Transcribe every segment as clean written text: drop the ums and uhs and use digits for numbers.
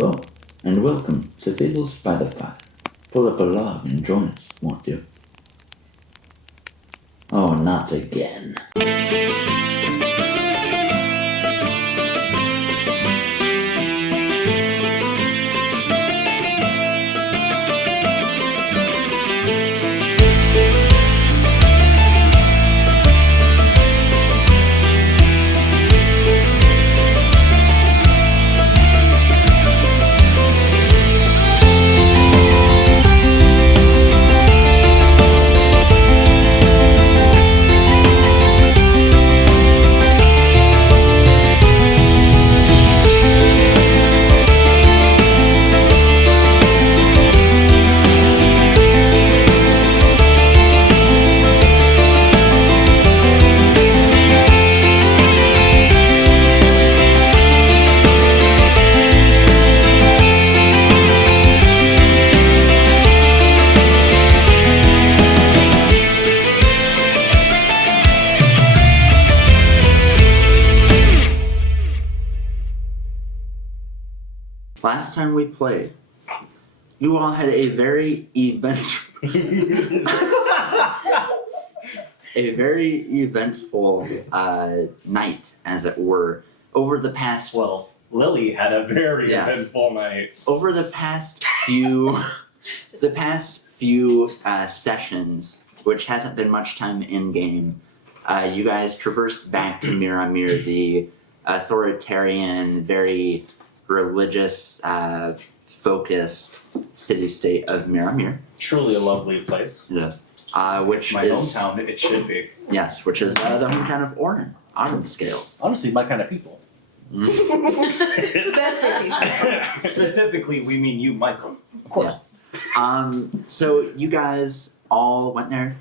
Hello, and welcome to Fables by the Fire. Pull up a log and join us, won't you? Oh, not again. Last time we played, you all had a very eventful night, as it were, over the past. Well, Lily had a very eventful night. Over the past few, sessions, which hasn't been much time in game, you guys traversed back to Mir-Ameire, the authoritarian, very religious, focused city-state of Mir-Ameire. Truly a lovely place. Yes. Which my is hometown, it should be. Yes, which is the hometown of Orin. Autumn Scales. Honestly, my kind of people. Best vacation. Specifically, we mean you, Michael. Of course. Yes. So you guys all went there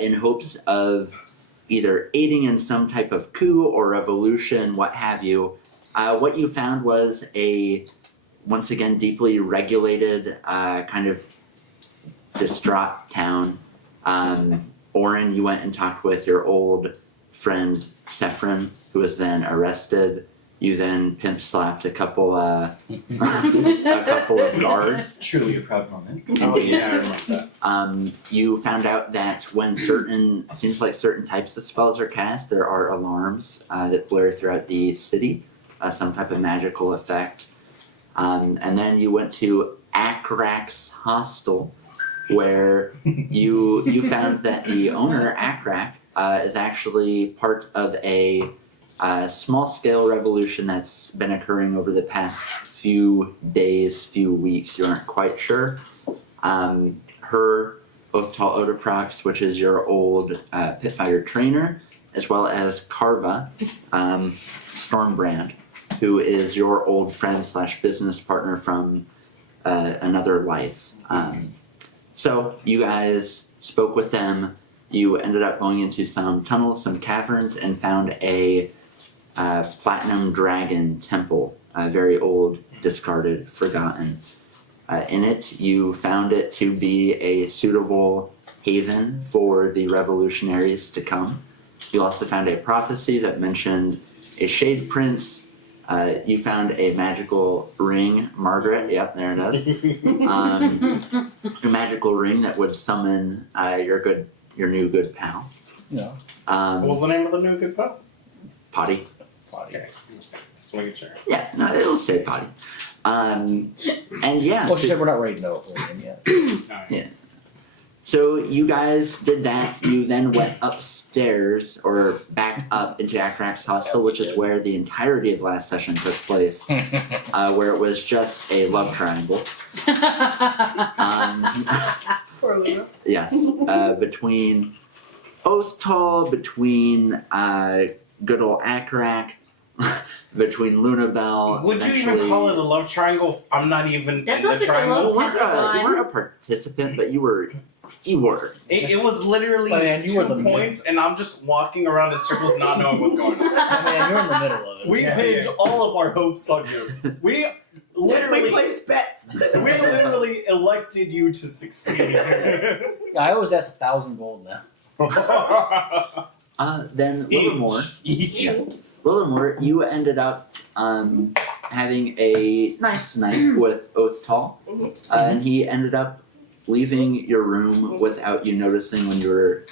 in hopes of either aiding in some type of coup or revolution, what have you. What you found was a, once again, deeply regulated, kind of distraught town. Orin, you went and talked with your old friend Sephron, who was then arrested. You then pimp-slapped a couple of guards. Truly a proud moment. Oh yeah, I remember that. You found out that when certain types of spells are cast, there are alarms that blare throughout the city. Some type of magical effect. And then you went to Akrak's hostel, where you found that the owner, Akrak, is actually part of a small-scale revolution that's been occurring over the past few days, few weeks. You aren't quite sure. Her Othtal Odoprox, which is your old Pitfire trainer, as well as Carva, Stormbrand, who is your old friend / business partner from another life. So you guys spoke with them. You ended up going into some tunnels, some caverns, and found a platinum dragon temple, very old, discarded, forgotten. In it, you found it to be a suitable haven for the revolutionaries to come. You also found a prophecy that mentioned a shade prince. You found a magical ring, Margaret. Yep, there it is. A magical ring that would summon your new good pal. Yeah. What was the name of the new good pal? Potty. Okay. Just making sure. Yeah, no, it'll say Potty. And yeah. Well, she said we're not ready to know it yet. Yeah. So you guys did that. You then went upstairs, or back up into Akrak's hostel, which is where the entirety of last session took place, where it was just a love triangle. Poor Luna. Yes, between Othtal, between good old Akrak, between Lunabelle. Would you even call it a love triangle? I'm not even That in the sounds like a triangle. love You weren't a participant, but you were. It was literally Man, you were 2 the points, and I'm just walking around in circles, not knowing what's going on. Man, you're in the middle of it. We pinned all of our hopes on you. We We placed bets. we literally elected you to succeed. I always ask 1,000 gold now. Then Livermore. Each. Livermore, you ended up having a nice night with Oathtal, and he ended up leaving your room without you noticing when you were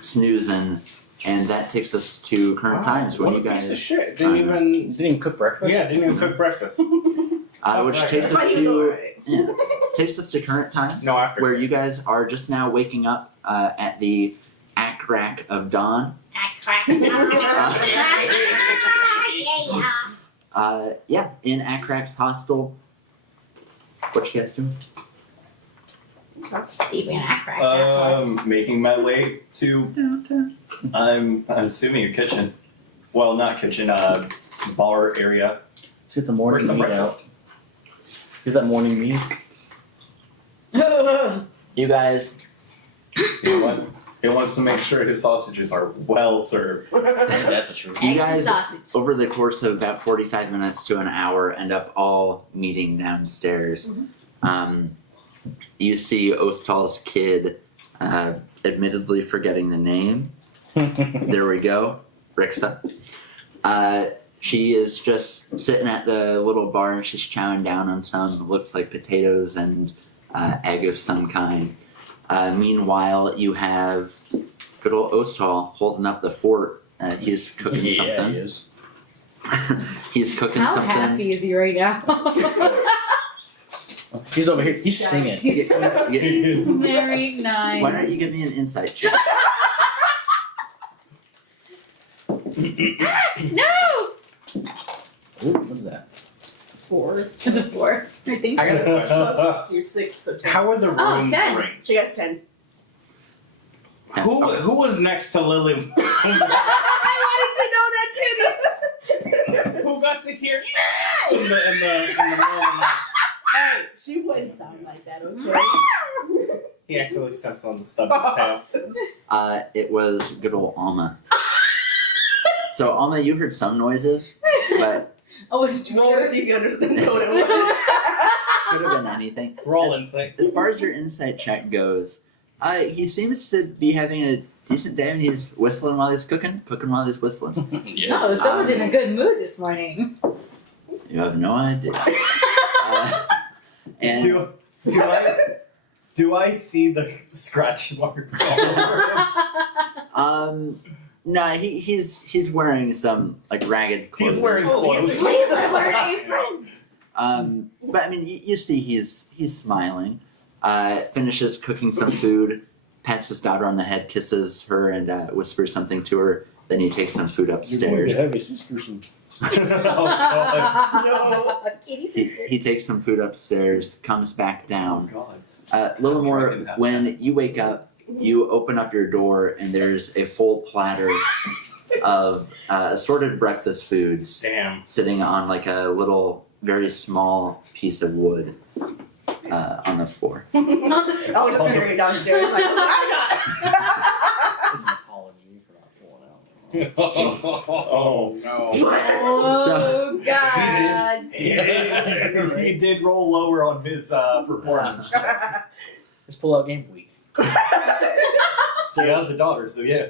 snoozing, and that takes us to current times when what you a piece of guys, shit. Didn't even. Didn't even cook breakfast? Yeah, didn't even cook breakfast. which takes That's us why he was to alright. takes us to current times, No, after. where you guys are just now waking up at the crack of dawn. In Akrak's hostel. What you guys doing? Keeping an act right, that's why. Making my way to, I'm assuming a kitchen. Well, not kitchen, bar area. Let's get the morning For some meat breakfast. out. Get that morning meat. You guys, You know what? He wants to make sure his sausages are well served. That's the truth. You Eggs guys- and sausage. over the course of about 45 minutes to an hour, end up all meeting downstairs. You see Oathtal's kid, admittedly forgetting the name. There we go, Rixa. She is just sitting at the little bar and she's chowing down on some, looks like potatoes and egg of some kind. Meanwhile, you have good old Oathtal holding up the fort. He's cooking He something. is. He's cooking How something. happy is he right now? He's over here. He's singing. He's very nice. Why don't you give me an insight check? No! Ooh, what is that? 4 It's a 4, I think. I got a question. plus your 6, so 10. How are the Oh, rooms 10. arranged? She gets 10. Who was next to Lily? I wanted to know that too. Who got to hear in the middle of the night? Hey, she wouldn't sound like that, okay? He accidentally steps on the stub of his tail. It was good old Alma. So Alma, you heard some noises, but I wasn't Roll to sure. see if you understand what it was. could have been anything. Roll insight. As far as your insight check goes, he seems to be having a decent day, and he's whistling while he's cooking while he's whistling. No, someone's in a good mood this morning. You have no idea. And Do I see the scratch marks all over him? no, he's wearing some like ragged clothes. He's wearing Oh, clothes. he's Please, wear an apron. But I mean, you see he's smiling. Finishes cooking some food, pats his daughter on the head, kisses her, and whispers something to her. Then he takes some food upstairs. have a sister some. Oh, Kitty He, sister. he takes some food upstairs, comes back down. God. Little more, Dragon have when you wake up, you open up your door and there's a full platter of assorted breakfast foods Damn. sitting on like a little, very small piece of wood on the floor. I would just carry it downstairs like, look what I It's an apology for not pulling out. Oh no. Oh, God. He did roll lower on his performance. got. Let's pull out game week. He has a daughter, so yeah.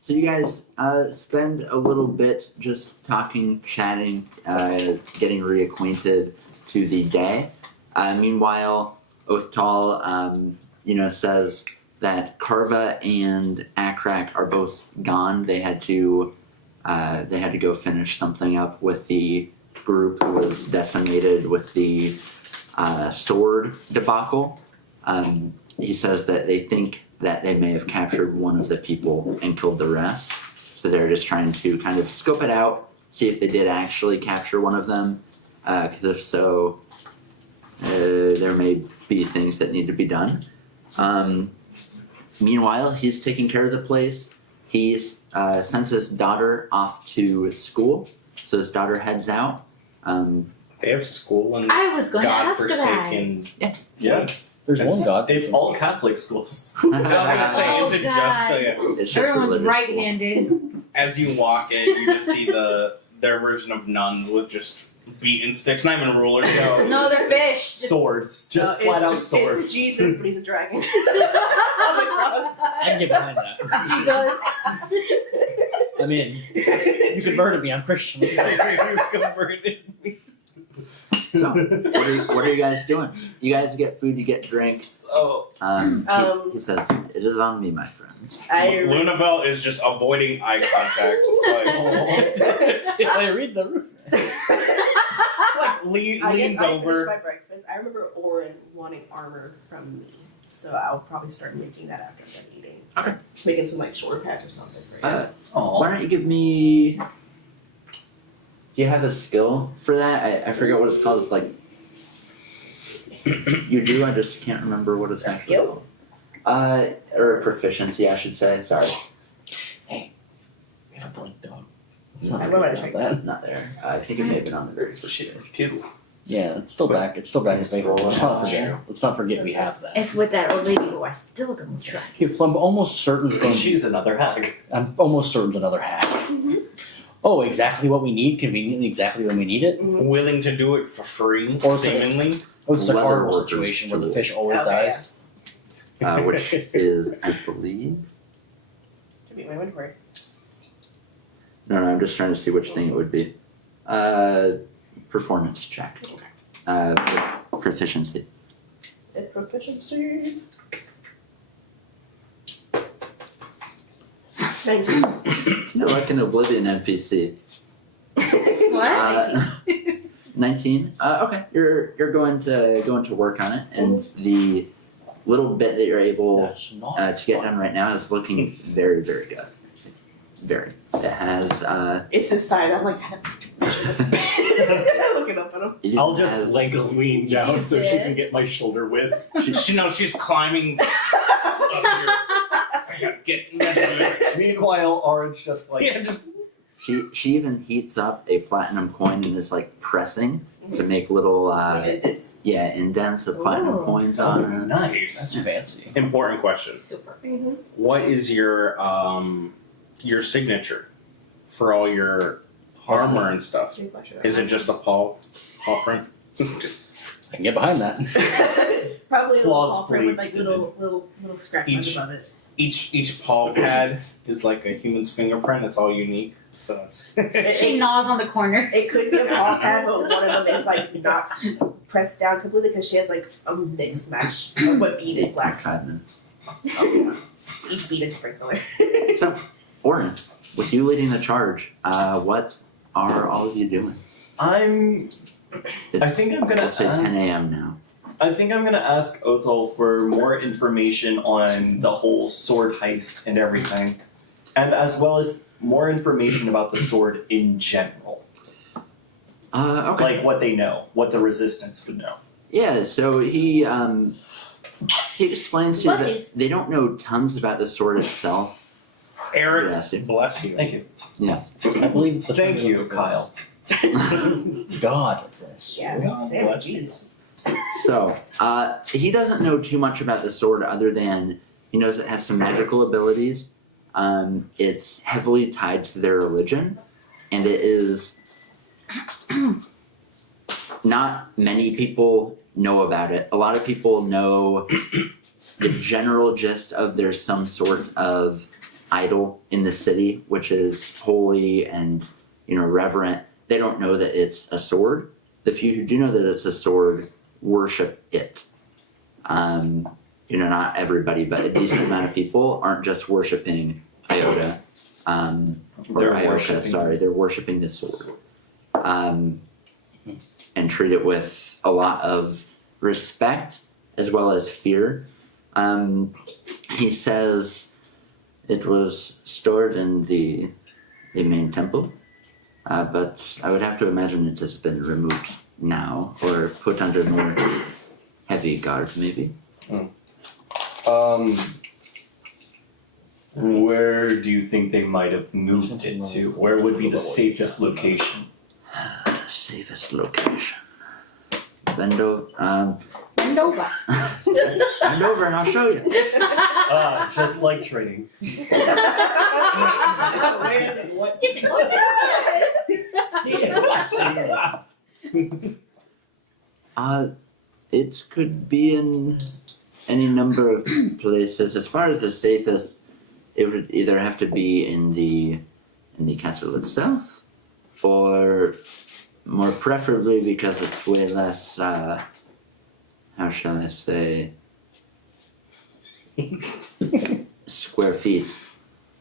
So you guys spend a little bit just talking, chatting, getting reacquainted to the day. Meanwhile, Oathtal, says that Karva and Akrak are both gone. They had to go finish something up with the group who was decimated with the sword debacle. He says that they think that they may have captured one of the people and killed the rest. So they're just trying to kind of scope it out, see if they did actually capture one of them. Because if so, there may be things that need to be done. Meanwhile, he's taking care of the place. He sends his daughter off to school, so his daughter heads out. They have school and I was going to ask that. godforsaken. Yes. There's one god. It's all Catholic schools. I was gonna say, is it Oh, God. It's just Everyone's religious school. right-handed. as you walk it, you just see their version of nuns with just beaten sticks, not even rulers. No, they're fish. Swords. Just No, flat out it's swords. Jesus, but he's a dragon. I can get behind that. Jesus. I'm in. You converted me. I'm Christian. You converted me. So, what are you guys doing? You guys get food, you get drink. So, He says, "It is on me, my friends." Lunabelle is just avoiding eye contact, just I read the room. like I leans guess I finished over. my breakfast. I remember Oren wanting armor from me, so I'll probably start making that after I'm done eating. Okay. Just making some like shoulder pads or something for you. Why don't you give me? Do you have a skill for that? I forget what it's called. It's like you do. I just can't remember what it's A actually skill? called. Or a proficiency, I should say. Sorry, We have a blink dog. I remember to check that. not there. I think it may have been on the very first. shit, too. Yeah, it's still back. It's still back in favor. Let's not forget. Let's not forget we have that. It's with that old lady who I still don't trust. I'm almost certain it's going to be. She's another hack. I'm almost certain it's another hack. Oh, exactly what we need, conveniently exactly when we need it. Willing to do it for free, Or seemingly. Oh, it's the Leather carnival workers situation where the tool. fish always Okay, dies. Which is, I believe. Should be my inventory. No, I'm just trying to see which thing it would be. Performance check. With proficiency. It's proficiency. 19. You're like an Oblivion NPC. What? 19. Okay, you're going to work on it, and the little bit that you're able That's not. to get done right now is looking very, very good. Very. It has. It's his side. I'm like kind of looking up at him. It I'll just has- like lean You down do so she can this. get my shoulder width. She's climbing up here. I gotta get measurements. Meanwhile, Orange just like Yeah, just She even heats up a platinum coin and is like pressing to make little It's indents of platinum Ooh. coins oh, on it. nice. That's fancy. important question. Super. What is your signature for all your armor and stuff? Is it just a paw print? I can get behind that. Probably a little Claws paw print with like fully little scratch marks Each. above it. Each paw pad is like a human's fingerprint. It's all unique. So She gnaws on the corner. It could be a paw pad, but one of them is like not pressed down completely because she has like a mixed match of what bead is black. 5 minutes. Each bead is different color. So, Orin, with you leading the charge, what are all of you doing? I think I'm gonna Let's say 10 ask. a.m. now. I think I'm gonna ask Othel for more information on the whole sword heist and everything, and as well as more information about the sword in general, Okay. like what they know, what the Resistance would know. Yeah, so he explains to you Bless you. that they don't know tons about the sword itself. Eric, Yes. bless you. Thank you. Yes. I believe the Thank you, Kyle. God of this. Yeah, God Sam, bless jeez. So, he doesn't know too much about the sword other than he knows it has some magical abilities. It's heavily tied to their religion, and it is not many people know about it. A lot of people know the general gist of there's some sort of idol in the city, which is holy and, reverent. They don't know that it's a sword. The few who do know that it's a sword worship it. Not everybody, but a decent amount of people aren't just worshiping Iota. They're Iota, worshiping- sorry, they're worshiping the sword. And treat it with a lot of respect as well as fear. He says it was stored in the main temple, but I would have to imagine it has been removed now or put under more heavy guard, maybe. Where do you think they might have moved it to? Where would be the safest location? Safest location. Bend over. Bend over. Bend over and I'll show you. Just like training. Wait a second, what? You said, "What's It could be in any number of places. As far as the safest, it would either have to be in the castle itself, or more preferably because it's way less, how shall I say, square feet,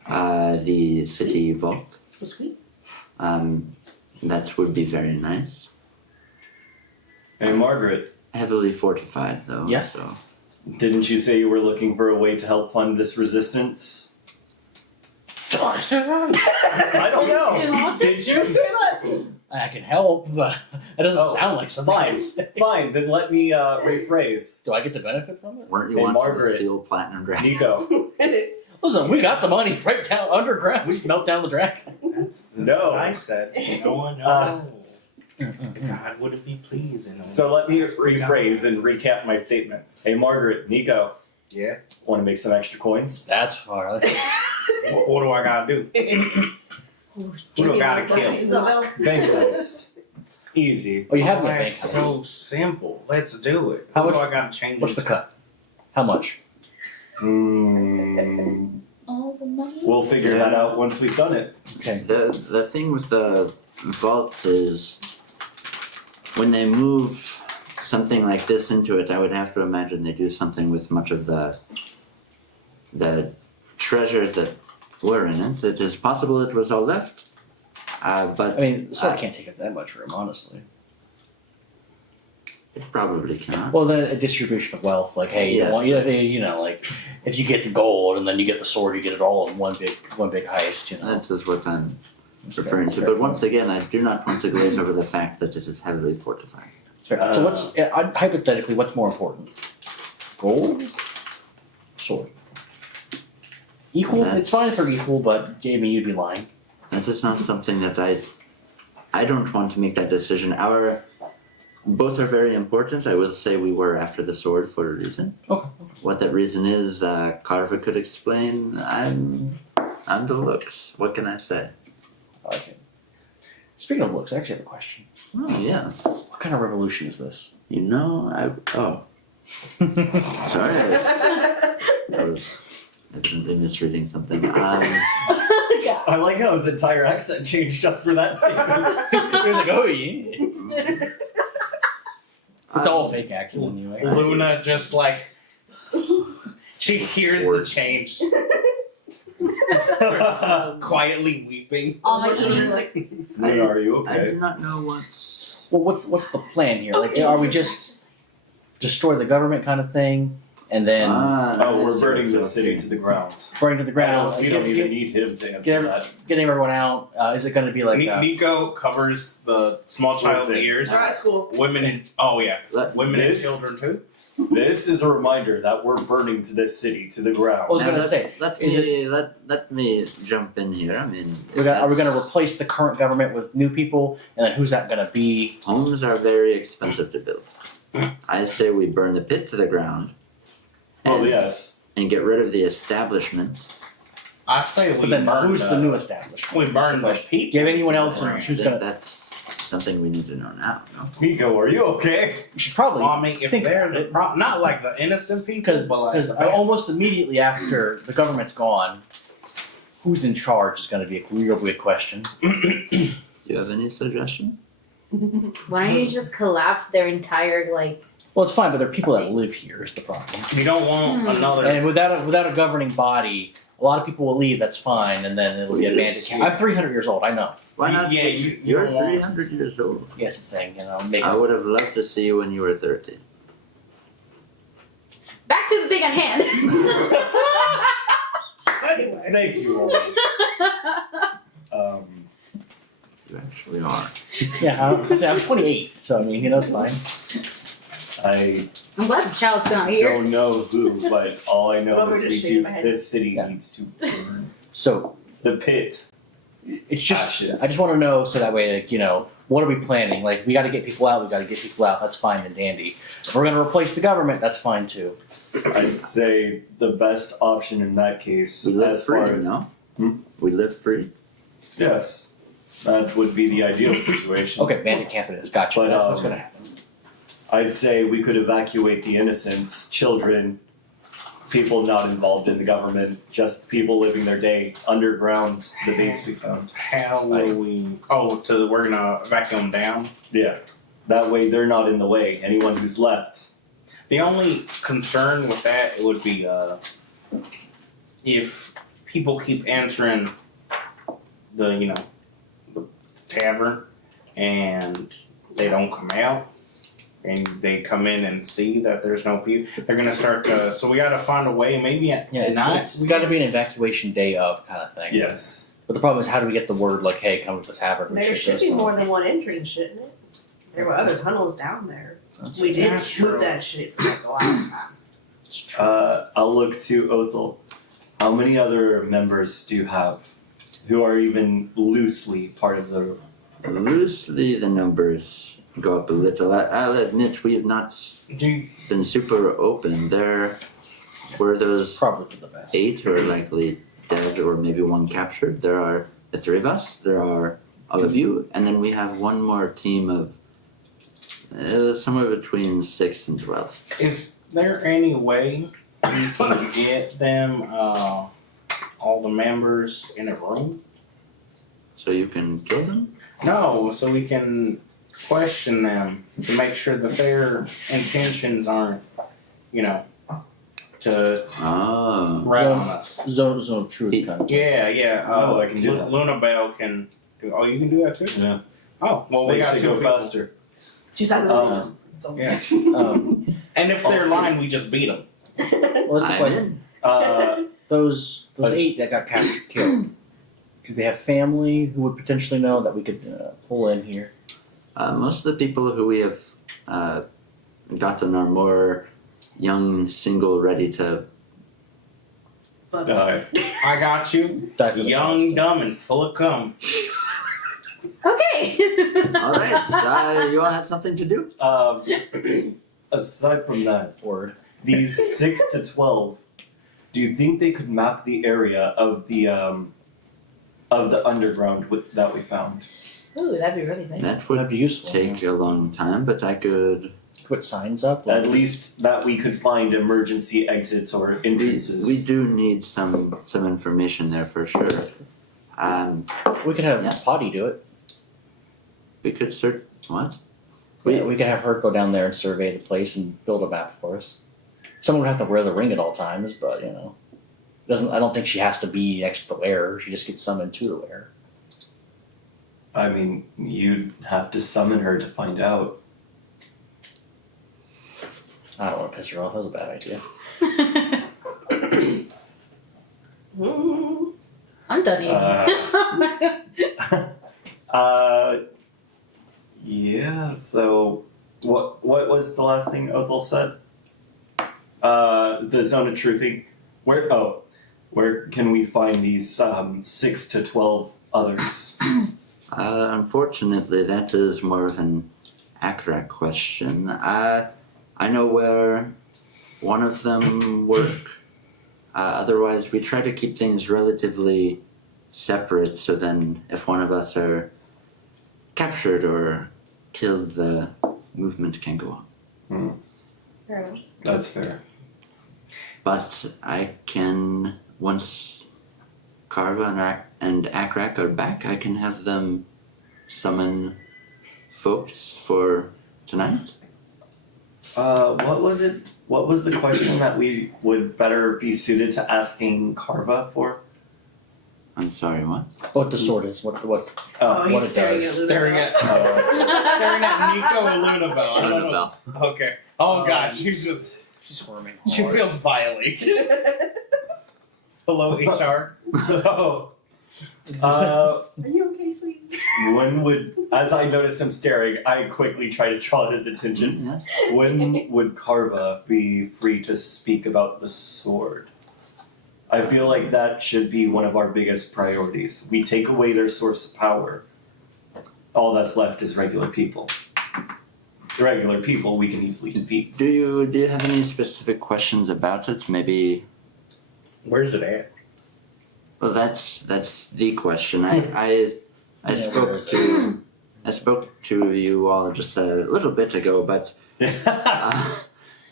the city vault. Sweet. That would be very nice. Hey, Margaret, Heavily fortified though, Yeah. so. didn't you say you were looking for a way to help fund this resistance? I don't know. Did you say that? I can help, but it doesn't Oh, sound like something. Fine, fine. Then let me rephrase. Do I get to benefit from it? Weren't you Hey, wanting to Margaret. steal platinum dragon? Nico, Listen, we got the money right down underground. We just melt down the dragon. That's No. what I said. No one Uh, God would it be pleased. so let me rephrase and recap my statement. Hey, Margaret, Nico, Yeah. want to make some extra coins? That's all right. What do I gotta do? Who do I gotta kill? Bank heist. Easy. Oh, you have Oh, me at bank that's heist. so simple. Let's do it. How Who do much- I gotta change What's it the to? cut? How much? All the money. We'll figure that out once we've done it. Okay. The thing with the vault is when they move something like this into it, I would have to imagine they do something with much of the treasures that were in it. It is possible it was all left, but I mean, the sword can't take up that much room, honestly. it probably cannot. Well, then a distribution of wealth, like, hey, Yes. you know, like, if you get the gold and then you get the sword, you get it all in one big heist, you know. That is what I'm That's referring fair. to. But once again, I do not want to glaze over the fact that it is heavily fortified. Fair. So what's hypothetically what's more important? Gold, sword. Equal. That's- It's fine if they're equal, but Jamie, you'd be lying. That is not something that I don't want to make that decision. Both are very important. I will say we were after the sword for a reason. Okay. What that reason is, Carver could explain. I'm the looks. What can I say? I like it. Speaking of looks, I actually have a question. Oh yeah. What kind of revolution is this? You know, sorry, I was evidently misreading something. I like how his entire accent changed just for that statement. He was like, oh yeah. It's all fake accent anyway. Luna just like she hears the change, quietly weeping. All my eating. Like, Luna, are you I do okay? not know what's. Well, what's the plan here? Like, are we just destroy the government kind of thing, and then Oh, we're burning the city to the ground. burn to the ground? We don't even need him to answer get- that. Getting everyone out. Is it going to be like? Nico covers the small child's Listen. ears. all right, school. Women and women and This- children too. This is a reminder that we're burning to this city to the ground. I was Now, going to say, let is me let me jump in here. I mean, are we going to that's- replace the current government with new people, and then who's that going to be? Homes are very expensive to build. I say we burn the pit to the ground. Oh and- yes. And get rid of the establishment. I say we But then burn who's the new establishment? we burn the people. Do you have anyone else Right. who's I going think to? that's something we need to know now. No? Nico, are you okay? You should probably Well, I mean, if think they're about the it. not like the innocent people, Because but like the bad. almost immediately after the government's gone, who's in charge is going to be a real big question. Do you have any suggestion? Why don't you just collapse their entire like? Well, it's fine, but there are people that live here is the problem. You don't want another. And without a governing body, a lot of people will leave. That's fine, and then it'll be a bandit camp. I'm 300 years old. I know. Why not? Yeah, you You're don't want- 300 years old. Yeah, it's the thing, you know. Maybe. I would have loved to see you when you were 30. Back to the thing at hand. Anyway. Thank you, Owen. You actually are. Yeah, I'm 28, so I mean, you know, it's fine. I I'm glad the child's not here. don't know who, but all I know Over is the we shade do. of my head. This city Yeah. needs to burn. So The pit. it's just, Ashes. I just want to know so that way, like, you know, what are we planning? Like, we got to get people out. We got to get people out. That's fine and dandy. If we're going to replace the government, that's fine too. I'd say the best option in that case, We live as far free, as no? Hmm? We live free. yes, that would be the ideal situation. Okay, bandit camp it is. Gotcha. But, That's what's um, going to happen. I'd say we could evacuate the innocents, children, people not involved in the government, just people living their day underground to the base we found. How will we? Oh, we're gonna vacuum down. Yeah. That way they're not in the way. Anyone who's left. The only concern with that would be if people keep entering the the tavern and they don't come out and they come in and see that there's no people, they're gonna start to. So we gotta find a way. Maybe at night. It's got to be an evacuation day of kind of thing. Yes. But the problem is, how do we get the word like, "Hey, come to the tavern"? We There should should go be more somewhere. than one entrance, shouldn't it? There were other tunnels down there. That's We did That's true. move that shit for like a long time. It's true. I'll look to Othel. How many other members do you have who are even loosely part of the? Loosely, the numbers go up a little. I'll admit we have not Do you, been super open. There were those Probably for the best. 8 who are likely dead or maybe 1 captured. There are the 3 of us. There are all of you, and then we have one more team of somewhere between 6 and 12. is there any way we can get them all the members in a room? So you can kill them? No, so we can question them to make sure that their intentions aren't, to Oh. rat on us. Zone of truth kind of. Yeah. Oh, I can do that. Luna Bell can do. Oh, you can do that too. Yeah. Oh, well, we Makes got it 2 go people. faster. 2 sides of the pages. Yeah. And if they're Also- lying, we just beat them. What's the I'm question? in. Those Us- 8 that got captured, killed. Do they have family who would potentially know that we could pull in here? Most of the people who we have gotten are more young, single, ready to. But I got you. Dive into Young, the dumb, and full of cum. Okay. Alright, you all had something to do? Aside from that, word. these 6 to 12, do you think they could map the area of the underground that we found? Ooh, that'd be really nice. That That'd would be useful. take a long time, but I could. Put signs up. At least that we could find emergency exits or entrances. We do need some information there for sure. we could have Yeah. Potty do it. We could search. What? We could have her go down there and survey the place and build a map for us. Someone would have to wear the ring at all times, but doesn't. I don't think she has to be next to the wearer. She just gets summoned to the wearer. I mean, you'd have to summon her to find out. I don't want to piss her off. That was a bad idea. I'm done eating. Yeah, so what was the last thing Othel said? The zone of truthing. Where can we find these 6 to 12 others? Unfortunately, that is more of an accurate question. I know where one of them work. Otherwise, we try to keep things relatively separate, so then if one of us are captured or killed, the movement can go on. Fair enough. That's fair. But I can, once Karva and Akrak are back, I can have them summon folks for tonight. What was it? What was the question that we would better be suited to asking Karva for? I'm sorry, what? What the sword is? What's Oh, he's what it staring does? at Staring at staring at Nico and Luna Bell. I don't know. Bell. Okay. Oh God, she's squirming. she feels violated. Hello, HR. Oh. Are you okay, sweetie? When would, as I notice him staring, I quickly try to draw his attention. Yes. When would Karva be free to speak about the sword? I feel like that should be one of our biggest priorities. We take away their source of power. All that's left is regular people. Regular people we can easily defeat. Do you have any specific questions about it? Maybe. Where's it at? Well, that's the question. I Yeah, where spoke to you all just a little bit ago, but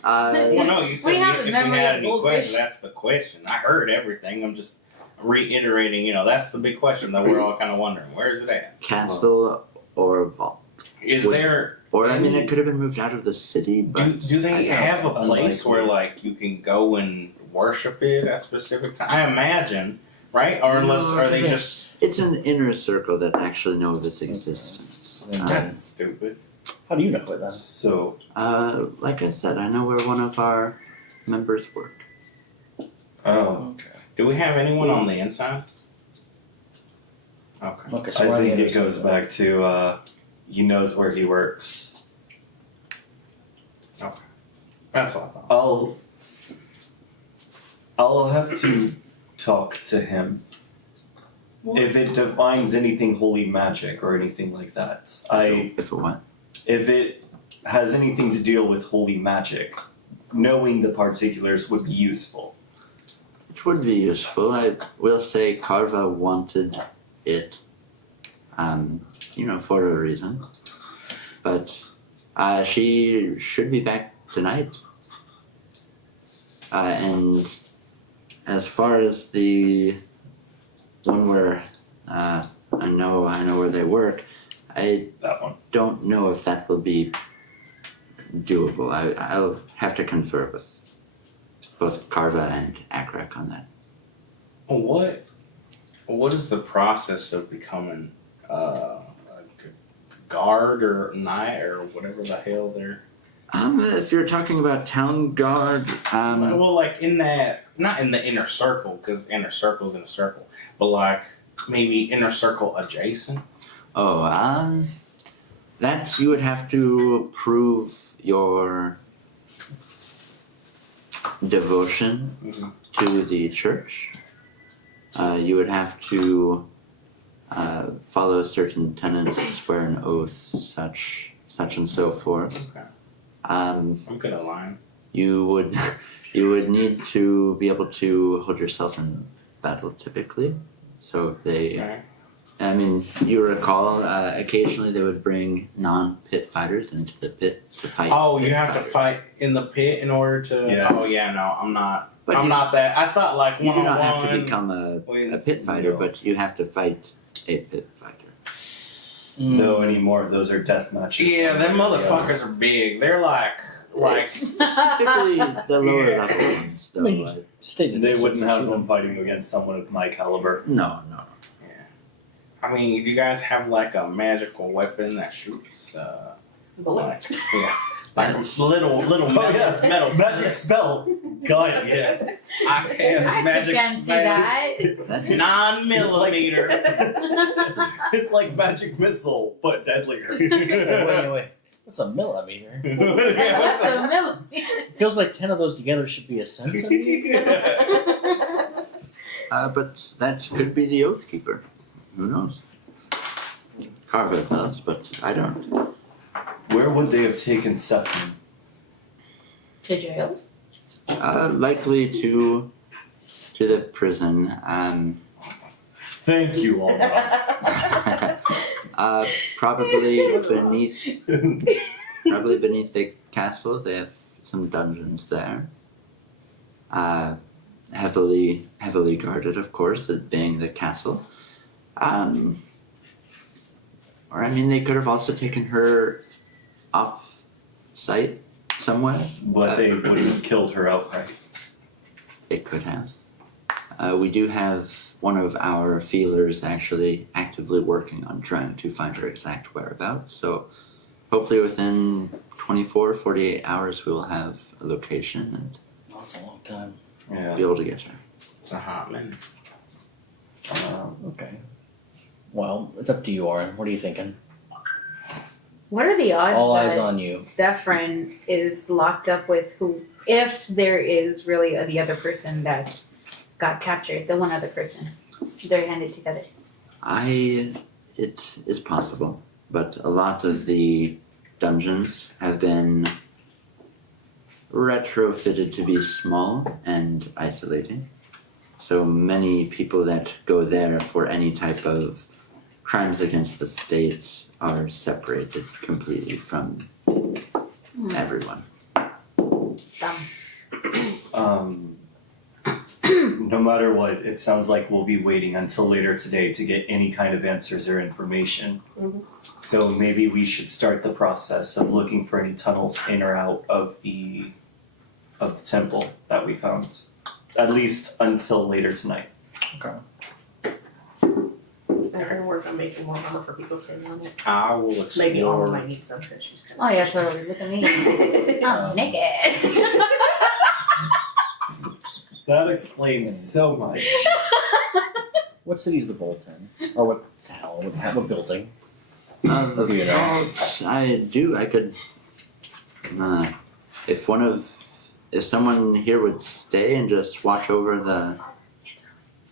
Well, no, you said We have a if we memory had of any goldfish. questions, that's the question. I heard everything. I'm just reiterating. That's the big question that we're all kind of wondering. Where is it at? Castle or vault. Is Would- there? Or I mean, any- it could have been moved out of the city, but Do they I don't have a know. place where like you can go and worship it at specific time? I imagine, right? Or unless No, are they yes. just? It's an inner circle that actually know of its existence. Okay. That's stupid. How do you know it then? So, Like I said, I know where one of our members work. oh, Okay. Do we have anyone on the inside? Okay. Okay, so I we're on the think other it goes side. back to he knows where he works. That's all I thought. I'll have to talk to him. If it defines anything holy magic or anything like that. If it what? If it has anything to deal with holy magic, knowing the particulars would be useful. It would be useful. I will say Carva wanted it, for a reason. But she should be back tonight. And as far as the one where I know where they work, I That one. don't know if that will be doable. I'll have to confer with both Carva and Akrak on that. What is the process of becoming a guard or knight or whatever the hell they're? If you're talking about town guard, Well, like in that, not in the inner circle, because inner circle's in a circle, but like maybe inner circle adjacent. that you would have to prove your devotion Mhm. to the church. You would have to follow certain tenets, swear an oath, such and so forth. Okay. Um, I'm good at lying. you would you would need to be able to hold yourself in battle typically. So they, Okay. I mean, you recall occasionally they would bring non-pit fighters into the pit to fight. Oh, you pit have to fighters. fight in the pit in order to. Yes. Oh yeah, no, I'm not. But I'm you, not that. I thought like you one do on not have to one. become a pit fighter, No. but you have to fight a pit fighter. No anymore. Those are death matches. Yeah, them One way or the other. motherfuckers are big. They're like. It's typically the lower Yeah. level ones, though. I mean, you stated They it's wouldn't a have shoot 'em. them fighting against someone of my caliber. No. I mean, do you guys have like a magical weapon that shoots? Bullets. Like little Oh metal, yes, metal magic spell. Gun. Yeah. I cast I could magic fancy spell. that. That 9mm. It's like magic missile, but deadlier. Wait. What's a millimeter? What's a millimeter? Feels like 10 of those together should be a centimeter. but that could be the Oathkeeper. Who knows? Carver does, but I don't. Where would they have taken Sephiroth? To jail? Likely to the prison. Thank you, all. Probably beneath the castle. They have some dungeons there. Heavily guarded, of course, it being the castle. Or I mean, they could have also taken her off site somewhere. But they would have killed her outright. They could have. We do have one of our feelers actually actively working on trying to find her exact whereabouts. So hopefully within 24, 48 hours we will have a location and That's a long time. Yeah. be able to get her. It's a hot minute. Okay. Well, it's up to you, Oren. What are you thinking? What are the odds All that eyes on you. Zephyrin is locked up with who, if there is really the other person that got captured, the one other person, they're handed together. It is possible, but a lot of the dungeons have been retrofitted to be small and isolating. So many people that go there for any type of crimes against the state are separated completely from everyone. matter what, it sounds like we'll be waiting until later today to get any kind of answers or information. Mhm. So maybe we should start the process of looking for any tunnels in or out of the temple that we found. At least until later tonight. They're gonna work on making more armor for people standing on it. I will explore. Maybe Alma might need some because she's kind of. Oh yeah, totally. Look at me. I'm naked. That explains so much. What city's the bolt in? Or what town? What building? The Do you know? vault, I do. I could. If someone here would stay and just watch over the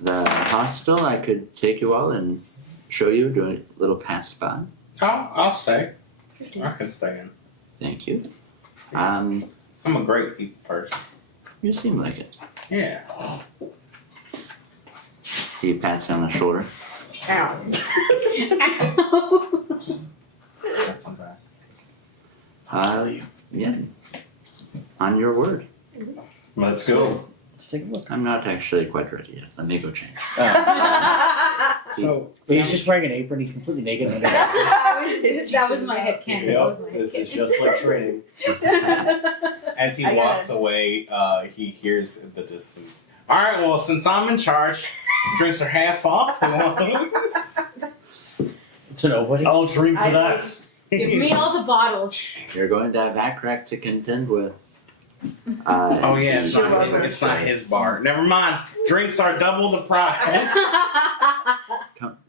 hostel, I could take you all and show you, do a little pass by. I'll stay. I can stay in. Thank you. I'm a great people person. You seem like it. Yeah. He pats you on the shoulder. Ow. That's not bad. Yeah. On your word. Let's go. Let's take a look. I'm not actually quite ready yet. Let me go change. So He's just wearing an apron. He's completely naked. That was my headcanon. That was my this is headcanon. just like training. as he I got walks away, he hears in the distance. All right, well, since I'm in charge, drinks are half off. To nobody. I'll drink to I- that. Give me all the bottles. You're going to have Akrak to contend with. Oh yeah, it's Sure, not, Robert. it's not his bar. Never mind. Drinks are double the price.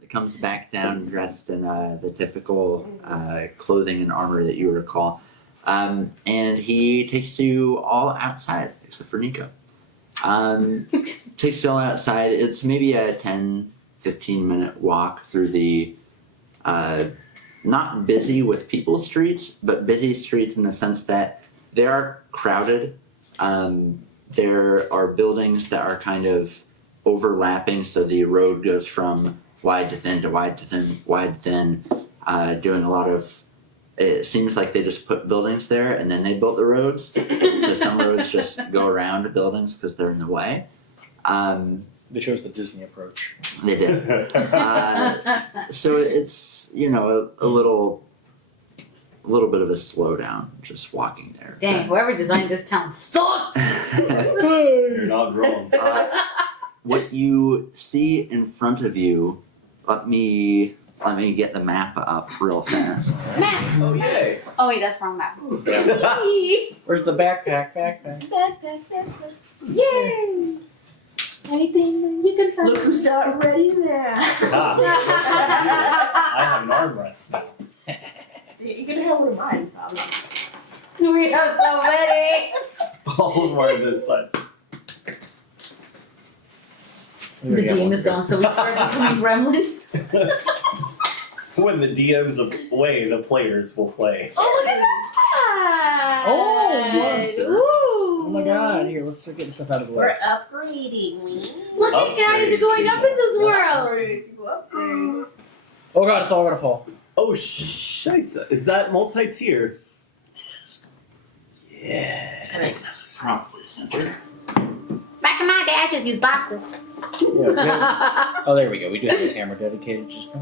Comes back down dressed in the typical clothing and armor that you recall. And he takes you all outside, except for Nico. Takes you all outside. It's maybe a 10-15 minute walk through the not busy with people streets, but busy streets in the sense that they are crowded. There are buildings that are kind of overlapping, so the road goes from wide to thin to wide to thin, wide to thin, doing a lot of. It seems like they just put buildings there and then they built the roads. So some roads just go around the buildings because they're in the way. They chose the Disney approach. They did. So it's a little bit of a slowdown just walking there. Dang, whoever designed this town sucks. You're not wrong. What you see in front of you, let me get the map up real fast. Map. Oh yay! Oh wait, that's wrong map. Where's the backpack? Yay! Anything you can find. Look who's not ready now. I have an armrest now. You can have one of mine, probably. We have so many. All of them are this side. The DM is gone, so we start becoming gremlins. When the DM's away, the players will play. Oh, look at that! Oh, Ooh! Oh my god, here, let's start getting stuff out of the way. We're upgrading. Look at guys, you're going up in this world! Upgrades, people upgrades. Oh god, it's all gonna fall. Oh, scheisse. Is that multi-tier? Yes. Probably center. Back in my day, I just use boxes. Yeah, oh, there we go. We do have a camera dedicated to just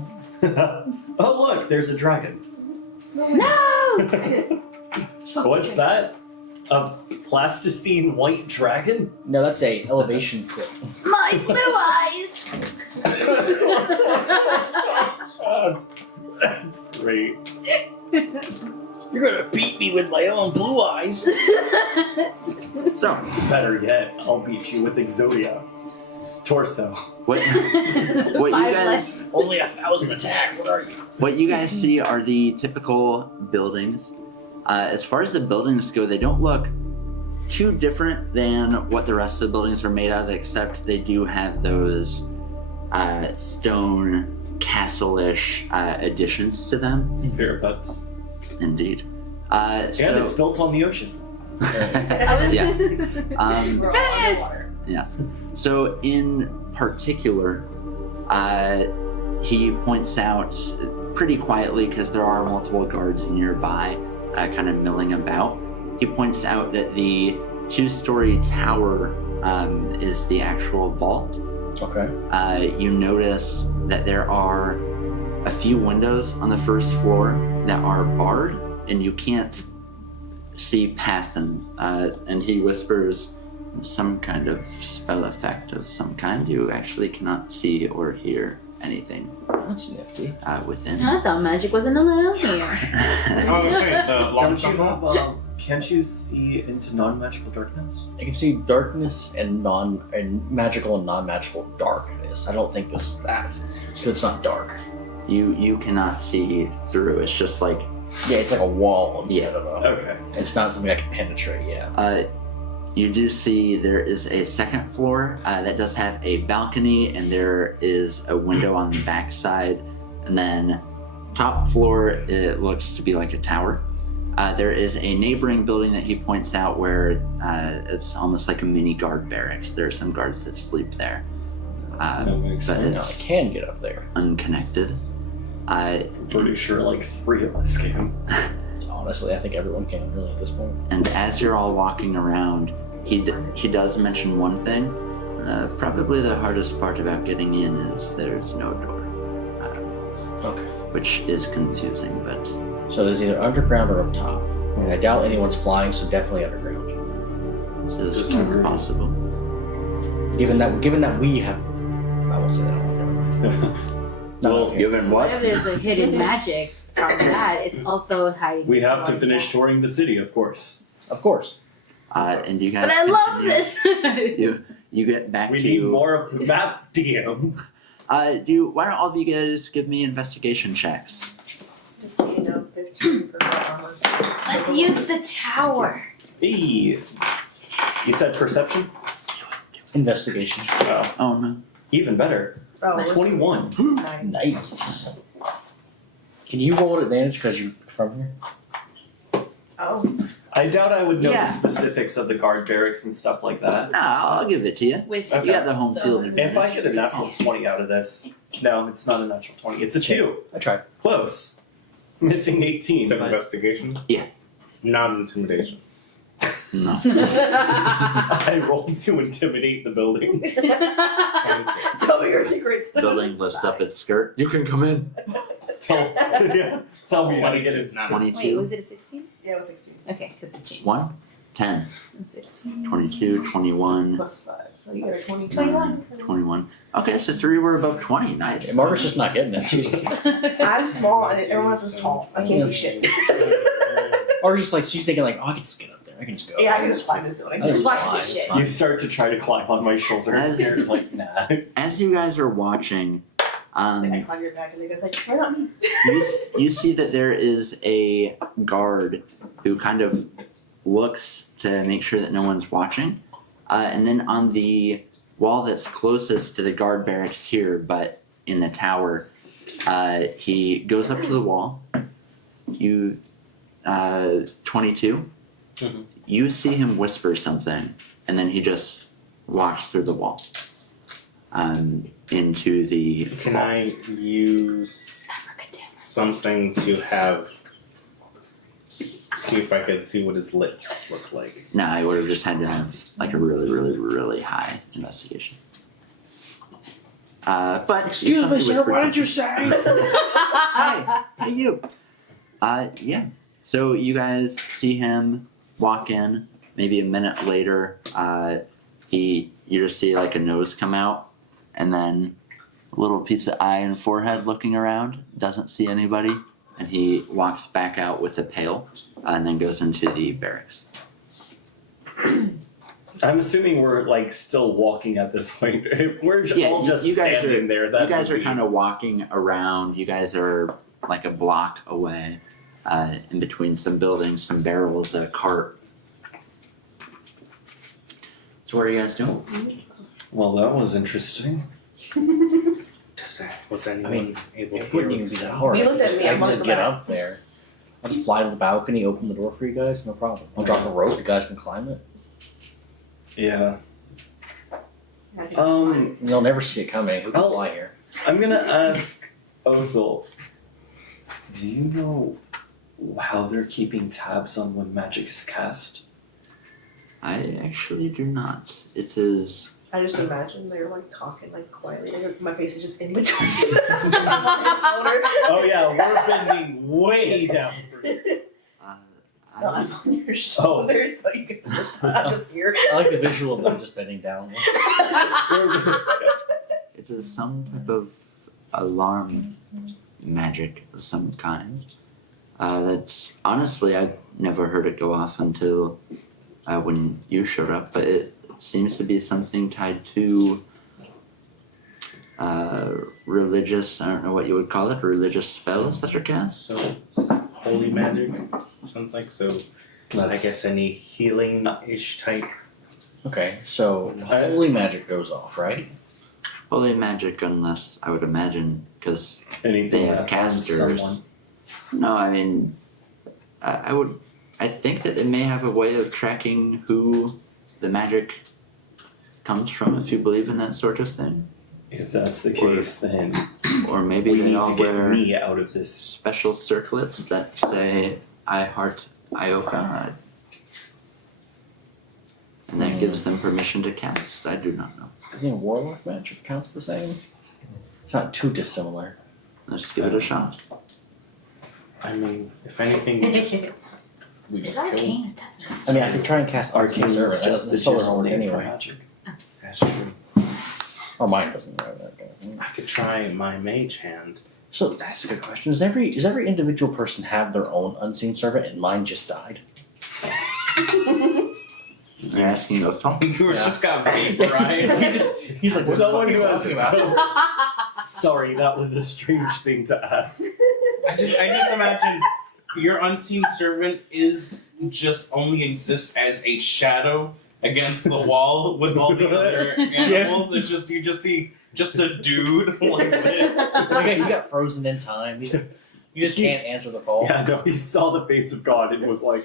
that. Oh look, there's a dragon. No! What's that? A plasticine white dragon? No, that's a elevation clip. My blue eyes! That's great. You're gonna beat me with my own blue eyes. So, Better yet, I'll beat you with Exodia. Torso. what you Five guys legs. Only 1,000 attack. What are you? what you guys see are the typical buildings. As far as the buildings go, they don't look too different than what the rest of the buildings are made of, except they do have those stone castle-ish additions to them. Parapets. Indeed. And it's built on the ocean. Yeah. We're all Venice! underwater. Yes. So in particular, he points out pretty quietly, because there are multiple guards nearby, kind of milling about. He points out that the 2-story tower is the actual vault. Okay. You notice that there are a few windows on the first floor that are barred, and you can't see past them. And he whispers some kind of spell effect of some kind. You actually cannot see or hear anything That's nifty. within. I thought magic wasn't allowed here. I was saying the alarm Don't you somehow. have, can't you see into non-magical darkness? I can see darkness and magical and non-magical darkness. I don't think this is that. Because it's not dark. You cannot see through. It's just like Yeah, it's like a wall instead of a. Okay. It's not something I can penetrate. Yeah. you do see there is a second floor that does have a balcony, and there is a window on the back side. And then top floor, it looks to be like a tower. There is a neighboring building that he points out where it's almost like a mini guard barracks. There are some guards that sleep there. That makes But I it's can get up there. unconnected. I'm pretty sure like 3 of us can. Honestly, I think everyone can really at this point. And as you're all walking around, he does mention one thing. Probably the hardest part about getting in is there's no door, Okay. which is confusing, but So there's either underground or up top. I mean, I doubt anyone's flying, so definitely underground. this is Just under- possible. Given that we have, I won't say that out loud. Well, Given What what? if there's a hidden magic from that? It's also hiding. we have to from finish that. touring the city, of course. Of course. And you guys But I love continue- this. You get back We to need more of the map, DM. why don't all of you guys give me investigation checks? Just so you know, 15 for armor. Let's use the tower. Hey, you said perception? Investigation. Oh, Oh no. even better. Oh, 21. 9. Nice. Can you roll at advantage because you're from here? Oh, I doubt I would know Yeah. the specifics of the guard barracks and stuff like that. No, I'll give it to you. With Okay. You got the home field If advantage. I get a natural 20 out of this, no, it's not a natural 20. It's a 2. I tried. Close. Missing 18. It's an but- investigation? Yeah. Not intimidation. No. I rolled to intimidate the building. tell me your secrets. Building lifts up its skirt. You can come in. Tell me how to get it. Not- 22. Wait, was it a 16? Yeah, it was 16. Okay, because it changed. 1, 10, 16. 22, 21, Plus 5. So you got a 20. 21. 21. Okay, so 3 were above 20. Nice. Yeah, Margaret's just not getting it. She's I'm small and everyone else is tall. I can't see shit. or just like she's thinking like, oh, I can just get up there. I can just go. Yeah, I can just find this building. I just Watch fly, this it's shit. fine. You start to try to climb on my shoulder. As- You're like, nah. As you guys are watching, Like I climb your back and the guy's like, right on me. you see that there is a guard who kind of looks to make sure that no one's watching. And then on the wall that's closest to the guard barracks here, but in the tower, he goes up to the wall. 22. Mhm. You see him whisper something, and then he just walks through the wall into the. Can I use something to have see if I could see what his lips look like? No, I would have just had to have like a really, really, really high investigation. But Excuse me, if something sir. What whispered- did you say? Hey, you. Yeah. So you guys see him walk in. Maybe a minute later, you just see like a nose come out, and then a little piece of eye and forehead looking around. Doesn't see anybody, and he walks back out with a pail, and then goes into the barracks. I'm assuming we're like still walking at this point. If we're all just you guys standing are there, you that guys would are be- kind of walking around. You guys are like a block away, in between some buildings, some barrels, a cart. So what are you guys doing? Well, that was interesting. Was anyone mean, able to It hear wouldn't even us? be that hard. He looked at me, I I can must just have get laughed. up there. I'll just fly to the balcony, open the door for you guys, no problem. I'll drop a rope, you guys can climb it. Yeah. Um, You'll never see it coming. Who can I'll- fly here? I'm gonna ask Othel. Do you know how they're keeping tabs on when magic is cast? I actually do not. it is. I just imagine they're like talking like quietly. Like, my face is just in between. I'm on his shoulder. Oh yeah, we're bending way down. No, I'm on your shoulder, so you can I'm just here. I like the visual of them just bending down. It is some type of alarm magic of some kind. That's honestly, I've never heard it go off until when you showed up, but it seems to be something tied to religious, I don't know what you would call it, religious spells that are cast. So holy magic sounds like so. I guess any healing-ish type. Okay, so holy magic goes off, right? Holy magic, unless I would imagine, because Anything they have that harms casters. someone. No, I mean, I think that it may have a way of tracking who the magic comes from, if you believe in that sort of thing. If that's the case, then Or maybe we they need all to get wear me out of this. special circlets that say, I heart Ioka. And that gives them permission to cast. I do not know. I think warlock magic counts the same. It's not too dissimilar. Let's give it a shot. I mean, if anything, we Is just kill. arcane attack? I mean, I could try and cast Arcane Arcane Servant. is just the That spell doesn't general work name for anyway. magic. That's true. Or mine doesn't have that kind of thing. I could try my mage hand. So that's a good question. Does every individual person have their own unseen servant, and mine just died? You're asking of Tom. You were just got vaporized. He's like, what Someone the who fuck are has you talking about? Sorry, that was a strange thing to ask. I just imagine your unseen servant is just only exists as a shadow against the wall with all the other animals. It's just you just see just a dude like this. Okay, he got frozen in time. You just can't answer the call. Yeah, no, he saw the face of God and was like,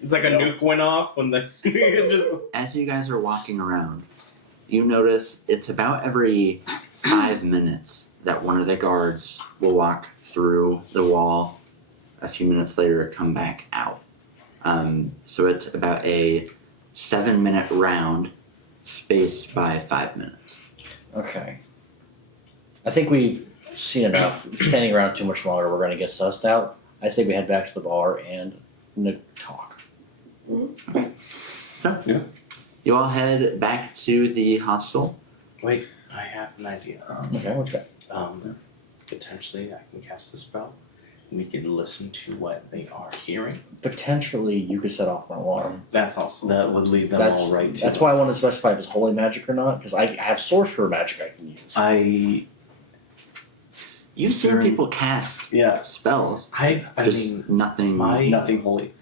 It's like a nuke went off when the just As you guys are walking around, you notice it's about every 5 minutes that one of the guards will walk through the wall. A few minutes later, come back out. So it's about a 7-minute round, spaced by 5 minutes. Okay. I think we've seen enough. Standing around too much longer, we're going to get sussed out. I say we head back to the bar and talk. So, Yeah. you all head back to the hostel. wait. I have an idea. Okay, what you got? Potentially I can cast a spell. We could listen to what they are hearing. Potentially, you could set off an alarm. That's also that would lead them That's all right to that's why I wanted to specify if it's holy magic or not, because I have sorcerer magic I can use. You've seen Very- people cast Yeah, I just mean nothing nothing holy.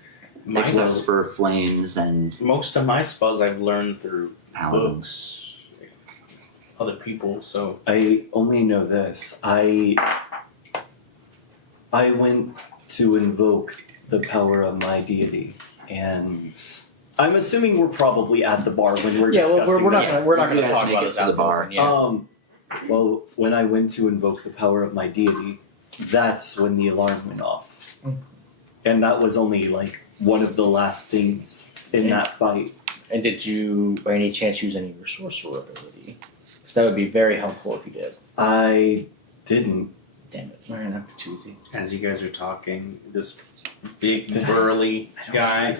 my except for flames and most of my spells I've learned through paladins. books, other people. So I only know this. I went to invoke the power of my deity, and I'm assuming we're probably at the bar when we're Yeah, well, discussing we're not this. gonna we're not You gonna guys talk make about it this to out the in bar. open, yeah. Well, when I went to invoke the power of my deity, that's when the alarm went off, and that was only like one of the last things in And- that fight. And did you, by any chance, use any of your sorcerer ability? Because that would be very helpful if you did. I didn't. Damn it, man, that'd be too easy. as you guys are talking, this big burly guy,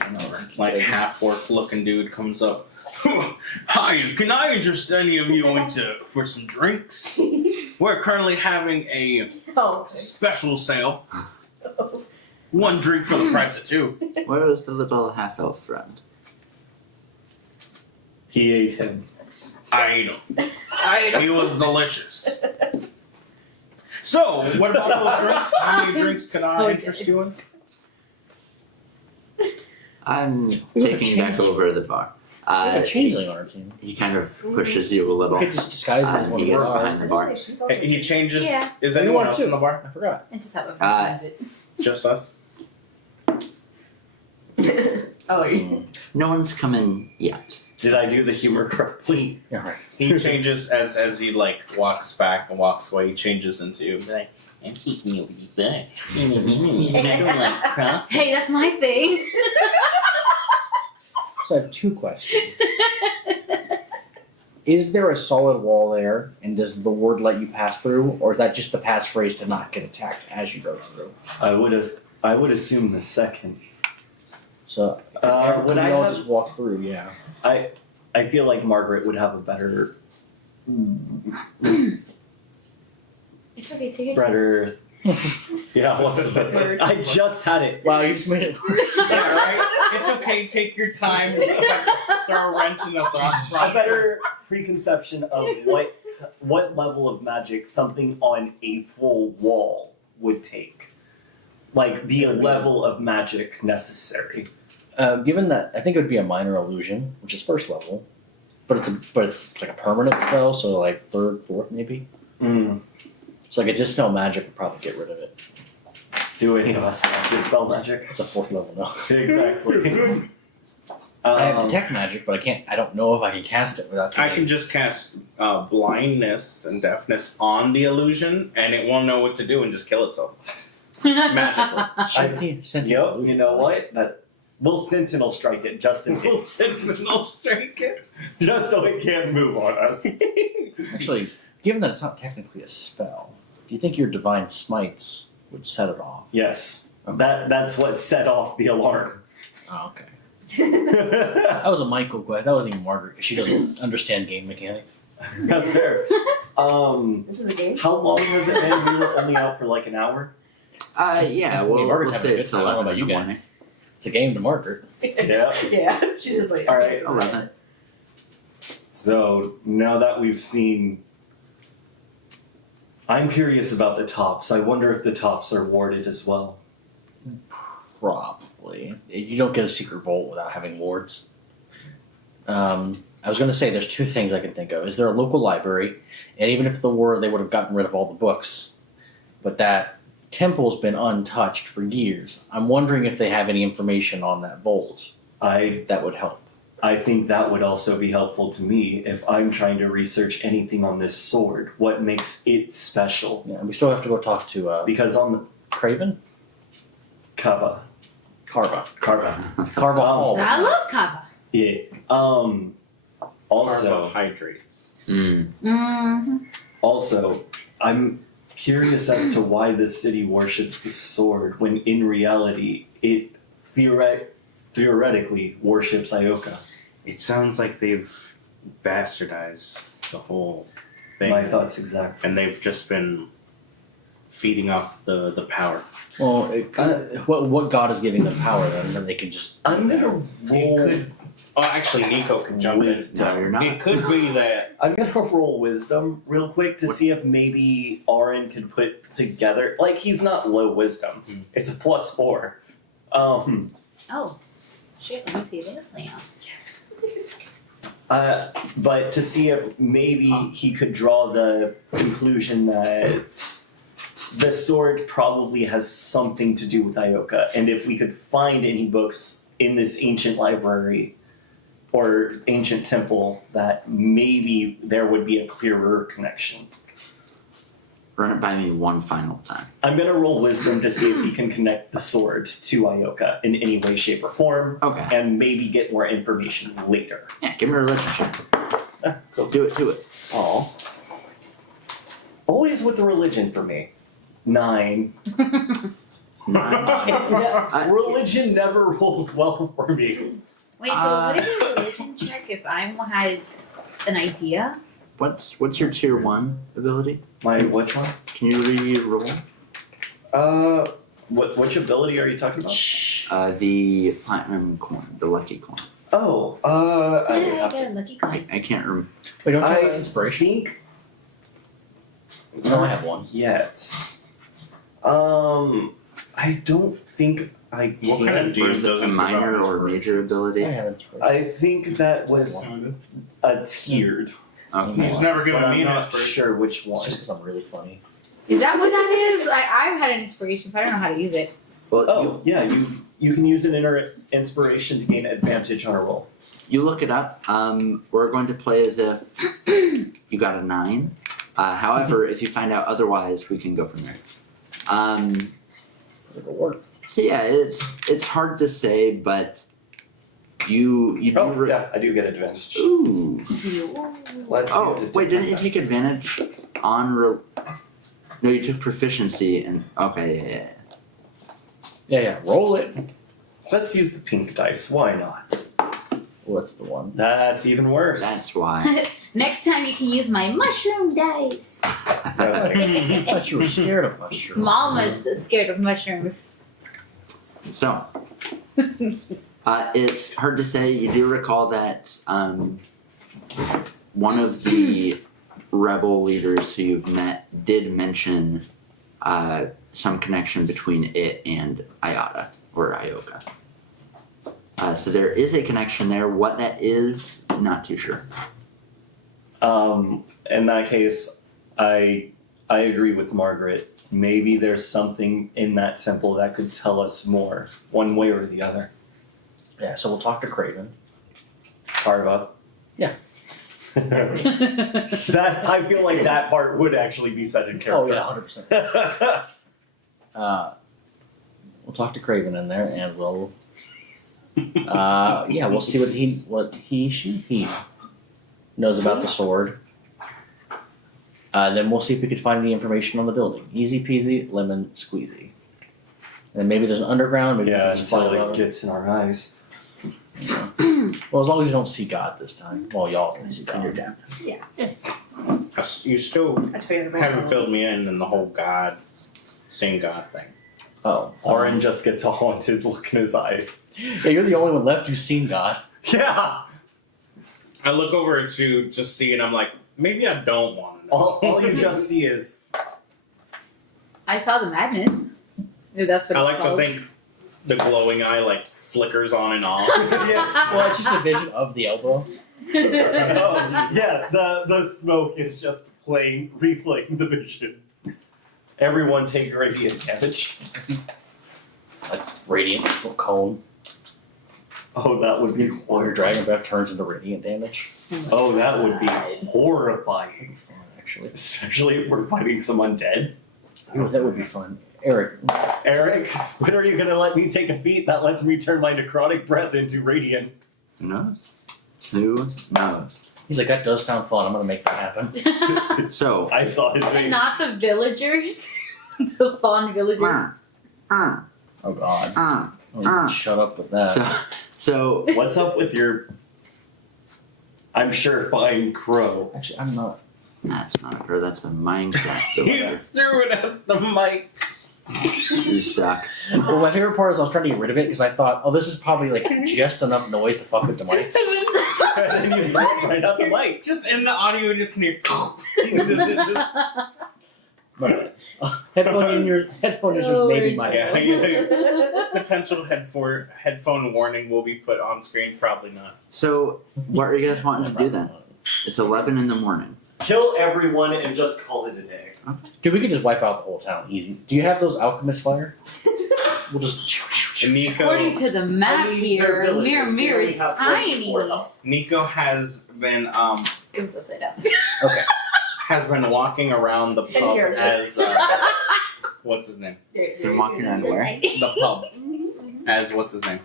like half orc looking dude, comes up. Hi, can I interest any of you for some drinks? We're currently having a Oh, special sale. One drink for the price of two. Where was the little half-elf friend? He ate him. I ate him. He was delicious. So, what about those drinks? How many drinks can I interest you in? I'm We have a taking back changeling. over the bar. We have a changeling on our team. He kind of pushes you a We little. could just disguise him as And one he of gets our behind the bar. Hey, he changes. Yeah. Is We anyone want else to. in the bar? I forgot. And just have a finds it. Just us? Oh, you. Mm. No one's come in yet. Did I do the humor correctly? Yeah, right. He changes as he like walks back and walks away. He changes into like, and keep me back. I don't like craft. Hey, that's my thing. So I have two questions. is there a solid wall there, and does the ward let you pass through, or is that just the passphrase to not get attacked as you go through? I would assume the second. So Would would I we all have- just walk through? Yeah. I feel like Margaret would have a better It's okay, take your time. better yeah, what's the Word. I just had it. Wow, you just made it worse. Yeah, right? It's okay, take your time. Throw a wrench in the thought A process. better preconception of what level of magic something on a full wall would take. Like the level of magic necessary. Given that, I think it would be a minor illusion, which is first level, but it's like a permanent spell, so like third, fourth maybe. Mm. So like a dispel magic would probably get rid of it. Do any of us have dispel magic? It's a fourth level now. Exactly. I have detect magic, but I don't know if I can cast it without. I can just cast blindness and deafness on the illusion, and it won't know what to do and just kill itself. Magically. You know what? We'll sentinel strike it just in We'll case. sentinel strike it. Just so it can't move on us. Actually, given that it's not technically a spell, do you think your divine smites would set it off? Yes. That's what set off the alarm. Oh, okay. That was a Michael quest. That wasn't even Margaret because she doesn't understand game mechanics. That's fair. This is a game. How long has it been? We were only out for like an hour. Yeah, well, Margaret's we'll having say a good it's time. I don't know 11 about you in the morning. guys. It's a game to Margaret. Yeah. Yeah, she's just like. All right. 11. So now that we've seen, I'm curious about the tops. I wonder if the tops are warded as well. Probably. You don't get a secret vault without having wards. I was going to say there's two things I can think of. Is there a local library? And even if there were, they would have gotten rid of all the books. But that temple's been untouched for years. I'm wondering if they have any information on that vault that would help. I think that would also be helpful to me if I'm trying to research anything on this sword. What makes it special? Yeah, we still have to go talk to Because on the Craven? Carva. Carva. Carva. Carva Hall. I love kava. Yeah. Also, Carbohydrates. Mm-hmm. Also, I'm curious as to why the city worships the sword when in reality it theoretically worships Ioka. It sounds like they've bastardized the whole thing. My thoughts exactly. And they've just been feeding off the power. Well, what god is giving them power then? Then they can just. do I'm that. gonna It roll. could. Oh, actually, Nico can jump in. Wisdom. No, you're not. It could be that. I'm gonna roll wisdom real quick to see if maybe Aaron could put together. Like he's not low wisdom. It's a +4. Oh, shit, let me see this now. But to see if maybe he could draw the conclusion that the sword probably has something to do with Ioka, and if we could find any books in this ancient library or ancient temple, that maybe there would be a clearer connection. Run it by me one final time. I'm gonna roll wisdom to see if he can connect the sword to Ioka in any way, shape, or form, Okay. and maybe get more information later. Yeah, give me a religion check. Cool. Do it. Aw. Always with the religion for me. 9. 9. Religion never rolls well for me. Wait, so would it be a religion check if I had an idea? What's your tier 1 ability? My which one? Can you re-roll? Which ability are you talking about? The platinum coin, the lucky coin. Oh, I I would have got to a lucky coin. I can't remember. Wait, don't you have I inspiration? think No, I have one. yet. I don't think I can. What kind of Or DM is it a doesn't minor give out or inspiration? major I ability? have inspiration. I think that was a tiered. Okay. He's never given but me I'm an not inspiration. sure which It's one. just because I'm really funny. Is that what that is? I've had an inspiration, but I don't know how to use it. Well, Oh, yeah, you can use an inspiration to gain advantage on a roll. you look it up. We're going to play as if you got a 9. However, if you find out otherwise, we can go from there. It'll work. So yeah, it's hard to say, but You do. Oh, yeah, I do get advantage. Ooh. Let's Oh, use it. wait, didn't you take advantage on No, you took proficiency and okay, Yeah, roll it. Let's use the pink dice. Why not? What's the one? That's even worse. That's why. Next time you can use my mushroom dice. I thought you were scared of mushrooms. Mama's scared of mushrooms. So, it's hard to say. You do recall that one of the rebel leaders who you've met did mention some connection between it and Iota or Ioka. So there is a connection there. What that is, not too sure. In that case, I agree with Margaret. Maybe there's something in that temple that could tell us more, one way or the other. Yeah, so we'll talk to Craven. Carva. Yeah. That I feel like that part would actually be said in Oh character. yeah, 100%. We'll talk to Craven in there, and we'll we'll see what he knows about the sword. Then we'll see if we can find any information on the building. Easy peasy, lemon squeezy. And maybe there's an underground. Maybe we Yeah, can just fly until above it it. gets in our eyes. Well, as long as you don't see God this time. Well, y'all can see God. You still I traded my haven't phone. filled me in the whole God, seeing God thing. Oh, Oren just gets a haunted look in his eye. yeah, you're the only one left who's seen God. Yeah! I look over at you, just see, and I'm like, maybe I don't want to know. All you just see is I saw the madness. If that's what I it's like to called. think the glowing eye like flickers on and off. yeah. Well, it's just a vision of the elbow. Yeah, the smoke is just replaying the vision. Everyone take radiant damage. Like radiant cone. Oh, that would be Or your horrible. dragon breath turns into radiant damage. Oh, that would be horrifying. Fun, actually. Especially if we're fighting some undead. Ooh, that would be fun. Eric, Eric, when are you gonna let me take a feat that lets me turn my necrotic breath into radiant? No? Who knows? he's like, that does sound fun. I'm gonna make that happen. So, I saw his And face. not the villagers. The fawn villagers. uh, Oh God. uh. Oh, shut up with that. So What's up with your I'm sure fine crow? Actually, I'm not. that's not her. That's a Minecraft You villager. threw it at the mic. You suck. Well, my favorite part is I was trying to get rid of it because I thought, oh, this is probably like just enough noise to fuck with the mics. And then you throw it right out the mic. Just in the audio, just can hear. But headphone users Oh maybe my might. Yeah, potential headphone warning will be put on screen. Probably not. So, what are you guys wanting to do then? It's 11 in the morning. Kill everyone and just call it a day. Dude, we could just wipe out the whole town easy. Do you have those alchemist fire? We'll just. And Nico, According to the map they're here, villagers. They Mir-Ameire only is have tiny. 4 health. Nico has been It was upside down. walking around the pub Here. as what's his name? You're walking around where? The pub as what's his name?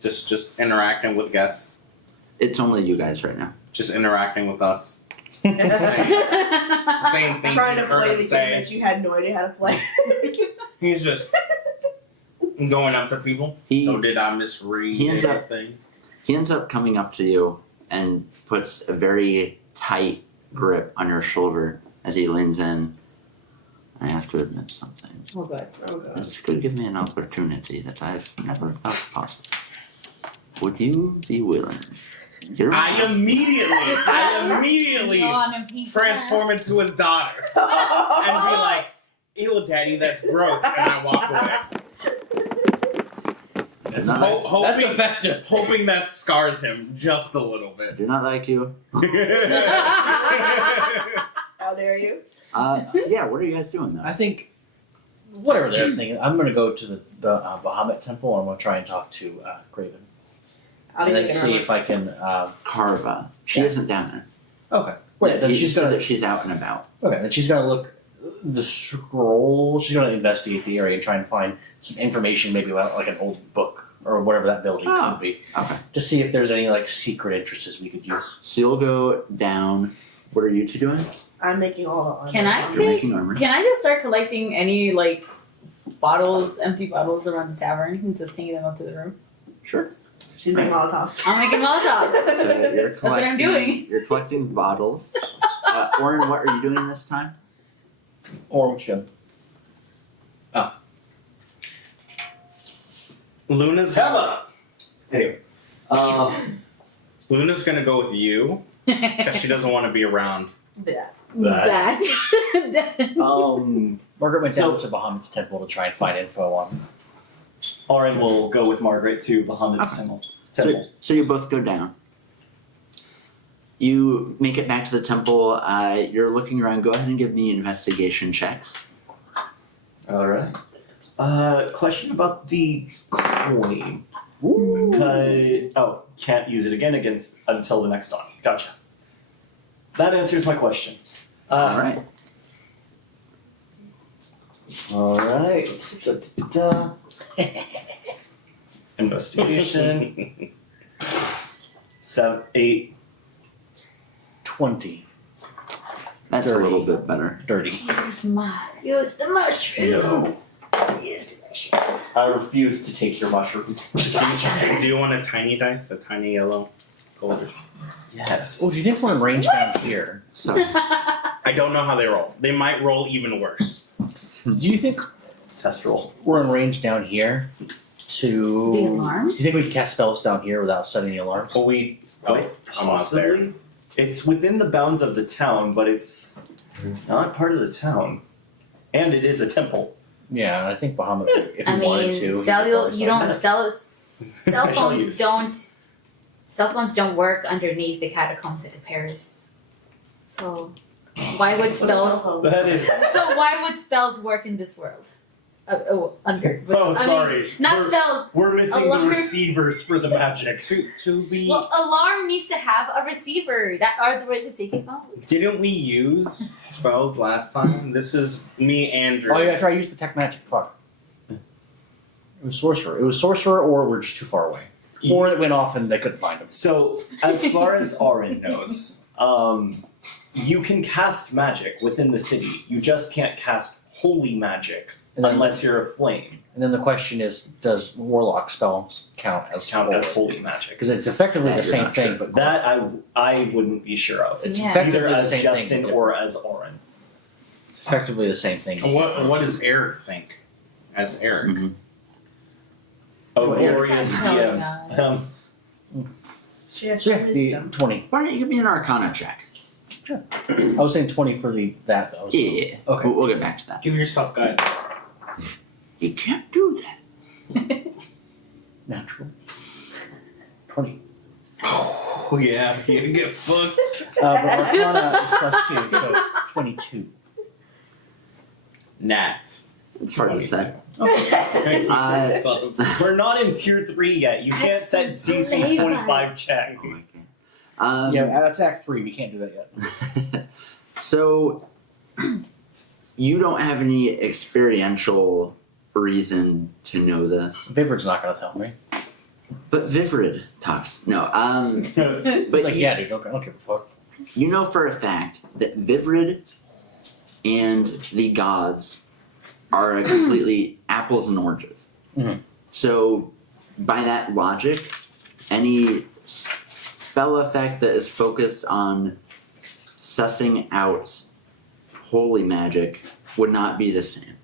Just interacting with guests, It's only you guys right now. just interacting with us, saying things Trying he's to heard play us the say. game that you had no idea how to play. He's just going up to people. He- So did I misread he ends up- anything? He ends up coming up to you and puts a very tight grip on your shoulder as he leans in. I have to admit something. Oh god. Oh god. This could give me an opportunity that I've never thought possible. Would you be willing? I immediately transform into his daughter and be like, "Ew, daddy, that's gross," and I walk away. That's, Not that's hoping, effective. hoping that scars him just a little bit. do not like you. How dare you? Yeah, what are you guys doing though? I think, whatever they're thinking, I'm going to go to the Bahamut temple and I'm going to try and talk to Craven. I'll And be then taking see her. if I can. Carva. She Yeah. isn't down there. Okay. Wait, then He she's said going that to. she's out and about. Okay, then she's going to look the scroll. She's going to investigate the area and try and find some information, maybe about like an old book or whatever that building Oh, could be. okay. To see if there's any like secret entrances we could use. So you'll go down. What are you two doing? I'm making all the armor. Can I You're take- making armor. Can I just start collecting any like bottles, empty bottles around the tavern and just hanging them up to the room? Sure. She's making Molotovs. I'm making Molotovs. So you're That's what I'm doing. You're collecting bottles. Oren, what are you doing this time? Or which gun? Luna's Emma! Anyway. Luna's gonna go with you because she doesn't want to be around. Yeah. That. Margaret went So- down to Bahamut's temple to try and find info on. Oren will go with Margaret to Bahamut's temple. So you both go down. You make it back to the temple. You're looking around. Go ahead and give me investigation checks. Alright. Question about the coin. Can't use it again until the next dawn. Gotcha. That answers my question. All right. Alright. Investigation. 7, 8. 20. That's Dirty. a little bit better. Dirty. Use the mushroom. Use the mushroom. I refuse to take your mushrooms. Do you want a tiny dice, a tiny yellow gold? Yes. Oh, do you think we're in range down here? So I don't know how they roll. They might roll even worse. Do you think Test roll. we're in range down here to... The alarm? Do you think we can cast spells down here without setting the alarms? But we Quite I'm up there. possibly. It's within the bounds of the town, but it's not part of the town. And it is a temple. Yeah, I think Bahamut, if I you wanted mean, to. you don't cell I shall use. cell phones don't work underneath the catacombs of Paris. So why would What's a cell spells? phone? That is. So why would spells work in this world? Under. Oh, I mean, sorry. not spells. We're missing Alarm. the receivers for the magic. To be Well, alarm needs to have a receiver. That otherwise it's taking phone. didn't we use spells last time? This is me, Andrew. Oh, yeah, try to use Detect Magic. Fuck. It was Sorcerer. It was Sorcerer, or we're just too far away. Or it went off and they couldn't find him. So, as far as Orin knows, you can cast magic within the city. You just can't cast holy magic And then, unless you're a flame. and then the question is, does Warlock spells count as Count as holy? holy magic. Because it's effectively That the you're same not thing, sure. but That I wouldn't be sure of. it's Yeah. effectively Either the as same Justin thing. or as Orin. It's effectively the same thing. And what does Eric think? As Eric. Mhm. Oh, Well, Eric- glorious Oh, DM. God. She has So yeah, some the wisdom. 20. why don't you give me an Arcana check? I was saying 20 for that. I was Yeah. Okay. We'll get back to that. Give yourself guidance. You can't do that. Natural. 20. Oh yeah, you get fucked. But Arcana is +2, so 22. Nat. It's hard to say. Son of- We're not in tier 3 yet. You can't set DC 25 checks. Yeah, attack 3. We can't do that yet. So, you don't have any experiential reason to know this, Vivred's not going to tell me. but Vivrid talks. No, He's but like, you, yeah, dude, I don't give a fuck. you know for a fact that Vivrid and the gods are completely apples and oranges. Mhm. So, by that logic, any spell effect that is focused on sussing out holy magic would not be the same.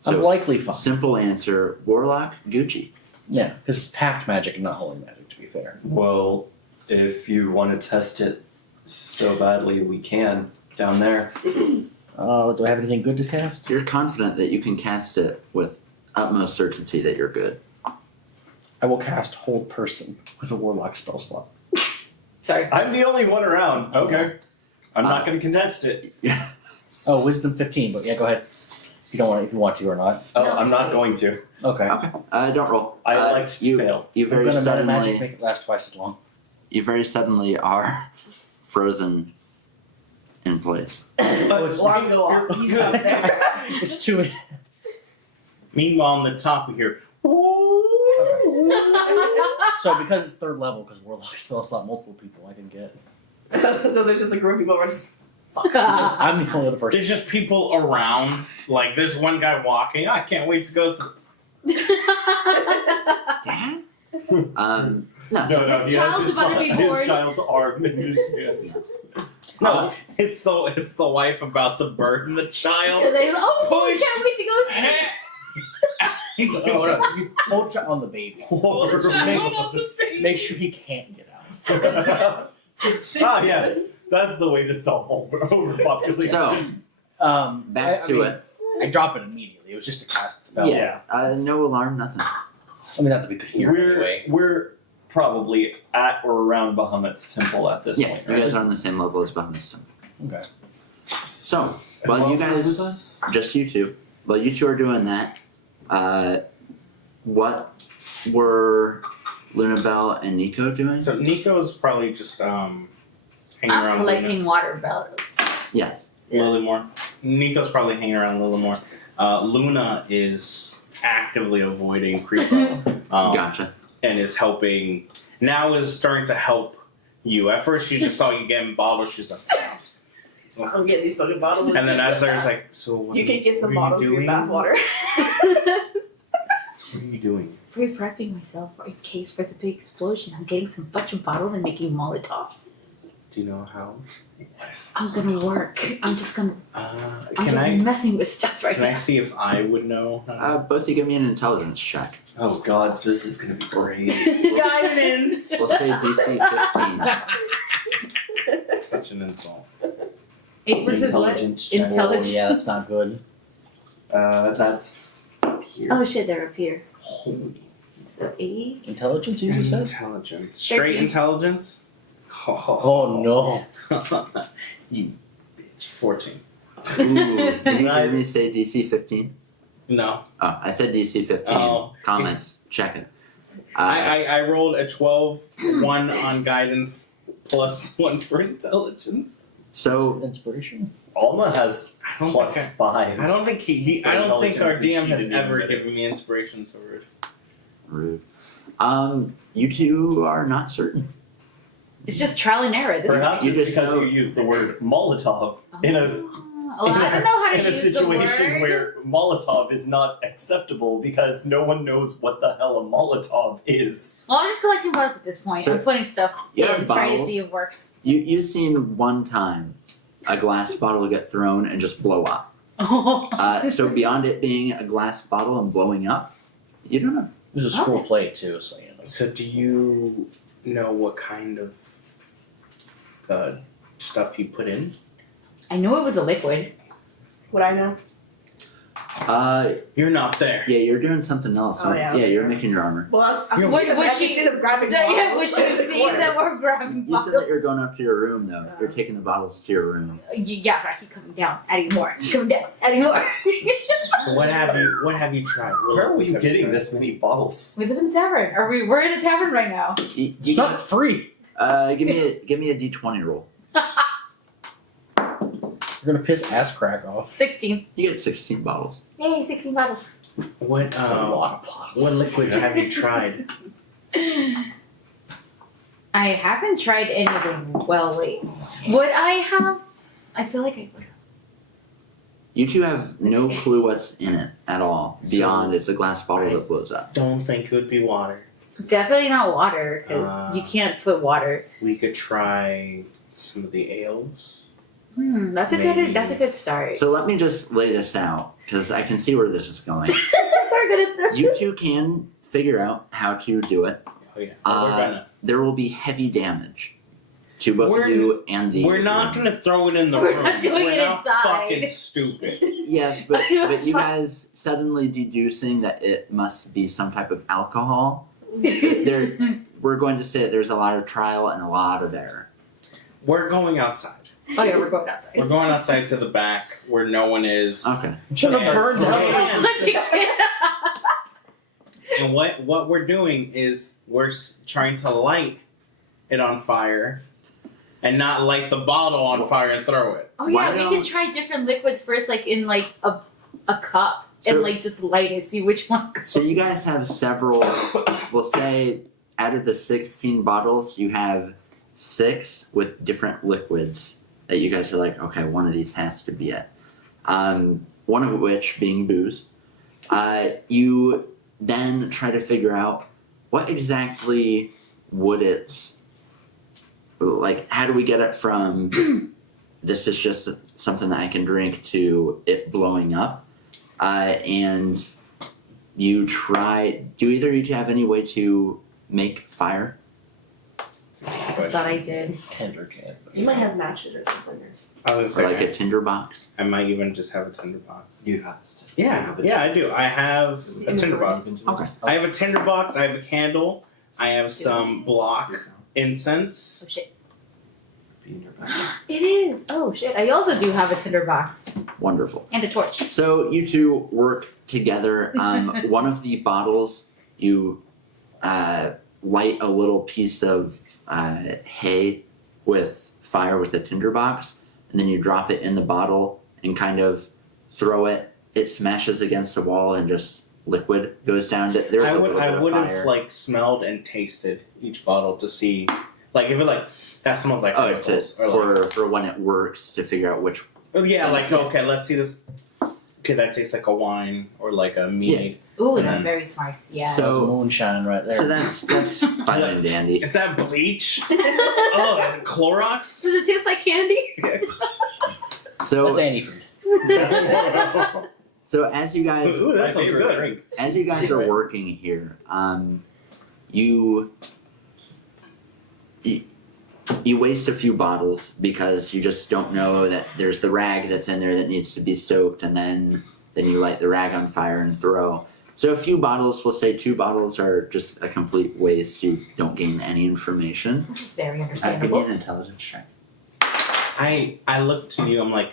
So, Unlikely fun. simple answer: Warlock, Gucci. Yeah, because it's packed magic and not holy magic, to be fair. Well, if you want to test it so badly, we can down there. Do I have anything good to cast? You're confident that you can cast it with utmost certainty that you're good. I will cast Hold Person with a Warlock spell slot. Sorry. I'm the only one around. Okay. I'm not going to contest it. Oh, Wisdom 15, but yeah, go ahead. If you want to or not. Oh, No. I'm not going to. Okay. Okay. Don't roll. I liked to you. fail. You We're very gonna meta magic suddenly. make it last twice as long. You very suddenly are frozen in place. Alarm go off. He's up there. It's too. Meanwhile, on the top we hear, "Ooh." So because it's third level, because warlocks spell slot multiple people, I can get. So there's just a group of people who are just I'm the only other person. There's just people around. Like there's one guy walking. I can't wait to go to. No. No, His he has child's about to be born. his child's arm in his hand. No, it's the wife about to burn the child. And they, oh, I Push. can't wait to go see. Ultra on the baby. Make sure he can't get out. Yes, that's the way to solve overpopulation. So, back to it. I drop it immediately. It was just a cast spell. Yeah. No alarm, nothing. I mean, not that we could hear anyway. We're probably at or around Bahamut's temple at this Yeah, point, you right? guys are on the same level as Bahamut's temple. Okay. So, Who while you else is guys, with us? just you two, while you two are doing that, what were Lunabelle and Nico doing? So Nico's probably just hanging I'm around collecting water bottles. Yes. Lillimore. Nico's probably hanging around Lillimore. Luna is actively avoiding Creepo. Gotcha. And is helping. Now is starting to help you. At first, she just saw you getting bottles. She's like, I'm getting these fucking bottles. and then as there's like, so what? you can get some what are bottles you for your doing? bathwater. So what are you doing? Pre-prepping myself in case for the big explosion. I'm getting some bunch of bottles and making Molotovs. Do you know how? I'm gonna work. I'm just gonna. I'm Can just I? messing with stuff right Can I now. see if I would know? Both of you give me an intelligence check. Oh god, this is gonna be great. Guidance. We'll say DC 15. Such an insult. 8 versus what? Intelligence check. Intelligence. Oh, yeah, that's not good. That's up here. Oh shit, they're up here. Holy So 8. Intelligence, you just said? intelligence. Straight 13. intelligence. Oh no. You bitch. 14. Ooh, did you hear me say DC 15? No. Oh, I said DC 15. Oh. Comments, check it. I rolled a 12, 1 on guidance, plus 1 for intelligence. So, Inspiration? Alma has I don't plus think 5. I don't think For I don't think our intelligence, and DM she has didn't ever even given me inspiration so rude. rude. You two are not certain. It's just trial and error. This Perhaps You it's just because know- you used the word Molotov in a Oh, I don't know how to in a use situation the word. where Molotov is not acceptable because no one knows what the hell a Molotov is. Well, I'm just collecting bottles at this point. So- I'm putting stuff Yeah, in, trying to bottles. see if it works. You've seen one time a glass bottle get thrown and just blow up. So beyond it being a glass bottle and blowing up, you don't know. There's a scroll Okay. play too, so you know. So do you know what kind of stuff you put in? I knew it was a liquid. Would I know? You're not there. Yeah, you're doing something else. Oh, yeah. You're making your armor. Well, I You're- can see them, Was I can she- see them grabbing Yeah, bottles. was she in the seeing corner. that we're grabbing You said bottles? that you're going up to your room, though. You're taking the bottles to your room. Yeah, but I keep coming down, adding more, coming down, adding more. So what have you tried? What Where are liquids you have getting tried? this many bottles? We live in a tavern. We're in a tavern right now. You It's not free. give me a D20 roll. You're gonna piss ass crack off. 16. You get 16 bottles. Yay, 16 bottles. What A lot of bottles. what liquids have you tried? I haven't tried any of them. Well, wait. Would I have? I feel like I would have. You two have no clue what's in it at all. So- Beyond it's a glass bottle that blows up. Don't think it would be water. Definitely not water, because you can't put water. We could try some of the ales. That's a Maybe. good. That's a good start. So let me just lay this out, because I can see where this is going. We're good at that. You two can figure out how to do it. Oh yeah. Uh, we're gonna. There will be heavy damage to both We're- you and the We're not room. gonna throw it in the We're room. not doing we're it not inside. fucking stupid. Yes, but you guys suddenly deducing that it must be some type of alcohol. We're going to say that there's a lot of trial and a lot of error. We're going outside. Oh yeah, we're going outside. We're going outside to the back where no one is. Okay. Should have Yeah. burned down. And what we're doing is we're trying to light it on fire, and not light the bottle on fire and throw it. Oh yeah, Why we don't- can try different liquids first, like in like a cup. So- and just light it, see which one goes. So you guys have several. We'll say out of the 16 bottles, you have 6 with different liquids that you guys are like, okay, one of these has to be it. One of which being booze. You then try to figure out what exactly would it, like, how do we get it from this is just something that I can drink to it blowing up? And you try, do either of you two have any way to make fire? I thought I did. Tender can. You might have matches or something. I was Or gonna like say, a tinderbox? I might even just have a tinderbox. You have to. Yeah, I do. I have a tinderbox. Okay. I have a tinderbox. I have a candle. I have some block incense. Oh shit. Be in your back. It is. Oh shit. I also do have a tinderbox Wonderful. and a torch. So you two work together. One of the bottles, you light a little piece of hay with fire with a tinderbox, and then you drop it in the bottle and kind of throw it. It smashes against the wall and just liquid goes down. There's I a would little bit of have fire. smelled and tasted each bottle to see if it that smells like Oh, chemicals or for when it works to figure out which. okay, let's see this. Okay, that tastes like a wine or like a mead. Ooh, And that's then- very smart. Yeah. So- That's moonshine right there. So that's fine and dandy. Is that bleach? Oh, Clorox. Does it taste like candy? So That's antifreeze. so as you guys Ooh, that My sounds favorite good. drink. as you guys are working here, you waste a few bottles because you just don't know that there's the rag that's in there that needs to be soaked, and then you light the rag on fire and throw. So a few bottles, we'll say 2 bottles, are just a complete waste. You don't gain any information. Which is very Give me understandable. an intelligence check. I look to you. I'm like,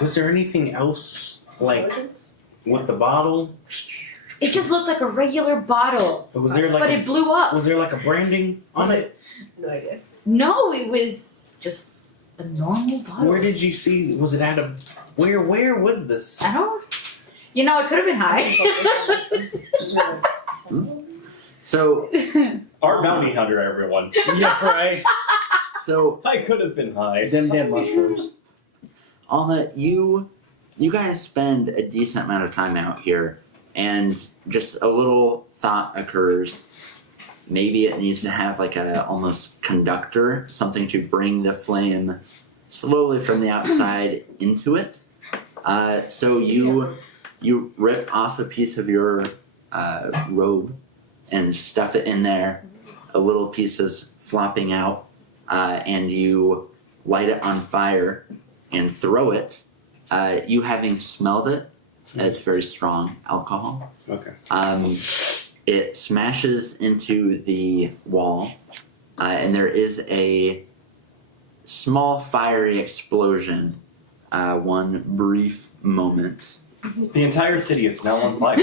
was there anything else with the bottle? It just looked like a regular bottle, Was there but it blew up. was there like a branding on it? No idea. No, it was just a normal bottle. Where did you see? Was it at a? Where was this? I don't. It could have been high. So Our bounty hunter, everyone. Yeah, right. so I could have been high. Them damn mushrooms. Alma, you guys spend a decent amount of time out here, and just a little thought occurs. Maybe it needs to have like a almost conductor, something to bring the flame slowly from the outside into it. So you rip off a piece of your robe and stuff it in there. A little piece is flopping out, and you light it on fire and throw it. You having smelled it, it's very strong alcohol. Okay. It smashes into the wall, and there is a small fiery explosion. One brief moment. The entire city is now on fire.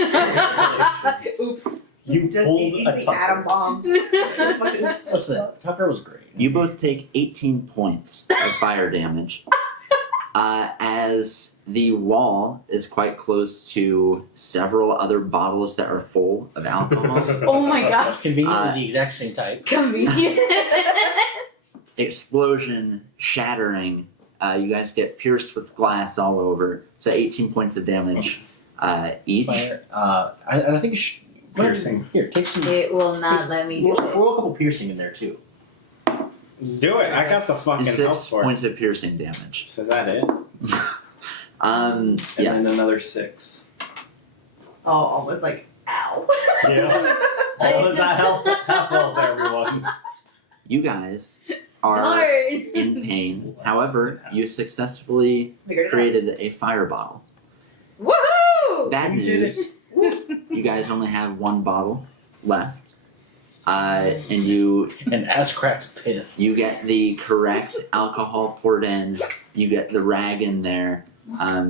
Oops. You Just pulled you a see Tucker. atom bomb. Listen, Tucker was great. You both take 18 points of fire damage. As the wall is quite close to several other bottles that are full of alcohol. Oh my god. Conveniently the exact same type. Convenient. Explosion, shattering. You guys get pierced with glass all over. So 18 points of damage each. Fire. I think you should. Piercing. Here, take some. It will not let me do Roll it. roll a couple piercing in there too. Do it. I got the fucking And help 6 for it. points of piercing damage. Is that it? And Yes. then another 6. Oh, almost like, ow. Yeah. All does that help? Help everyone. You guys are Darn. in pain. However, you successfully Figured it out. created a fire bottle. Woohoo! Bad You did news. You guys only have 1 bottle left. And you And ass cracks pissed. get the correct alcohol poured in. You get the rag in there.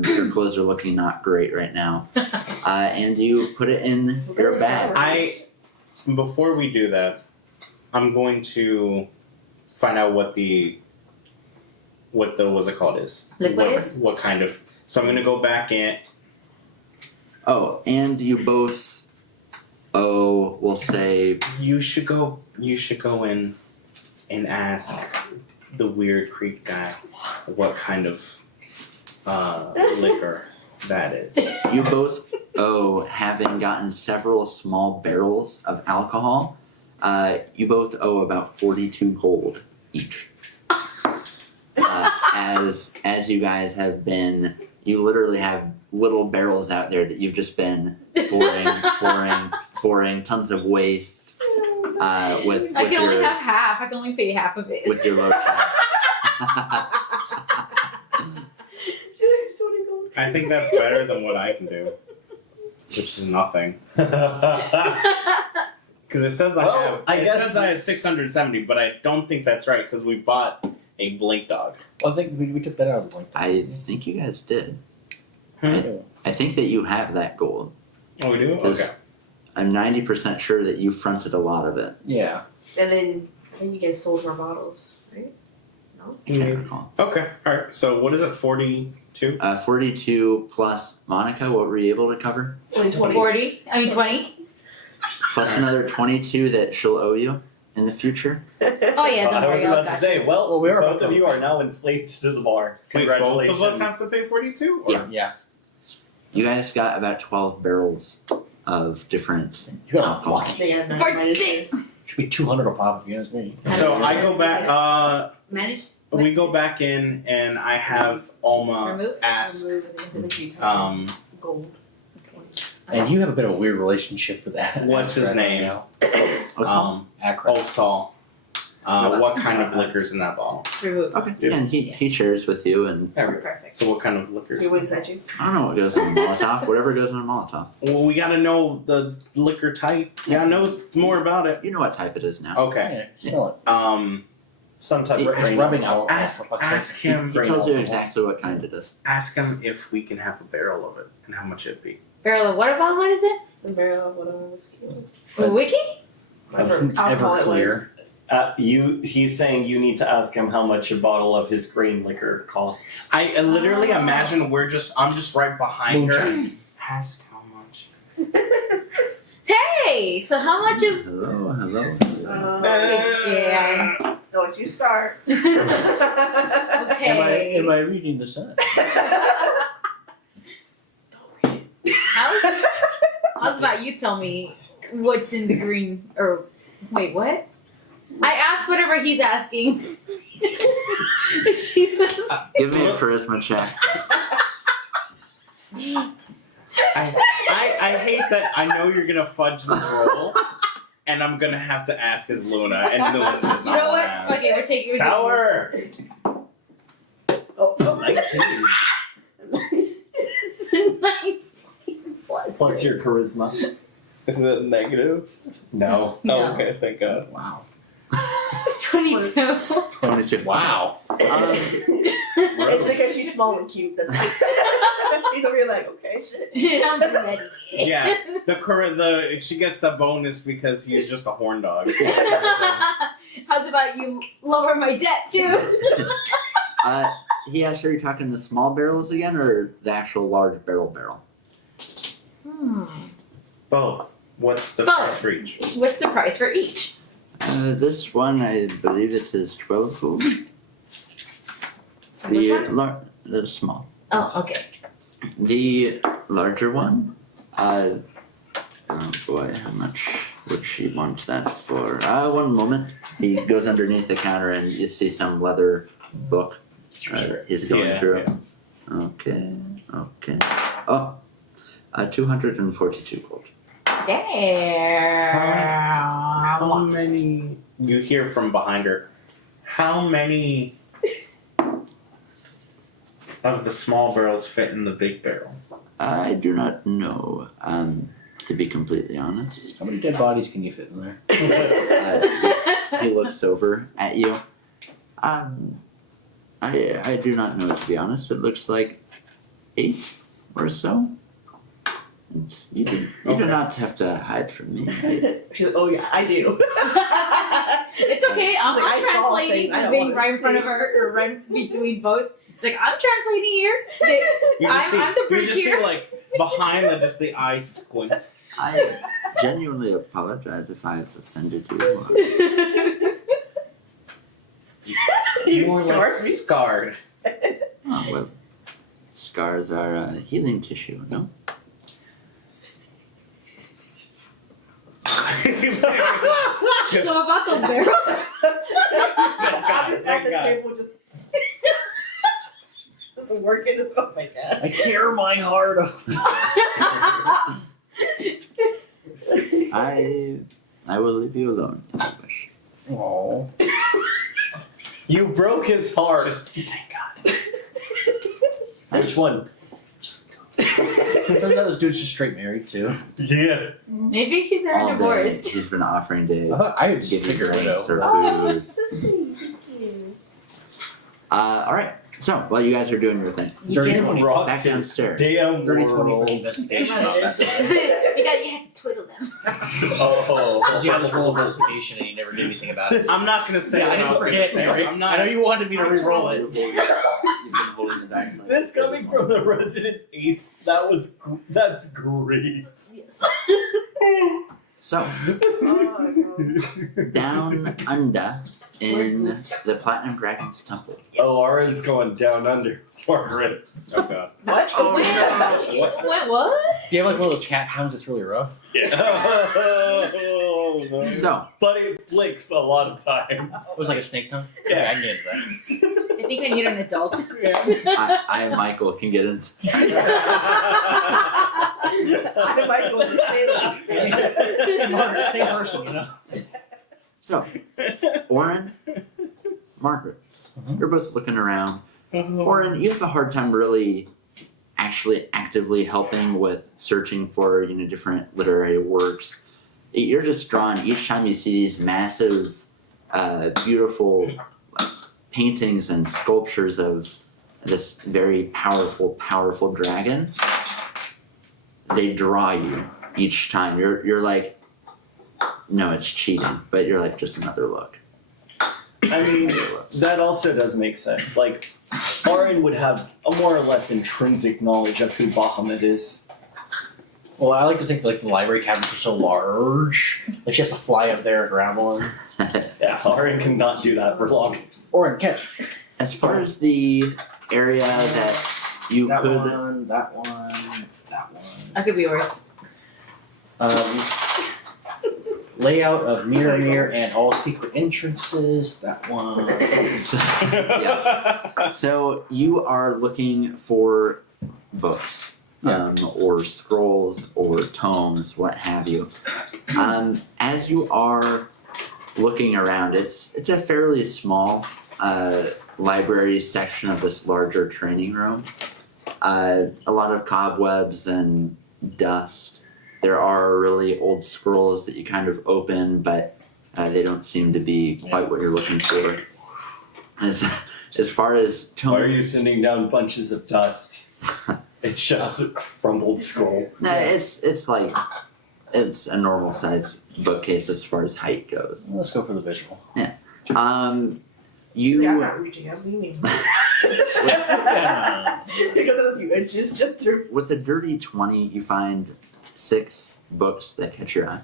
Your clothes are looking not great right now. And you put it in your bag. Before we do that, I'm going to find out what the what's it called is. Liquid is? What kind of? So I'm gonna go back in. Oh, and you both owe, we'll say, You should go in and ask the Weird Creek guy what kind of liquor that is. you both owe, having gotten several small barrels of alcohol, you both owe about 42 gold each. As you guys have been, you literally have little barrels out there that you've just been pouring, tons of waste, with I can your, only have half. I can only pay half of it. with your low I think that's better than what I can do, which is nothing. Because it says Well, I guess- says I have 670, but I don't think that's right because we bought a blink dog. Well, I think we took that out of the link. I think you guys did. Yeah. I think that you have that gold. Oh, we do? Yes. Okay. I'm 90% sure that you fronted a lot of it. Yeah. And then you guys sold more bottles, right? No? I can't recall. Okay. All right. So what is it? 42? 42 plus Monica, what were you able to cover? Only 20. 40? I mean 20? Plus another 22 that she'll owe you in the future. Oh yeah, don't I was worry, I'll about to got say, you. well, we are both about of to- you are now enslaved to the bar. Wait, both Congratulations. of us have to pay 42? Or? Yeah. Yeah. You guys got about 12 barrels of different You got alcohol. lucky. Yeah, no, For mine is dick. too. Should be 200 a pop if you ask me. So I go back. Manage? We go back in and I have Alma Remove? ask. Gold. And you have a bit of a weird relationship with that. What's his Right name? now. Akron. Akron. What kind of liquor's in that bottle? Remove. Okay. Yeah, and he shares with you, and Perfect. So what kind of liquor's? He winks at you. I don't know what goes in a Molotov. Whatever goes in a Molotov. Well, we gotta know the liquor type. Yeah, know more about it. You know what type it is now. Okay. Yeah, smell it. Some type of It's grain rubbing alcohol. alcohol. for fuck's Ask sake. him. He Grain tells you alcohol. exactly what kind it is. Ask him if we can have a barrel of it and how much it'd be. Barrel of what about? What is it? The barrel of whatever whiskey it was. A wiki? Whatever It's alcohol it Everclear. was. He's saying you need to ask him how much a bottle of his grain liquor costs. I literally imagine I'm just right behind her. Moonshine. Ask how much. Hey, so how much is? Hello. Yeah. Don't you start. Okay. Am I reading the sign? How's about you tell me what's in the green? Or wait, what? I asked whatever he's asking. She was. Give me a charisma check. I hate that I know you're gonna fudge this roll, and I'm gonna have to ask as Luna, and Luna's just You not know what? gonna ask. Okay, we're taking. Tower! Oh, 19. It's 19 plus. Plus your charisma. Is it negative? No. No. Oh, okay, thank God. Wow. It's 22. 22. Wow. It's because she's small and cute. That's why. He's over here like, okay, shit. I'm ready. Yeah, she gets the bonus because he's just a horn dog. How's about you lower my debt too? He asked, are you talking the small barrels again, or the actual large barrel? Both. What's the Both. price for each? What's the price for each? This one, I believe it is 12 gold. Which one? The small. Oh, okay. The larger one, oh boy, how much would she want that for? One moment. He goes underneath the counter and you see some leather book he's going through. Yeah. Okay. Oh, 242 gold. Damn. How many? You hear from behind her. How many of the small barrels fit in the big barrel? I do not know, to be completely honest. How many dead bodies can you fit in there? He looks over at you. I do not know, to be honest. It looks like 8 or so. You do not have to hide from me. She's like, oh yeah, I do. It's okay. I'm She's like, I saw translating. things I Just don't being wanna right in front of see. her, or right between both. It's like I'm translating here. You I'm the you just bridge see here. like behind the just the eye squint. I genuinely apologize if I've offended you. You More like scarred me. scarred. Oh, well, scars are healing tissue, no? Just- So about those barrels? I'm just at the guy. table just working this. Oh my god. I tear my heart open. I will leave you alone if you wish. Oh. You broke his heart. Thank God. Which one? Those dudes just straight married too. Yeah. Maybe they're All day, divorced. he's been offering to I thought I would just give you figure it drinks out. or Oh, food. so sweet. Thank you. All right. So while you guys are doing your thing, You Dirty can- 20. Rock back his downstairs. damn Dirty 20 for world. the investigation on that. you had to twiddle them. Oh. Because you had this whole investigation and you never did anything about it. I'm not gonna say Yeah, I what didn't was gonna forget, say. Mary. I'm not. I know you wanted me to re-roll it. You've been holding the dice like This coming from the resident ace, that's great. Yes. So Oh my god. down under in the Platinum Dragon's temple. Oh, Aaron's going down under. Margaret. Oh god. What? Oh, Wait, what? Do you have like one of those cat towns that's really rough? Oh, no. So But it blinks a lot of times. It was like a snake tongue? Yeah. I can get into I think I need an adult. I and Michael can get into. I might go to that. Margaret, same person, you know? So, Oren, Margaret, you're both looking around. Oren, you have a hard time really actually actively helping with searching for different literary works. You're just drawn each time you see these massive, beautiful paintings and sculptures of this very powerful dragon. They draw you each time. You're like, no, it's cheating, but you're like, just another look. I mean, that also does make sense. Like, Aaron would have a more or less intrinsic knowledge of who Bahamut is. Well, I like to think like the library cabinets are so large, like she has to fly up there and grab one. Yeah, Aaron cannot do that for long. Or in catch. As far as the area that you That could, one, that one, that one. That could be worse. Layout of Mir-Ameire and all secret entrances, that one. so you are looking for books, or scrolls, or tomes, what have you. As you are looking around, it's a fairly small library section of this larger training room. A lot of cobwebs and dust. There are really old scrolls that you kind of open, but they don't seem to be quite what you're looking for. As far as tomes, Why are you sending down bunches of dust? It's just a crumbled skull. no, it's like it's a normal size bookcase as far as height goes. Let's go for the visual. You Yeah, I'm not reaching. I'm leaning. Because of a few inches, just to. with a dirty 20, you find 6 books that catch your eye.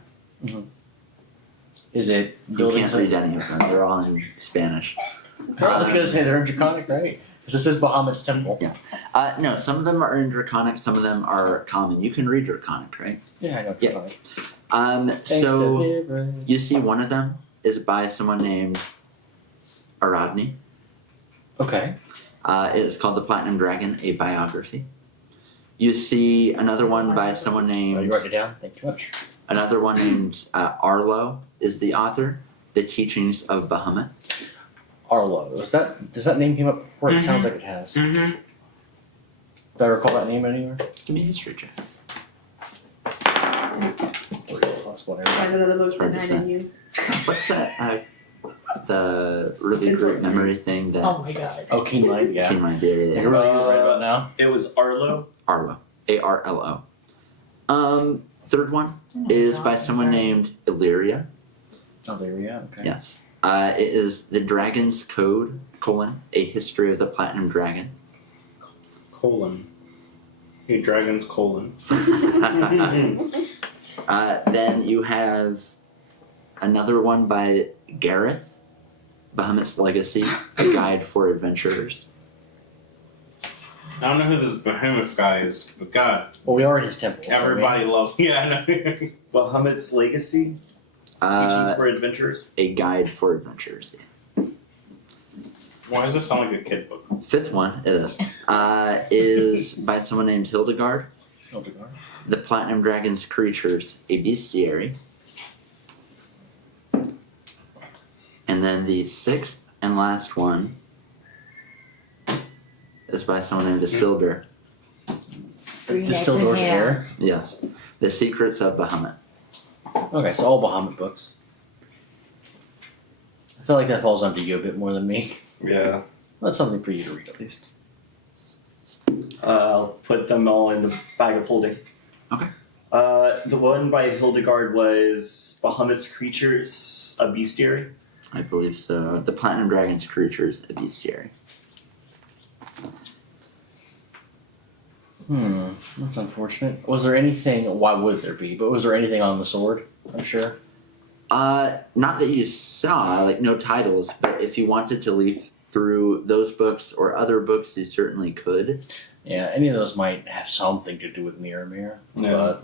Is it You building can't read any of them; they're all in Spanish. I was gonna say they're in Draconic, right? Because this is Bahamut's temple. No, some of them are in Draconic, some of them are common. You can read Draconic, right? Yeah, I know Yeah. Draconic. So to you see one of them is by someone named Aradni. Okay. It is called The Platinum Dragon, a biography. You see another one by someone Oh, you named write it down? Thank you much. Arlo is the author, The Teachings of Bahamut. Arlo. Does that name came up before? It sounds like it has. Mm-hmm. Do I recall that name anywhere? Give me a history check. Plus whatever. Find another book Hard to behind say. in you. What's that? The really great memory thing that Oh my god. Oh, Keen Light, yeah. King Mind did. You're really right about now. It was Arlo. Arlo. Arlo. Third one is by someone named Illyria. Oh, there we go. Okay. Yes. It is The Dragon's Code, A History of the Platinum Dragon. Colon. Hey, Dragon's colon. Then you have another one by Gareth, Bahamut's Legacy, a guide for adventurers. I don't know who this behemoth guy is, but God, Well, we are in his temple. aren't we? everybody loves. Yeah, I know. Bahamut's Legacy? Teachings for Adventurers? A guide for adventurers. Yeah. Why does this sound like a kid book? Fifth one, it is by someone named Hildegard. Hildegard. The Platinum Dragon's Creatures, a Bestiary. And then the sixth and last one is by someone named Isildur. Distilled Doors Hair. Yes. The Secrets of Bahamut. Okay, so all Bahamut books. I feel like that falls onto you a bit more than me. Yeah. That's something for you to read at least. I'll put them all in the bag of holding. Okay. The one by Hildegard was Bahamut's Creatures, a Bestiary. I believe so. The Platinum Dragon's Creatures, a Bestiary. That's unfortunate. Was there anything, why would there be, but was there anything on the sword? I'm sure. Not that you saw, like no titles, but if you wanted to leaf through those books or other books, you certainly could. Yeah, any of those might have something to do with Mir-Ameire. Yeah.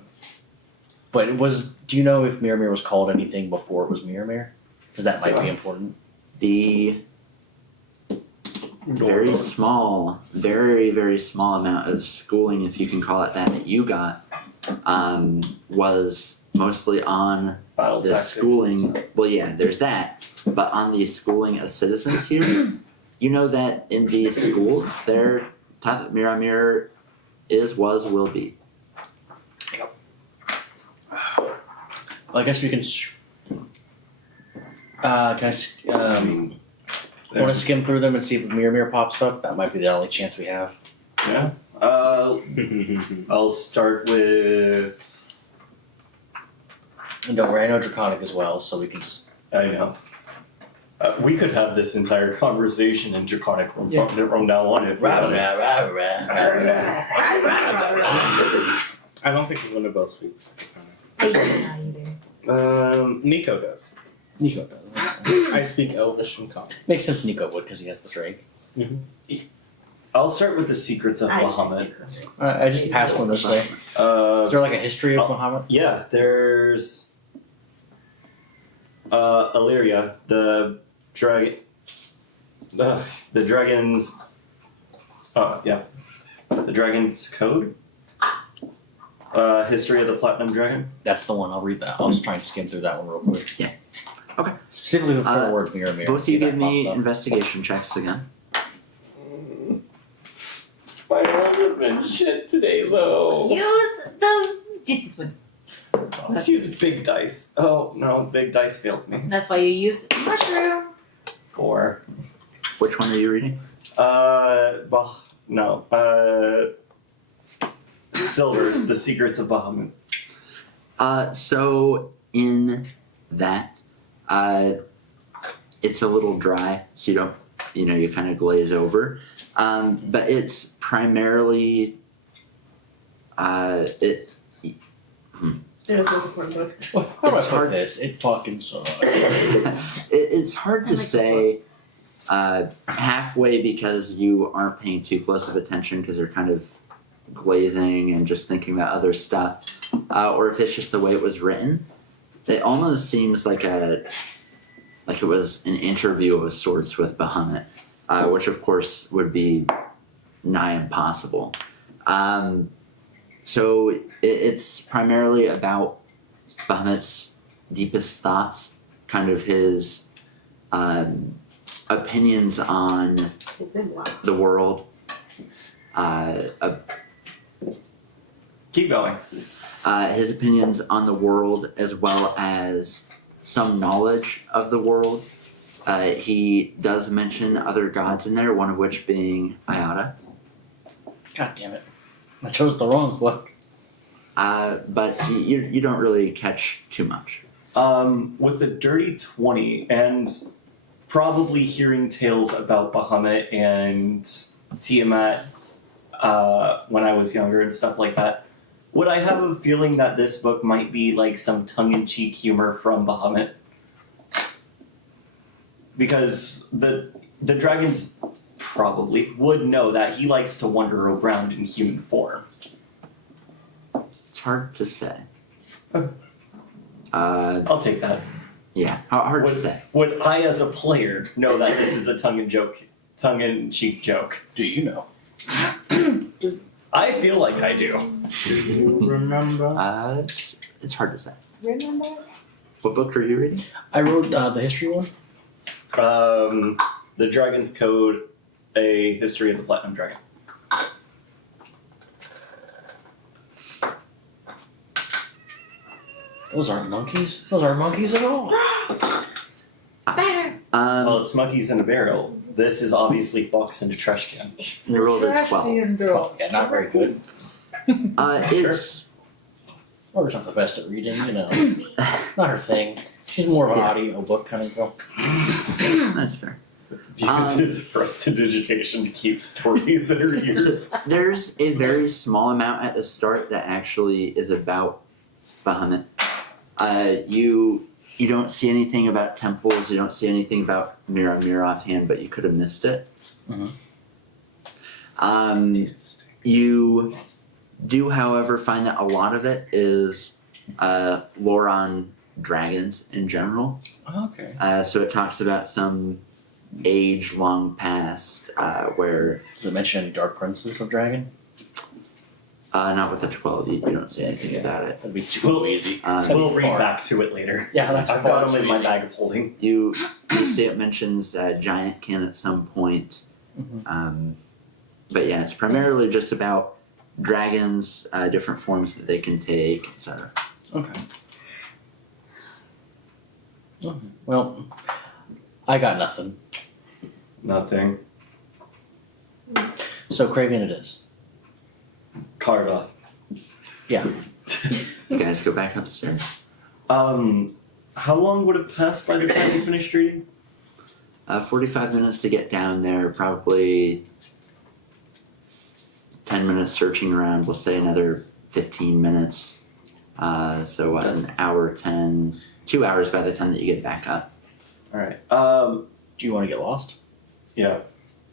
But it was, do you know if Mir-Ameire was called anything before it was Mir-Ameire? Because that might be important. The very small, very, very small amount of schooling, if you can call it that, that you got, was mostly on Battle the tactics. schooling. Well, yeah, there's that, but on the schooling of citizens here, you know that in these schools, they're taught that Mir-Ameire is, was, will be. Well, I guess we can. Want to skim through them and see if Mir-Ameire pops up? That might be the only chance we have. Yeah. I'll start with. And don't worry, I know Draconic as well, so we can just. I know. We could have this entire conversation in Draconic from now on if we wanted. I don't think one of us speaks. I do not either. Nico does. Nico does. I speak Elvish and Common. Makes sense Nico would, because he has the drake. I'll start with the Secrets of Bahamut. I just passed one this way. Is there like a history of Bahamut? Yeah, there's Illyria, the dragon. The dragon's. The dragon's code. History of the Platinum Dragon. That's the one. I'll read that. I'll just try and skim through that one real quick. Yeah. Okay. Specifically the forward Mir-Ameire. Both see you if give that me pops up. investigation checks again. My rolls have been shit today, though. Use the this one. Let's use big dice. Oh no, big dice failed me. That's why you use mushroom. 4. Which one are you reading? Silver's The Secrets of Bahamut. So in that, it's a little dry, so you don't, you kind of glaze over. But it's primarily, It is a important book. Well, how do I It's put hard- this? It fucking sucks. it's hard to I like the say halfway because you aren't paying too close of attention because you're kind of glazing and just thinking about other stuff, or if it's just the way it was written. It almost seems like it was an interview of sorts with Bahamut, which of course would be nigh impossible. So it's primarily about Bahamut's deepest thoughts, kind of his opinions on It's been a while. the world, Keep going. his opinions on the world as well as some knowledge of the world. He does mention other gods in there, one of which being Iota. God damn it. I chose the wrong book. But you don't really catch too much. With a dirty 20 and probably hearing tales about Bahamut and Tiamat, when I was younger and stuff like that. Would I have a feeling that this book might be like some tongue-in-cheek humor from Bahamut? Because the dragons probably would know that he likes to wander around in human form. It's hard to say. Okay. I'll take that. Yeah, hard to say. Would I, as a player, know that this is a tongue-in-cheek joke? Do you know? I feel like I do. Remember? It's hard to say. Remember? What book are you reading? I wrote the history one. The Dragon's Code, A History of the Platinum Dragon. Those aren't monkeys. Those aren't monkeys at all. Better. Well, it's monkeys in a barrel. This is obviously fox in a trash can. It's You rolled a 12. Oh, yeah, not very good. It's Laura's not the best at reading, you know. Not her thing. She's more of an Yeah. audio book kind of girl. that's fair. Uses prestidigitation to keep stories in her ears. There's a very small amount at the start that actually is about Bahamut. You don't see anything about temples. You don't see anything about Mir-Ameire offhand, but you could have missed it. Mhm. You do, however, find that a lot of it is lore on dragons in general. Okay. So it talks about some age long past where, Does it mention any dark princes of dragon? not with a 12, you don't see anything about it. That'd be too easy. We'll read far. back to it later. Yeah, that's I've far got them too in my easy. bag of holding. You see it mentions giant kin at some point. Mhm. But yeah, it's primarily just about dragons, different forms that they can take, etc. Okay. Well, I got nothing. Nothing. So Craven it is. Carva. You guys go back upstairs. How long would have passed by the time you finished reading? 45 minutes to get down there, probably 10 minutes searching around. We'll say another 15 minutes. So what, an hour 10, 2 hours by the time that you get back up. Alright. Do you want to get lost? Yeah.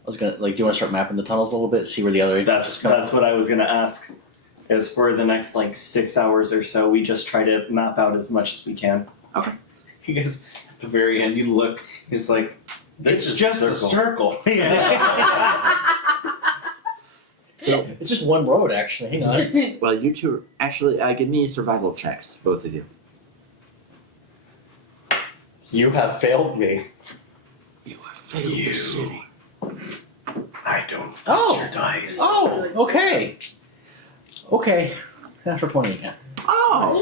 I was gonna do you want to start mapping the tunnels a little bit, see where the other agents That's what I was gonna ask. Is for the next 6 hours or so, we just try to map out as much as we can. Because at the very end, you look, it's like, This it's is just a circle. Yeah. So it's just one road, actually. Hang on. Well, you two, actually, give me survival checks, both of you. You have failed me. You have failed the city. I don't Oh. your dice. Oh, okay. Okay. Natural 20 again. Oh!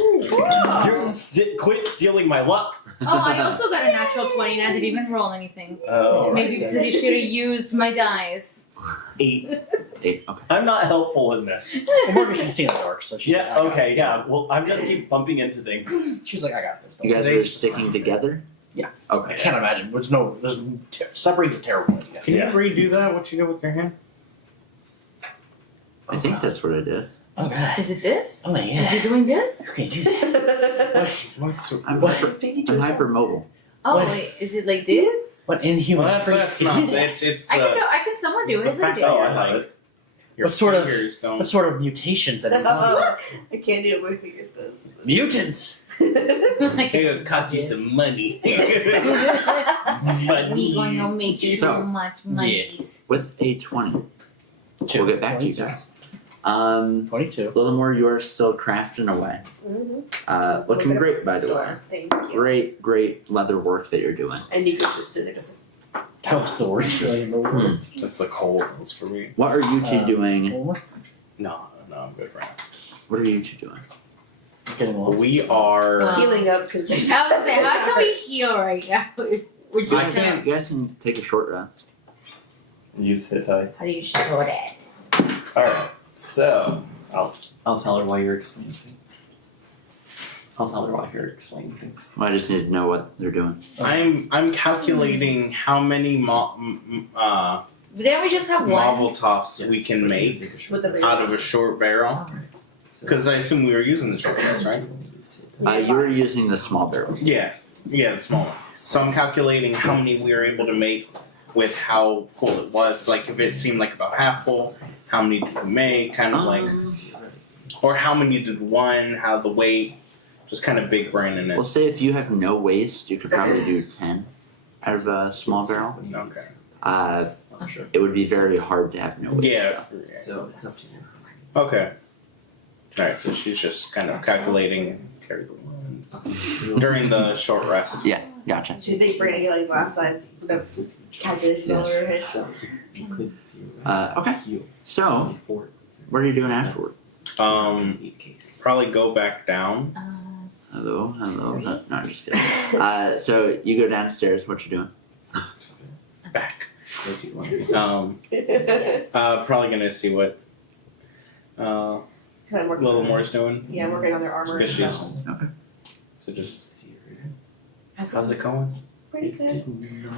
You quit stealing my luck. Oh, I also got a natural 20 and I didn't even roll anything. Oh, Maybe because you should have used my dice. 8. 8, okay. I'm not helpful in this. Well, Morgan can see in the dark, so she's like, Yeah, I got okay, it. yeah. Well, I'm just keep bumping into things. She's like, I got this. You guys Today's are just sticking fine. together? Yeah. Okay. I can't imagine. Separate's a terrible idea. Can Yeah. you redo that? What you did with your hand? I think that's what I did. Oh, God. Is it this? Oh, Is yeah. he doing this? You can't do that. What's I'm, What? I'm hypermobile. Oh, What? wait, is it like this? What inhuman Well, that's freak not. can do that? It's I can the do. I can somewhat do it. the It's fact like that Oh, you're I have like it. your What sort of- fingers don't. What sort of mutations that involve I can't do it with my fingers though. mutants? It'll cost you some money. We gonna make you so So, much money. With a 20. We'll get back to you guys. 22. Littlemore, you are still crafting away. Looking great, by the way. Thank you. Great leather work that you're doing. And you could just sit there just That was the worst feeling in the world. That's the cold ones for me. What are you two doing? No, I'm good for now. What are you two doing? Getting lost. We are. Wow. healing up because I was saying, how can we heal right now? We're just You guys can take a short rest. You sit high. How do you show that? Alright, so I'll tell her why you're explaining things. I'll tell her why you're explaining things. Well, I just need to know what they're doing. I'm calculating how many Didn't we just have one? Molotovs we can make With the out of a short barrel. Because I assume we were using the short barrels, right? You were using the small barrel. Yeah, the small one. So I'm calculating how many we were able to make with how full it was. Like if it seemed like about half full, how many did we make? Kind of like, or how many did one? How the weight? Just kind of big brain in it. We'll say if you have no waste, you could probably do 10 out of a small barrel. Okay. It would be very hard to have no waste. Yeah. So it's up to you. Okay. Alright, so she's just kind of calculating carry the one during the short rest. Yeah, gotcha. Do you think we're gonna get like last time the calculation over her head? So you could Okay. heal. So, what are you doing afterward? Probably go back down. Hello. No, I'm just kidding. So you go downstairs. What you doing? Back. Probably gonna see what Cause I'm working Little on, Moore's doing. yeah, I'm working on their armor. Because she's Okay. so just How's how's it going? Pretty good.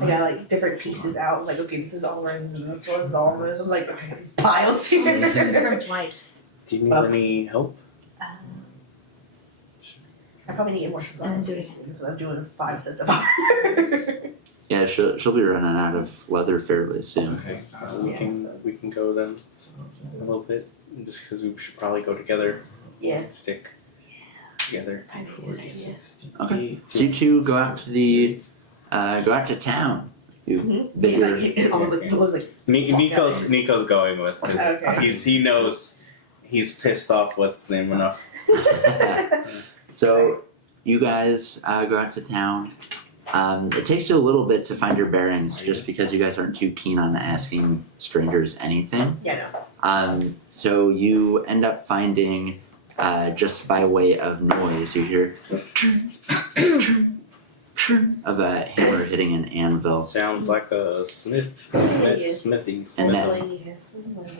I got like different pieces out. Like, okay, this is orange, and this one's almonds. I'm like, okay, these piles here. From twice. Do you need any help? I probably need more supplies And because I'm doing 5 sets of armor. Yeah, she'll be running out of leather fairly soon. Okay. We can go then a little bit. Just because we should probably go together. Yeah. Stick together. I need an idea. Okay. So you two go out to town. You Mm-hmm. bigger. He's like, I was like, Nico's going with. 'Cause Okay. he knows he's pissed off what's the name enough. So you guys go out to town. It takes you a little bit to find your bearings, just because you guys aren't too keen on asking strangers anything. yeah, no. So you end up finding, just by way of noise, you hear of a hammer hitting an anvil. Sounds like a smithy. And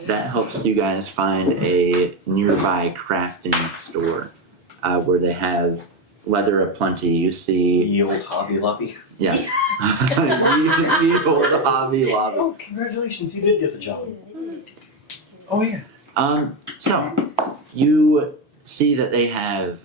that helps you guys find a nearby crafting store, where they have leather aplenty. You see, Ye old Hobby Lobby. yeah, ye old Hobby Lobby. Oh, congratulations, you did get the job. Oh yeah. So you see that they have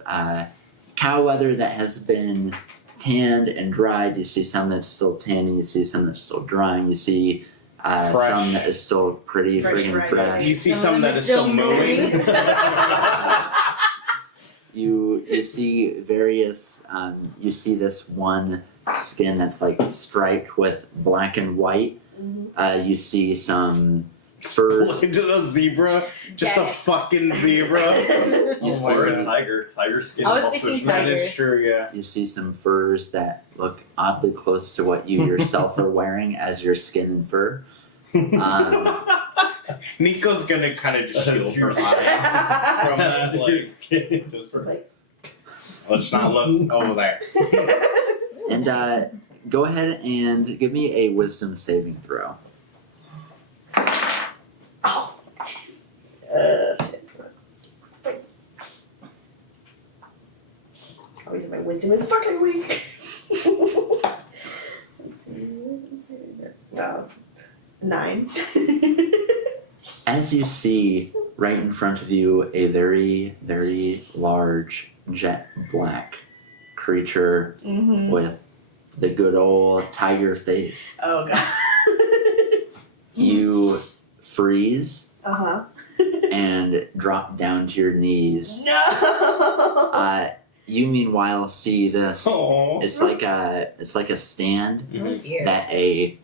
cow leather that has been tanned and dried. You see some that's still tanning. You see some that's still drying. You see Fresh. some that is still pretty Fresh friggin' dried fresh. You see Some some of that them is still still moving. You see various. You see this one skin that's like striped with black and white. You see some furs. Look into a zebra. Just Get a it. fucking zebra. You see, Or a tiger. Tiger skin I was is also thinking That tiger. is true, yeah. you see some furs that look oddly close to what you yourself are wearing as your skin and fur. Nico's gonna kind of just That's shield your her eye from that. Your Like, skin. Just like, let's not look over there. And go ahead and give me a wisdom saving throw. shit. Always my wisdom is fucking weak. Let's see. No. 9. As you see right in front of you a very, very large jet black creature Mm-hmm. with the good old tiger face, Oh god. you freeze Uh-huh. and drop down to your knees. No. You meanwhile see this. Oh. It's like a stand Oh dear. that a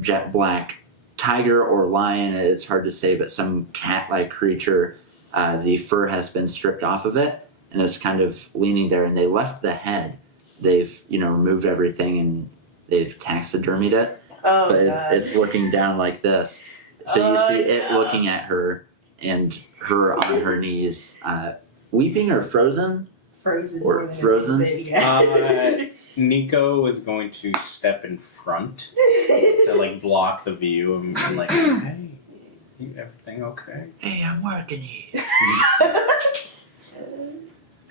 jet black tiger or lion, it's hard to say, but some cat-like creature, the fur has been stripped off of it and it's kind of leaning there, and they left the head. They've removed everything and they've taxidermied it, Oh but god. it's looking down like this. So you see it no. looking at her and her on her knees, weeping or frozen. Frozen. Or more than frozen? anything, yeah. Nico is going to step in front to like block the view and like, hey, everything okay? Hey, I'm working here.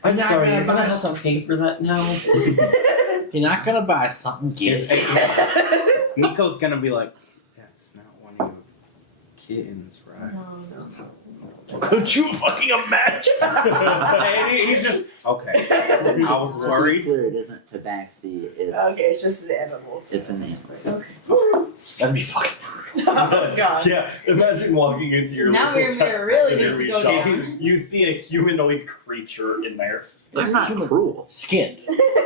I'm You're not sorry, gonna you're gonna buy have some- to pay for that now. If you're not gonna buy something, get it. Nico's gonna be like, yeah, That's not one of your kittens, right? No. Could you fucking imagine? And he's just okay. I was To be worried. clear, it isn't tabaxi. It's Okay, it's just an animal. it's an animal. Okay. That'd be fucking brutal. Oh god. Yeah, imagine walking into your Now local Mir-Ameire really taxidermy needs to go shop. down. You see a humanoid creature in there, They're not Human. cruel. Skinned.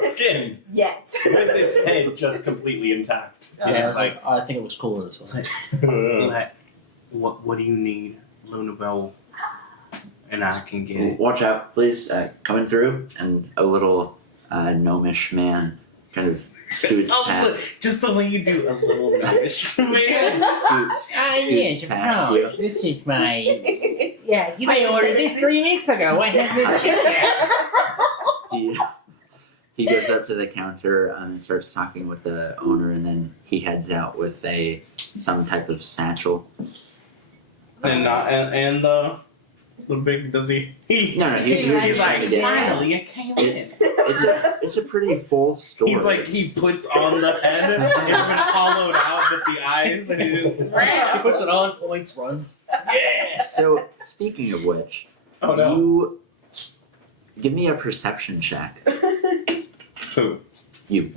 skinned, Yet. with its head just completely intact. Yeah, It's like- I think it looks cooler this way. Like, what do you need, Lunabelle? And I can get it. Watch out, please. Coming through, and a little gnomish man kind of scoots past. look, just the way you do a little gnomish man. Scoots yes, past you. This is my. Yeah, you I ordered this 3 weeks ago. Why hasn't it shipped yet? He goes up to the counter and starts talking with the owner, and then he heads out with some type of satchel. And the big does he? No, He's He's like, Yeah. finally, it came in. It's a pretty full story. He's like, he puts on the head, it's been hollowed out, but the eyes, and he just. He puts it on, points, runs. Yeah. So speaking of which, Oh no. you give me a perception check. Who? You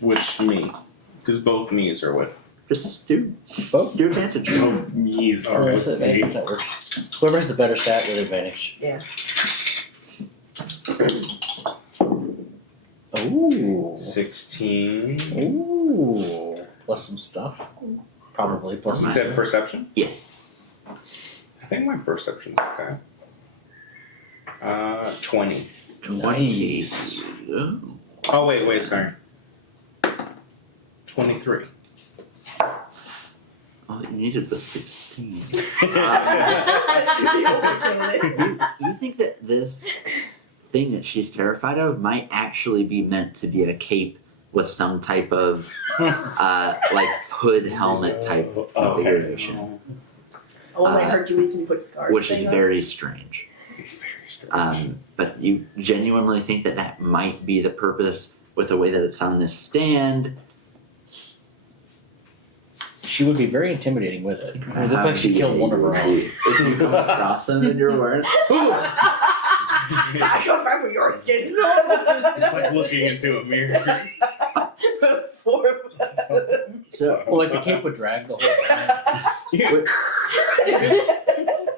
Which me? Because both me's are with. just do Both. advantage. Both knees are Where's the with me. advantage? That works. Whoever has the better stat with advantage. Yeah. Ooh. 16. Ooh. Plus some stuff. Probably plus You some. said perception? Yeah. I think my perception's okay. 20. 20. Oh. Oh, wait, sorry. 23. All you needed was 16. Okay. You think that this thing that she's terrified of might actually be meant to be a cape with some type of like hood helmet type configuration, Oh, like Hercules when he puts scars. which is thing on. very strange. It's very strange. But you genuinely think that that might be the purpose with the way that it's on this stand. She would be very intimidating with it. It looked like she killed one of her own. If you come across them and you're wearing, I come back with your skin. It's like looking into a mirror. so Well, like the cape would drag the whole time.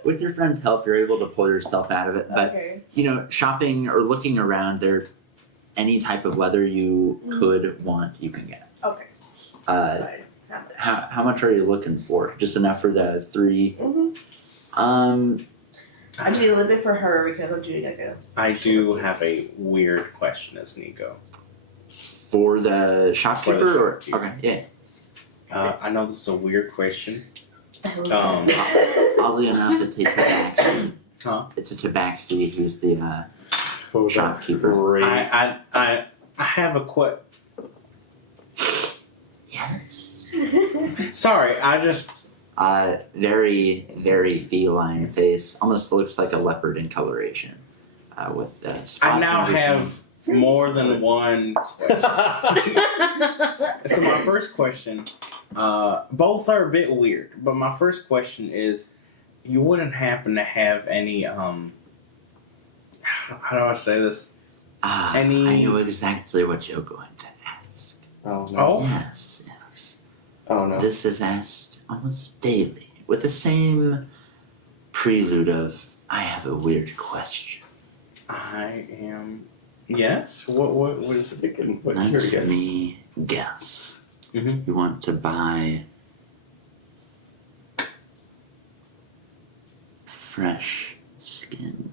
with your friend's help, you're able to pull yourself out of it. But Okay. shopping or looking around, there, any type of leather you could want, you can get. Okay. Uh, That's fine. How much? how much are you looking for? Just enough for the 3? Mhm. I I need a little bit for her because I'm doing like a. I do have a weird question as Nico. for the shopkeeper, For the or shopkeeper. okay, yeah. I know this is a weird question. The hell is Um, that? Oddly enough, it's a tabaxi. Huh? It's a tabaxi who's the Oh, that's shopkeeper. great. I have a Yes. Sorry, I just. Very, very feline face. Almost looks like a leopard in coloration. With spots I now in between. have more than one question. So my first question, both are a bit weird, but my first question is, you wouldn't happen to have any how do I say this? any- I know exactly what you're going to ask. Oh no. Oh, Yes, yes. Oh no. This is asked almost daily with the same prelude of, I have a weird question. I am. Yes. What is it? But Let curious. me guess. Mhm. You want to buy fresh skin.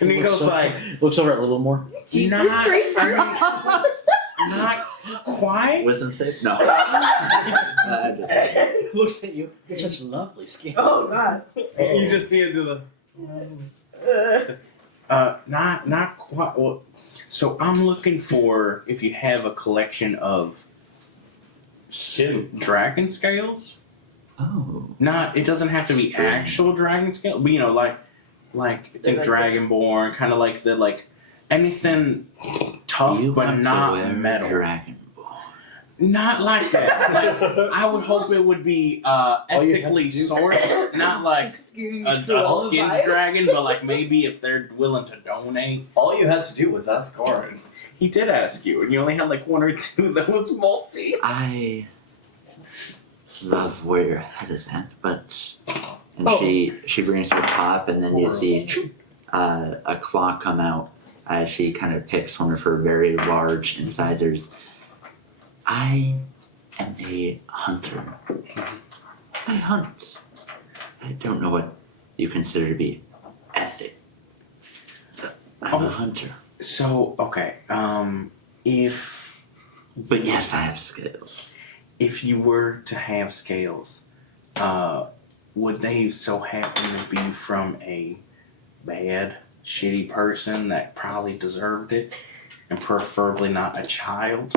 And he goes like, Looks over at a little more. Jeepers Not- creepers. not quite. Wisdom save? No. I just- Looks at you. You're such lovely skin. Oh god. You just see it do the. Not quite. Well, so I'm looking for if you have a collection of dragon scales. Oh. Not. It doesn't have to be actual dragon scale, but like think Like dragonborn, kind of like anything tough you but want not to wear metal. Dragon Ball. Not like that. Like, I would hope it would be you have ethically to do- sourced, not like a skinned dragon, but like maybe if they're willing to donate. All you had to do was ask Goran. He did ask you, and you only had like one or two that was multi. I love where your head is at, but and Oh. she brings her pop, and then you see a claw come out as she kind of picks one of her very large incisors. I am a hunter. I hunt. I don't know what you consider to be ethic. But I'm a hunter. So okay, if But yes, I have skills. if you were to have scales, would they so happen to be from a bad, shitty person that probably deserved it, and preferably not a child?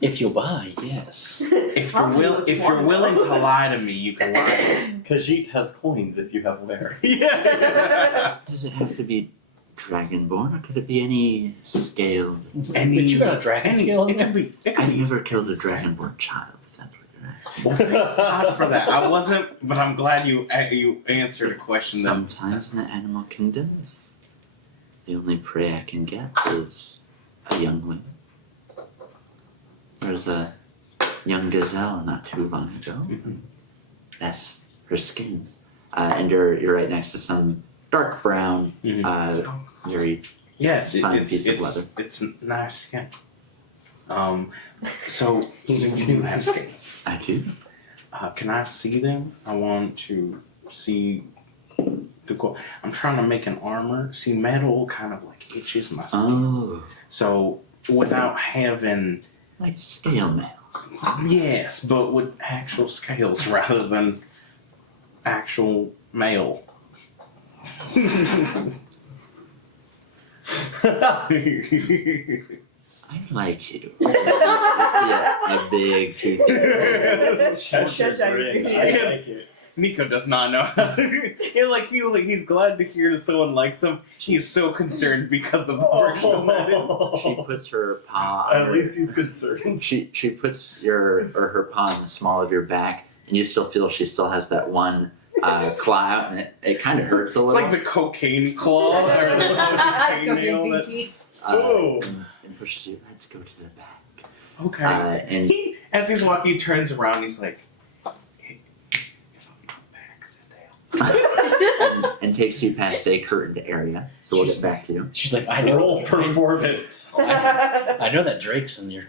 If you buy, yes. If you're willing to lie to me, you can lie to me. Khajiit has coins if you have wear. Yeah. Does it have to be dragonborn, or could it be any scale? But you got a dragon scale in It there? could be. It could I've be. never killed a dragonborn child, if that's what you're asking. Well, thank God for that. I wasn't, but I'm glad you answered a question that. Sometimes in the animal kingdom, the only prey I can get is a youngling. There was a young gazelle not too long ago. Mhm. That's her skin. And you're right next to some dark brown, very Yes, Fine piece of leather. it's nice skin. So you do have scales. I do. Can I see them? I want to see the gold. I'm trying to make an armor. See, metal kind of like itches my skin. Oh, So without having, like scale mail. yes, but with actual scales rather than actual mail. I like you. I see a big tooth. Cheshire grin. I like it. Nico does not know. He's glad to hear that someone likes him. He's so concerned because of the person that is. She puts her paw on At least he's concerned. She puts her paw in the small of your back, and you still feel she still has that one claw out, and it kind of hurts a It's little. like the cocaine claw or the cocaine nail. That, Whoa. And pushes you. Let's go to the back. okay. And As he's walking, he turns around. He's like, "Hey, if I'm not back, sit down." and takes you past a curtained area. So we'll get back to you. She's like, I know. Roll performance. I know that Drake's in your.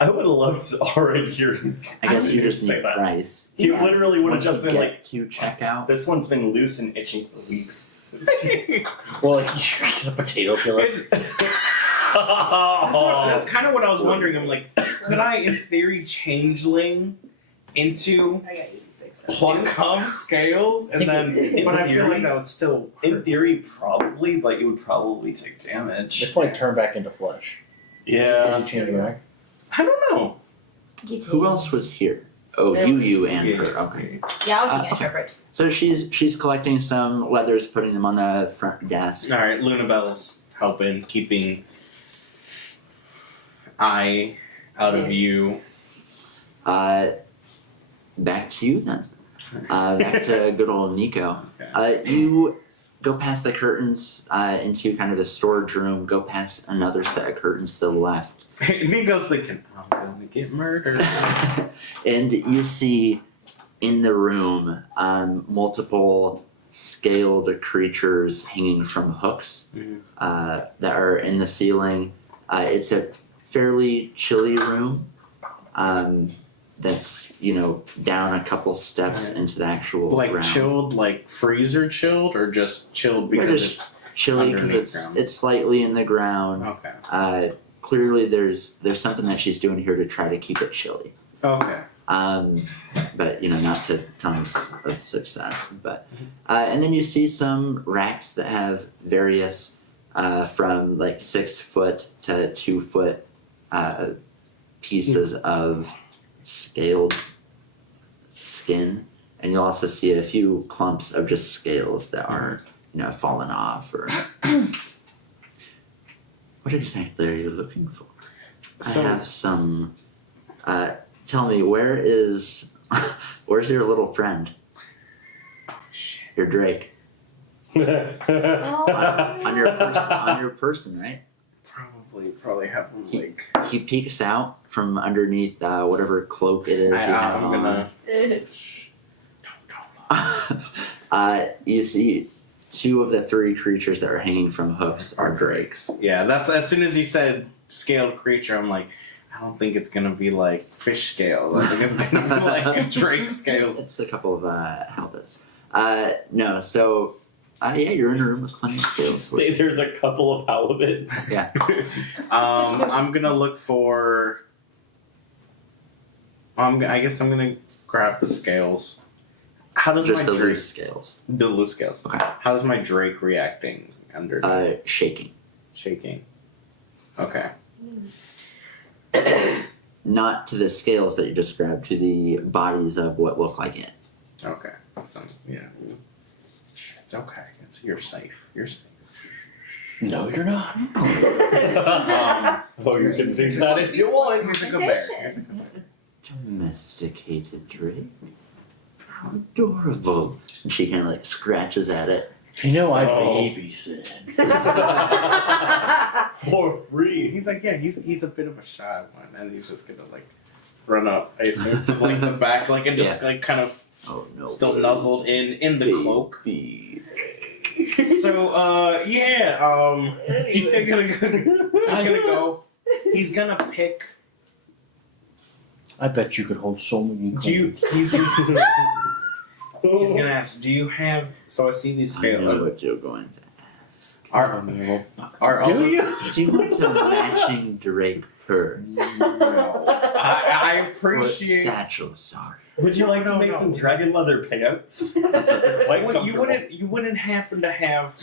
I would have loved to already hear. I guess you just say need that. price. He literally would have Once just you been get like, to checkout. this one's been loose and itching for weeks. Well, like you get a potato peeler. That's kind of what I was wondering. I'm like, could I, in theory, changeling into I got 86. pluck off scales, and then? in But I feel theory- like that would still. In theory, probably, but you would probably take damage. Just probably turn back into flesh. Did Yeah. you change back? I don't know. Who else was here? Oh, you, and Yeah. her. Okay. Yeah, I was thinking Okay. shepherd. So she's collecting some leathers, putting them on the front desk. All right, Lunabelle's helping, keeping eye out of view. Back to you then. Back to good old Nico. Okay. You go past the curtains into kind of a storage room. Go past another set of curtains to the left, Nico's thinking, I'm gonna get murdered. and you see in the room multiple scaled creatures hanging from hooks that are in the ceiling. It's a fairly chilly room. That's down a couple steps Right. into the actual Like ground. chilled, like freezer chilled, or just chilled We're because just chilly because underneath ground. it's slightly in the ground. okay. Clearly, there's something that she's doing here to try to keep it chilly. Okay. But not to tons of success. But and then you see some racks that have various from like 6 foot to 2 foot pieces of scaled skin, and you'll also see a few clumps of just scales that are fallen off or. What exactly are you looking for? So- I have some. Tell me, where's your little friend? Your Drake. On your person, right? Probably have like. He peeks out from underneath whatever cloak it is you have I'm on. gonna. You see, 2 of the 3 creatures that are hanging from hooks are drakes. Yeah, that's as soon as you said scaled creature, I'm like, I don't think it's gonna be like fish scales. I think it's gonna be like drake scales. It's a couple of halibut's. No, so yeah, you're in a room with plenty of scales. Say there's a couple of halibuts. Yeah. I'm gonna look for. I guess I'm gonna grab the scales. How does Just my the drake? loose scales. The loose scales. Okay. How does my drake reacting under Shaking. shaking? Okay. Not to the scales that you just grabbed, to the bodies of what look like it. Okay. So yeah. It's okay. You're safe. You're safe. No, you're not. Oh, you can fix that if you want. Here's a good bear. Here's a good bear. Domesticated Drake. How adorable. And she kind of like scratches at it. You know I Oh. babysit. For free. He's like, yeah, he's a bit of a shy one, and he's just gonna like run up, I assume, to like the back, like and just like kind of Oh no. still nuzzled in the cloak. Baby. So he's gonna go. He's gonna pick. I bet you could hold so many coins. He's gonna ask. Do you have? So I see these I know scales. what you're going to ask. Are all Do the- you? Do you want a matching Drake purse? No. I Or appreciate. satchel, sorry. Would you like No, to make no. some dragon leather pants? Like Quite you wouldn't happen to have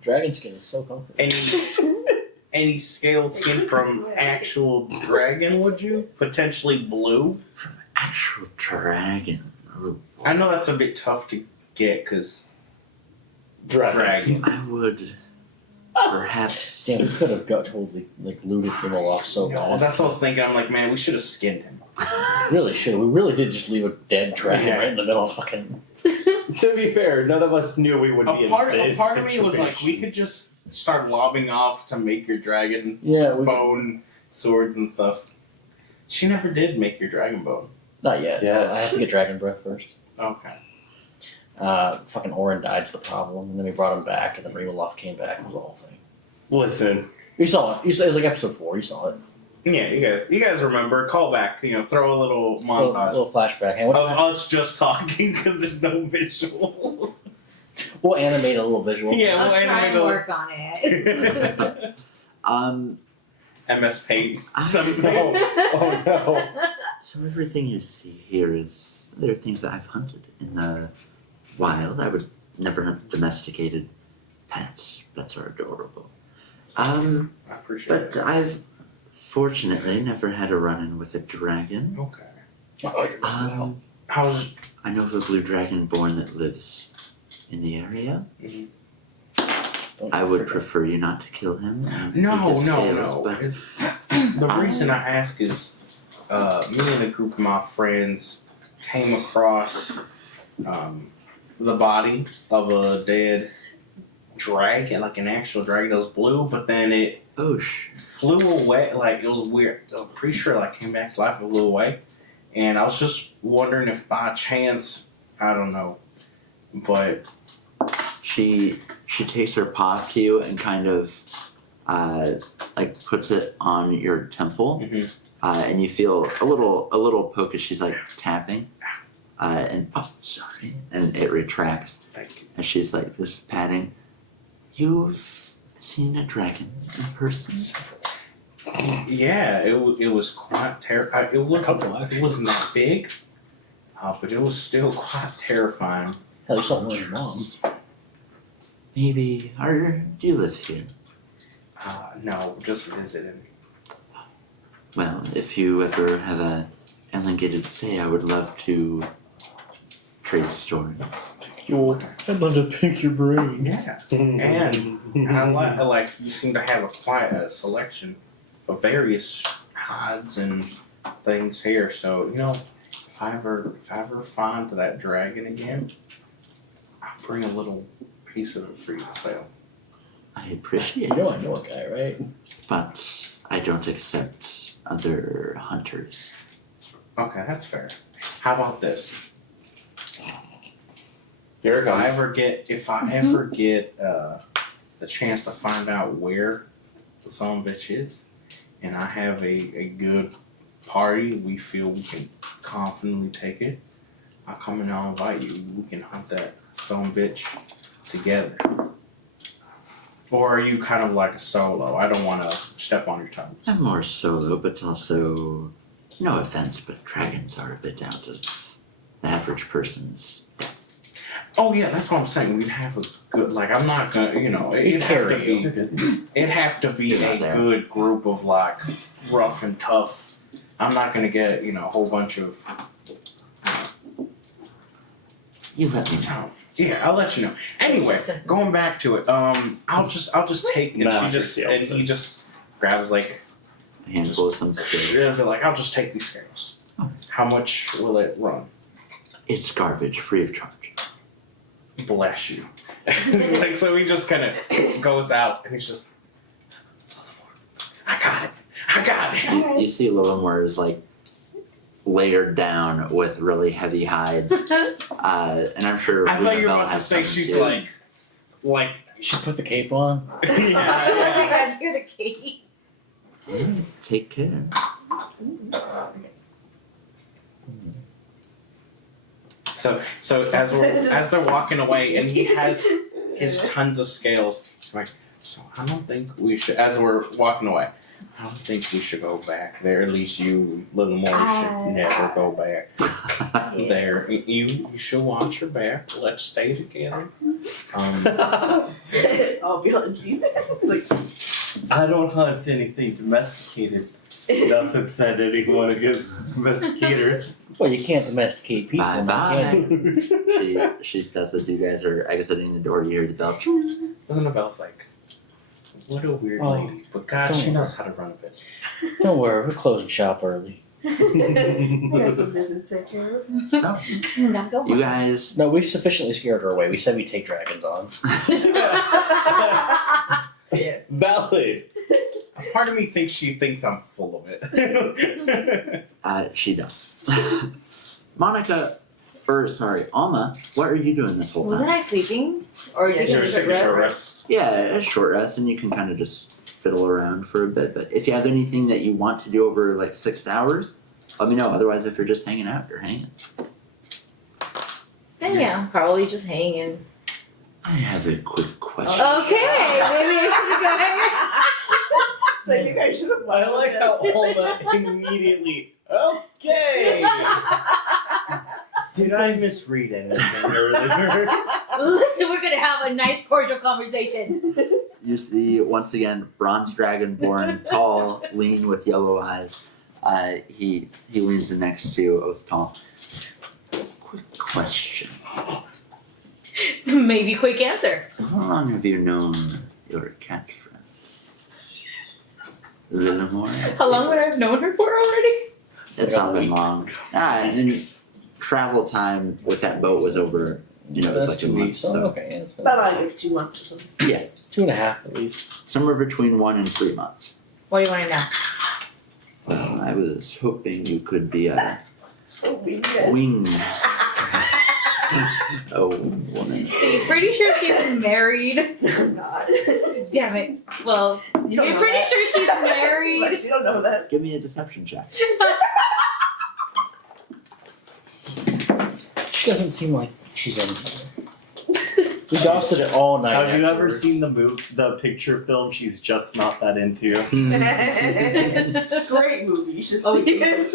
Dragon skin is so comfortable. any scaled skin from actual dragon? Would you potentially blue? Actual dragon. Oh, I know that's a bit tough to get because dragon. I would perhaps. Damn, we could have got totally like looted him all off so No, bad. that's what I was thinking. I'm like, man, we should have skinned him. Really should. We really did just leave a dead dragon Yeah. right in the middle of fucking. To be fair, none of us knew we would be A part in of this me was like, we situation. could just start lobbing off to make your dragon Yeah, we. bone swords and stuff. She never did make your dragon bone. Not yet. Yeah. I have to get dragon breath first. Okay. Fucking Orin died's the problem, and then we brought him back, and then Remoloff came back. It was the whole thing. Listen, You saw it. It was like episode 4. You saw it. Yeah, you guys remember? Call back. Throw a little Little, montage little flashback. And of us just talking because there's no visual. we'll animate a little visual. Yeah, I'll we'll try animate and a- work on it. MS Paint. I- oh no. So everything you see here they're things that I've hunted in the wild. I would never have domesticated pets. Pets are adorable. I appreciate But it. I've fortunately never had a run-in with a dragon. Okay. Oh, you're missing out. How's I know of a blue dragonborn that lives in the area. Don't I would forget. prefer you not to kill him. and No, take his no, scales, no. But The reason I ask is, me and a group of my friends came across the body of a dead dragon, like an actual dragon that was blue, but then it flew away. Like, it was weird. I'm pretty sure it came back to life and flew away. And I was just wondering if by chance, I don't know, but she takes her paw cue and kind of puts it on your temple, Mhm. And you feel a little poke as she's tapping, and sorry, and it retracts thank you. as she's just patting. You've seen a dragon in person? Yeah, it was quite terrifying. It wasn't that big, but it was still quite terrifying. Hell, you saw one of your mom. Maybe. Do you live here? No, just visiting. Well, if you ever have a elongated stay, I would love to trade stories. I'd love to pick your brain. Yeah. And I like you seem to have quite a selection of various hides and things here. So if I ever find that dragon again, I'll bring a little piece of it for you to sell. I appreciate You it, know I know a guy, right? but I don't accept other hunters. Okay, that's fair. How about this? Here it If I comes. ever get the chance to find out where the son bitch is, and I have a good party, we feel we can confidently take it, I'll come and I'll invite you. We can hunt that son bitch together. Or are you kind of like a solo? I don't want to step on your toes. I'm more solo, but also, no offense, but dragons are a bit out of the average person's depth. Oh yeah, that's what I'm saying. We'd have a good I'm not gonna it'd have to be You're a not there. good group of rough and tough. I'm not gonna get a whole bunch of You let me know. yeah, I'll let you know. Anyway, going back to it, I'll just take and Master he just grabs A handful of some scales. I'll just take these scales. Oh. How much will it run? It's garbage, free of charge. Bless you. So he just kind of goes out and he's just I got it. You see Lillimore is layered down with really heavy hides. And I'm sure I thought you were Bell about to has say some she's too. like She put the cape on. yeah. You're the key. Take care. So as they're walking away and he has his tons of scales, he's like, so I don't think we should as we're walking away, I don't think we should go back there. At least you, little more, should never go back there. You should watch your back. Let's stay together. I'll be on season. I don't hunt anything domesticated. Nothing said anyone against domesticators. Well, you can't domesticate people. Bye now, bye. can you? She says as you guys are exiting the door, you hear the bell. And the bell's like, what a weird Oh, lady. But God, she don't knows how to run a business. Don't worry, we're closing shop early. I got some business to take care of. So, Gotta go. you guys, No, we've sufficiently scared her away. We said we take dragons on. Yeah. Valid. A part of me thinks she thinks I'm full of it. she does. Monica, Alma, what are you doing this whole Wasn't time? I sleeping? Or Yeah, did you you were just taking a short rest. Yeah, a short rest, and you can kind of just fiddle around for a bit. But if you have anything that you want to do over 6 hours, let me know. Otherwise, if you're just hanging out, you're hanging. Then yeah, probably just hanging. I have a quick question. Okay, maybe I Like, maybe I should have I left like with how it. Alma immediately. Okay. Did I misread anything earlier? Listen, we're gonna have a nice, cordial conversation. You see, once again, bronze dragonborn, tall, lean with yellow eyes. He leans next to you, Oath Tall. Quick question. Maybe quick answer. How long have you known your cat friend? Lillimore? How long would I have known her for already? It's not been long. And travel time with that boat was over, it was That's a 2 month. weeks. So, So, okay, yeah, it's been About like 2 months or something. yeah, 2.5 at least. somewhere between 1 and 3 months. What do you want to know? Well, I was hoping you could be a Oh, we did. wing. Oh, woman. So you're pretty sure she's married? I'm not. Damn it. Well, You don't you're know pretty that. sure she's married? But you don't know that. Give me a deception check. She doesn't seem like she's into it. We gossiped it all night. Have you ever afterwards. seen the picture film she's just not that into? Great movie. You should Oh, see it.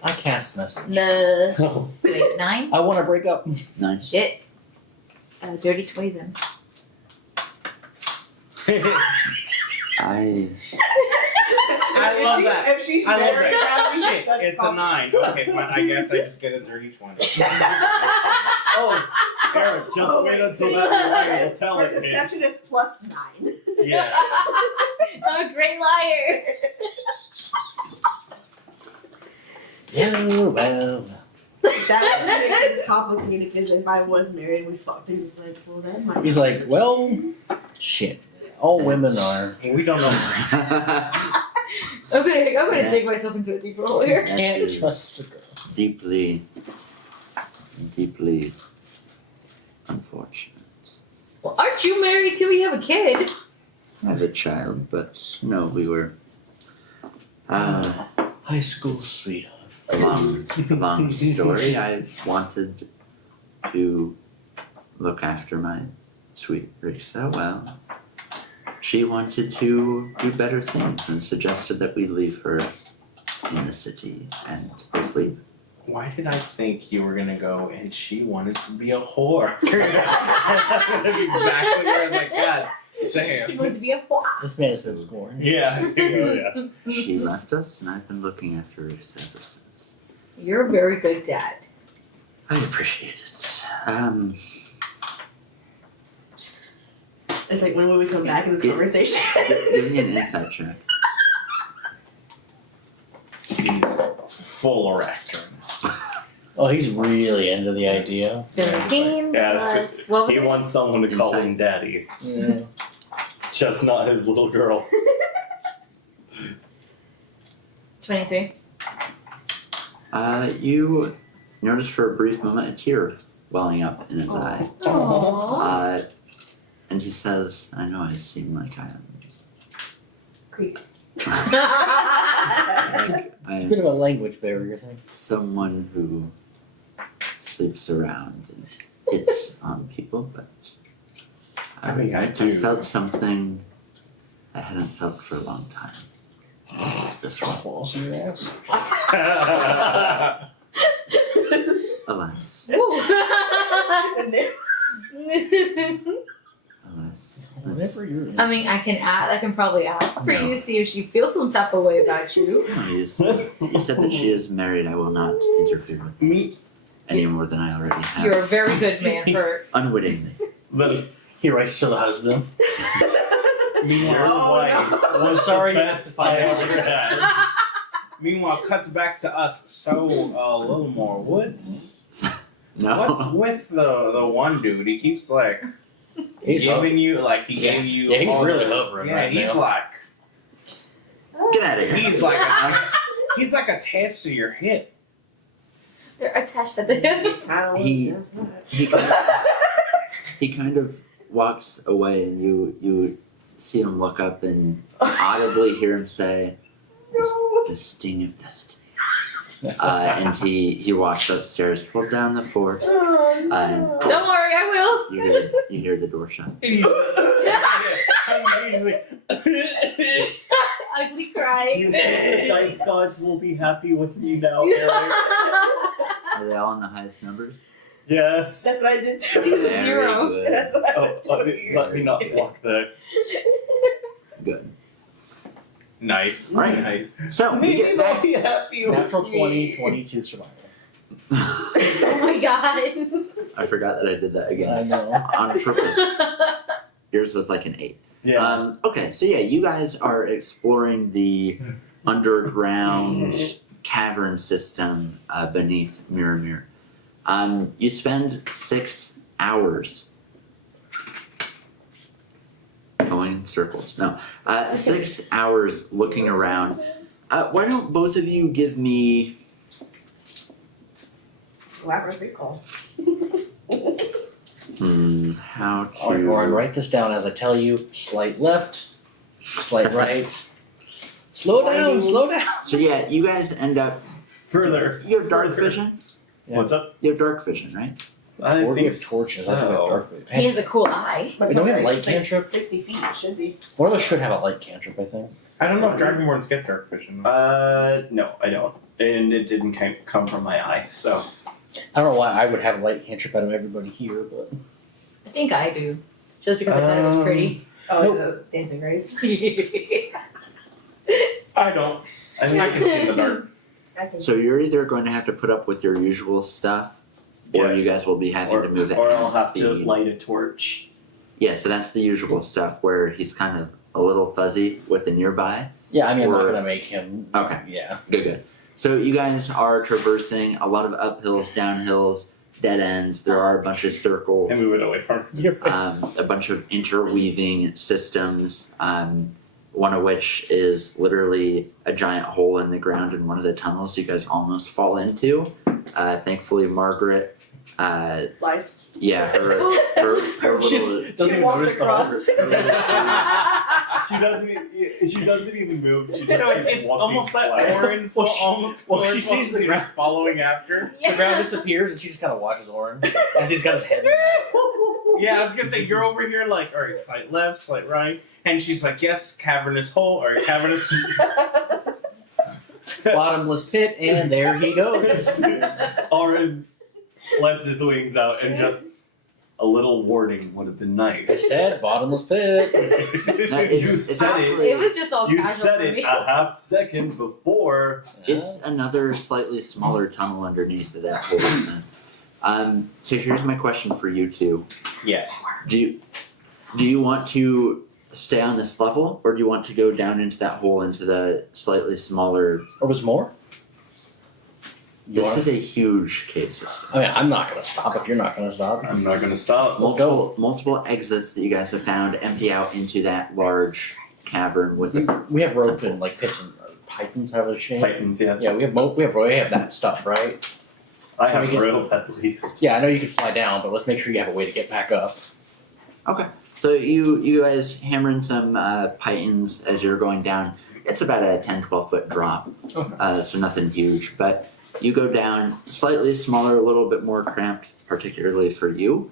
I cast message. The Oh. wait, 9? I want to break up. Nice. Shit. Dirty 20 then. I I love that. If she's I love married, that. Shit, that's it's a 9. Okay, fine. I guess I just get a dirty 20. Oh, Eric, just wait until that we'll tell Her it deception hits. is +9. Yeah. I'm a great liar. Yeah, well. That would make things complicated because if I was married and we fucked, and he's like, well, that might. He's like, well, shit. All women are. We don't know. I'm gonna dig myself into a deeper hole here. That Can't is trust a girl. deeply unfortunate. Well, aren't you married too? You have a kid. I have a child, but no, we were High school sweetheart. a long story. I wanted to look after my sweet Risa. Well, she wanted to do better things and suggested that we leave her in the city and both leave. Why did I think you were gonna go and she wanted to be a whore? That's exactly where I was like, God She damn. wanted to be a whore. This man has been scorned. Yeah. Yeah. She left us, and I've been looking after Risa ever since. You're a very good dad. I appreciate it. It's like, when will we come back in this Yeah. conversation? Give me an insight check. He's full erect. Oh, he's really into the idea. 17 Yeah, plus what was He it? wants someone to call him Inside. daddy, Yeah. just not his little girl. 23. You notice for a brief moment a tear welling up in his eye. Aww. And he says, I know I seem like I am. Creep. I A am bit of a language barrier thing. someone who sleeps around and hits on people, but I think I do. felt something I hadn't felt for a long time. This one. Claws in your ass. Alas. Alas. Whenever you're in. I mean, I can probably ask for No. you, see if she feels some type of way about you. He said that she is married. I will not interfere with Me? any more than I already have. You're a very good man for. Unwittingly. But He writes to the husband. your Oh, wife no. was Sorry. the best I ever had. Meanwhile, cuts back to us. So, a little more. What's No. with the one dude? He keeps like He's giving you like he gave you. Yeah, he's all really the, hovering Yeah, right he's now. like Get out of here. he's like attached to your hip. They're attached at the hip. I don't He- want to. He kind of walks away, and you see him look up and audibly hear him say, "The sting of destiny." And he walks upstairs, pulled down the force, and Don't worry, I will. you hear the door shut. Ugly Do cry. you think the dice gods will be happy with me now, Eric? Are they all in the highest numbers? Yes. That's what I did too. Very Zero. good. That's what I Oh, was let doing. me not block that. Good. Nice. Right. Nice. So we Maybe get they'll back. be happy with Natural me. 20, 22 survival. Oh my god. I forgot that I did that again I know. on purpose. Yours was like an 8. Yeah. Okay, so yeah, you guys are exploring the underground cavern system beneath Mir-Ameire. You spend 6 hours going in circles. No, 6 hours looking around. Why don't both of you give me Labyrinth recall. how to Alright, Lauren, write this down as I tell you. Slight left, slight right. Slow down, slow down. So yeah, you guys end up. Further. You have dark vision. What's up? You have dark vision, right? I Or we think have torches. I think we have dark vision. He has a cool eye. Wait, don't we have light It's like cantrip? 60 feet, it should be. One of us should have a light cantrip, I think. I don't know if Dragonborns get dark vision. No, I don't. And it didn't come from my eye, so. I don't know why I would have a light cantrip out of everybody here, but I think I do. Just because I thought it was pretty. Oh, Nope. the dancing race. I don't. I mean, I can see in the dark. I can. So you're either going to have to put up with your usual stuff, or Yeah. you guys will be having to move at or I'll half have to speed. light a torch. Yeah, so that's the usual stuff where he's kind of a little fuzzy with the nearby. Yeah, I mean, I'm not Or- gonna make him. Okay. Yeah. Good. So you guys are traversing a lot of uphills, downhills, dead ends. There are a bunch of circles, And we went away from it. a bunch of interweaving systems. One of which is literally a giant hole in the ground in one of the tunnels you guys almost fall into. Thankfully, Margaret. Lies. Yeah, her little. Doesn't She even walked notice the across. She doesn't even move. She You just know, keeps it's walking almost that flat. Orin, Well, she- almost. well, she Orin sees the Foster ground. following after. The ground disappears, and she just kind of watches Orin as he's got his head in that. Yeah, I was gonna say you're over here like, all right, slight left, slight right, and she's like, yes, cavernous hole or cavernous. Bottomless pit, and there he goes. Orin lets his wings out and just a little warning would have been I nice. said bottomless pit. No, You it's said actually- It was just all You casual said for it me. a half second before. It's another slightly smaller tunnel underneath of that hole. So here's my question for you two. Yes. Do you want to stay on this level, or do you want to go down into that hole into the slightly smaller? Or was more? You This want? is a huge cave system. I mean, I'm not gonna stop if you're not gonna stop. I'm not gonna stop. Multiple exits that you guys have found empty out into that large cavern with the We have rope and like pits and pythons have a shape. Titans, yeah. Yeah, we have that stuff, right? I Can we have get- rope at least. Yeah, I know you can fly down, but let's make sure you have a way to get back up. So you guys hammer in some pythons as you're going down. It's about a 10-12 foot drop, Okay. so nothing huge. But you go down slightly smaller, a little bit more cramped, particularly for you,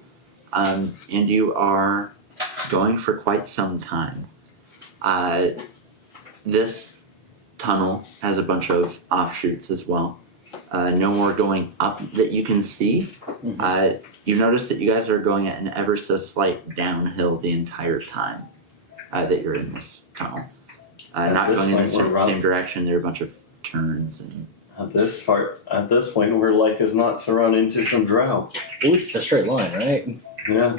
and you are going for quite some time. This tunnel has a bunch of offshoots as well. No more going up that you can see. You notice that you guys are going at an ever so slight downhill the entire time that you're in this tunnel. At Not this going in the point, we're same wrong. direction. There are a bunch of turns and At this point, we're like as not to run into some drow. Ooh, it's a straight line, right? Yeah.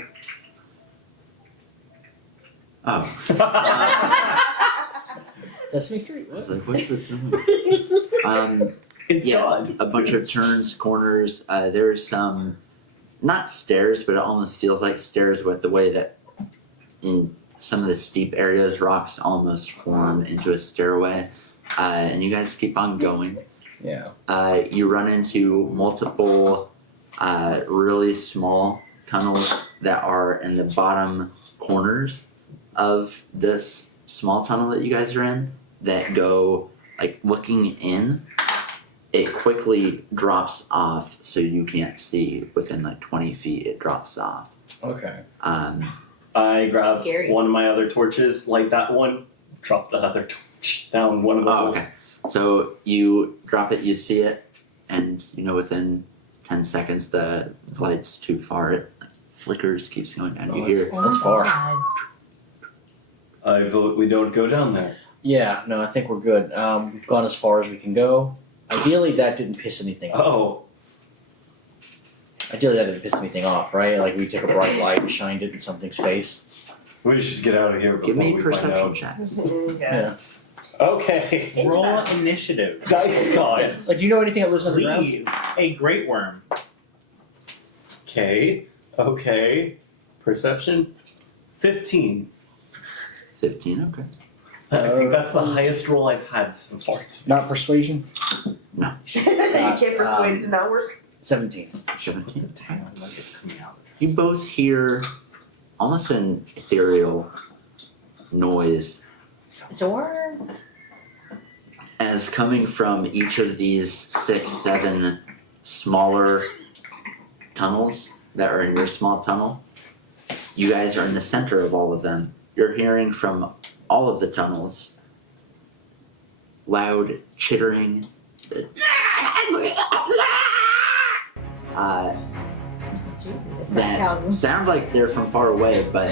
Sesame Street. I was What? like, what's this noise? It's Yeah. God. A bunch of turns, corners. There's some, not stairs, but it almost feels like stairs with the way that in some of the steep areas, rocks almost form into a stairway. And you guys keep on going. Yeah. You run into multiple really small tunnels that are in the bottom corners of this small tunnel that you guys are in that go like looking in. It quickly drops off so you can't see within like 20 feet. It drops off. Okay. I grab Scary. one of my other torches, light that one, drop the other torch down one of the Oh, holes. okay. So you drop it, you see it, and you know within 10 seconds the light's too far. It flickers, keeps going down. You hear That's far. I vote we don't go down there. Yeah. No, I think we're good. We've gone as far as we can go. Ideally, that didn't piss anything off. Oh, Ideally, that didn't piss anything off, right? Like we took a bright light and shined it in something's face. we should get out of here before give me we perception find checks. out. Yeah. Okay. It's Roll bad. initiative. Dice gods. Like, do you know anything that lives underground? Please. A great worm. Okay. Perception 15. 15, okay. I think that's the highest roll I've had so far. Not persuasion. You can't persuade it to not work. 17. 17. Damn, like it's coming out. You both hear almost an ethereal noise Door? as coming from each of these 6, 7 smaller tunnels that are in your small tunnel. You guys are in the center of all of them. You're hearing from all of the tunnels loud chittering. That sound like they're from far away, but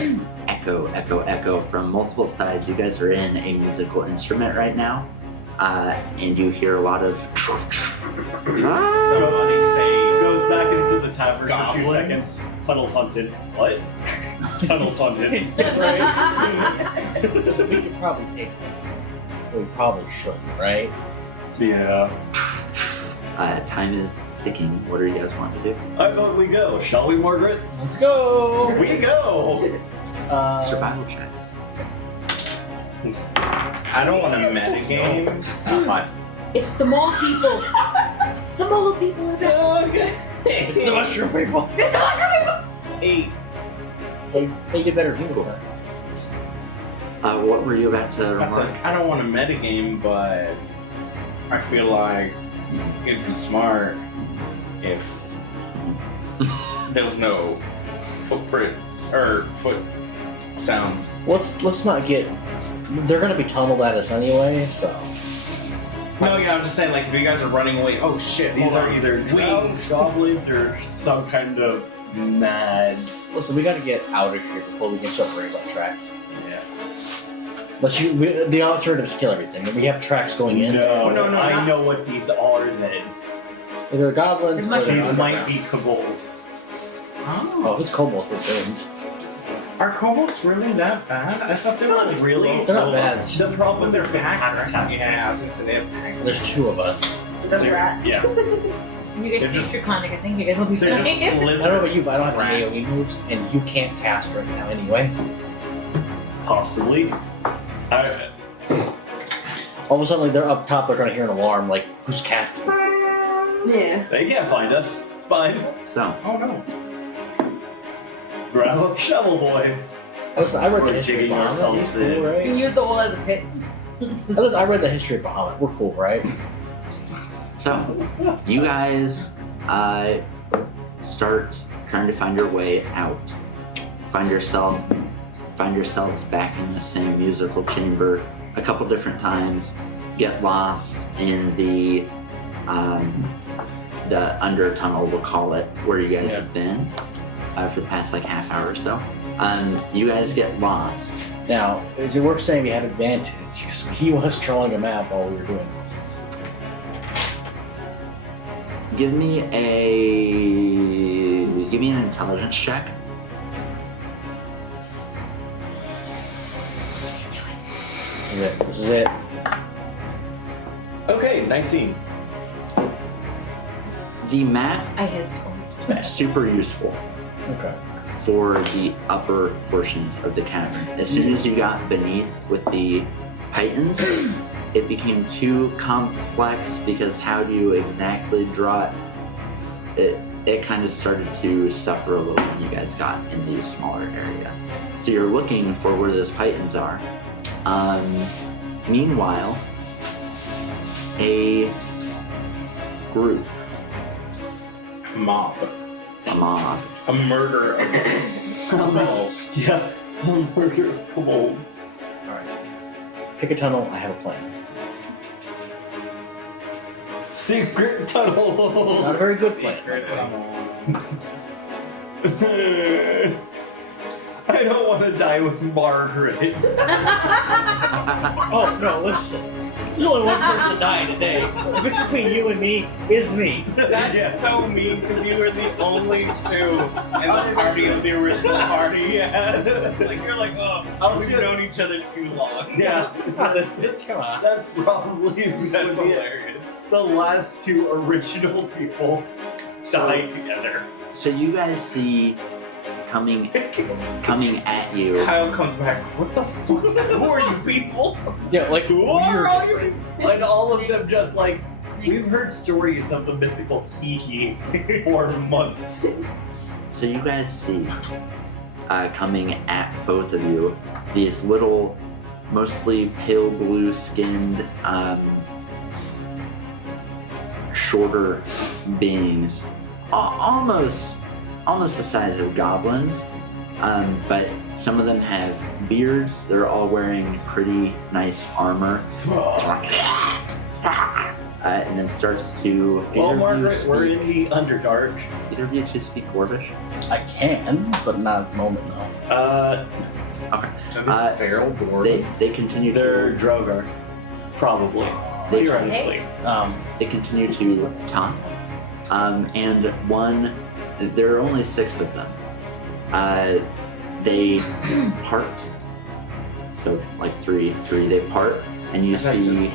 echo, echo, echo from multiple sides. You guys are in a musical instrument right now. and you hear a lot of. Somebody say Goes back into the tavern for 2 Goblins? seconds. Tunnels haunted. What? Tunnels haunted. So we could probably take them. We probably should, right? Yeah. Time is ticking. What do you guys want to do? I vote we go. Shall we, Margaret? Let's go! We go! Survival checks. I don't want to metagame. Fine. It's the mole people. The mole people are back. It's the mushroom people. It's the mushroom people. 8. They did better than me this time. What were you about to I remark? said I don't want to metagame, but I feel like it'd be smart if there was no footprints or foot sounds. Let's not get. They're gonna be tunneled at us anyway, so. No, yeah, I'm just saying, like, if you guys are running away, oh shit, These hold are on. either drows, goblins, or some kind of mad. Listen, we gotta get out of here before we can start worrying about tracks. Yeah. The alternative is kill everything. We have tracks going in. No, no, I not- know what these are then. Either goblins or They're they're These might underground. be kobolds. Oh, if it's kobolds, we're doomed. Are kobolds really that bad? I thought they were Not like really. They're not bad. The problem But is they're the back, habitat. yeah, mix. There's 2 of us. There's rats. Yeah. You guys They're speak just- Draconic, I think you guys will be they're fine. just I don't know lizard. about you, but I don't have any Rats. AoE moves, and you can't cast right now anyway. Possibly. All of a sudden, they're up top, they're gonna hear an alarm, like, who's casting? Yeah. They can't find us. It's fine. So, Oh no. Grab a shovel, boys. Listen, I read the We're history of digging Bahamut. ourselves He's cool, in. You right? can use the hole as a pit. I read the history of Bahamut. We're cool, right? so you guys start trying to find your way out. Find yourselves back in the same musical chamber a couple different times. Get lost in the under tunnel, we'll call it, where you guys have been for the past like half hour or so. You guys get lost. Now, is it worth saying we have advantage? Because he was drawing a map while we were doing this. Give me an intelligence check. This is it. Okay, 19. The map I hit It's bad. super useful Okay. for the upper portions of the cavern. As soon as you got beneath with the Titans, it became too complex because how do you exactly draw it? It kind of started to suffer a little when you guys got in the smaller area. So you're looking for where those Titans are. Meanwhile, a group, Mob. a mob, A murder of kobolds. Yeah. A murder of kobolds. Alright. Pick a tunnel, I have a plan. Secret tunnel. Not a very good plan. I don't want to die with Margaret. Oh, no, listen. There's only one person dying today. If it's between you and me, it's me. That's Yeah. so mean because you were the only 2 in the party of the original party. Yeah, it's like you're like, oh, we've known each other too long. Yeah. Not this bitch, come on. That's probably That's would be hilarious. the last 2 original people die together. So you guys see coming at you. Kyle comes back. What the fuck? Who are you people? Yeah, like, Who we're are all different. And all of them just like, we've heard stories of the mythical hee for months. So you guys see coming at both of you these little, mostly pale blue skinned, shorter beings, almost the size of goblins, but some of them have beards. They're all wearing pretty nice armor, and then starts to. Well, either of you Margaret, we're in speak- the Underdark. Either of you two speak Dwarvish? I can, but not at the moment, no. Are they feral dwarves? They continue They're to. Drogar. Probably. They, Theoretically. they continue to talk, and there are only 6 of them. They part. So like three, they part, and you see.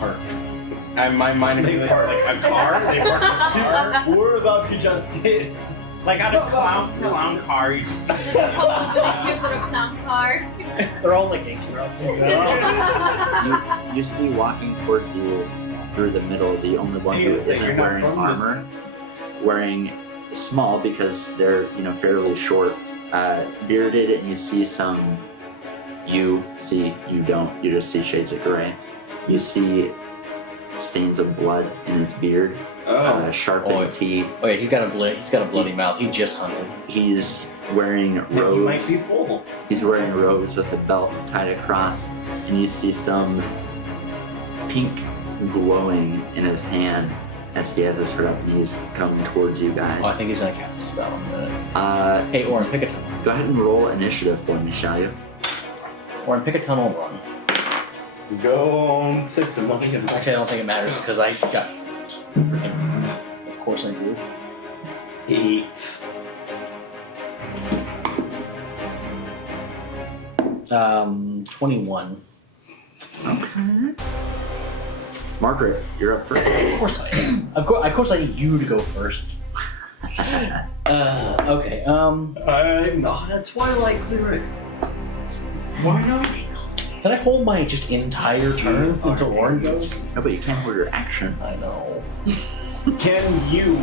My mind they part like a car. They part a car. We're about to just get. Like on a clown car, you just see. clown car. They're all like gangster outfits. You see walking towards you through the middle, the only one who Jesus, isn't you're not wearing from this- armor, wearing small because they're fairly short, bearded, and you see some. You don't. You just see shades of gray. You see stains of blood in his beard, sharpened teeth. Oh yeah, he's got a bloody mouth. He just hunted. He's wearing He might robes. be full. He's wearing robes with a belt tied across, and you see some pink glowing in his hand as he has his grip. He's coming towards you guys. Oh, I think he's gonna cast a spell in a minute. Hey, Orin, pick a tunnel. Go ahead and roll initiative for me, shall you? Orin, pick a tunnel and run. Go on, sip the money. Actually, I don't think it matters because I got freaking. Of course I do. 8. 21. Okay. Margaret, you're up first. Of course I am. Of course I need you to go first. Okay. I'm not a Twilight cleric. Why not? Can I hold my just entire turn until Orin goes? No, but you can't hold your action. I know. Can you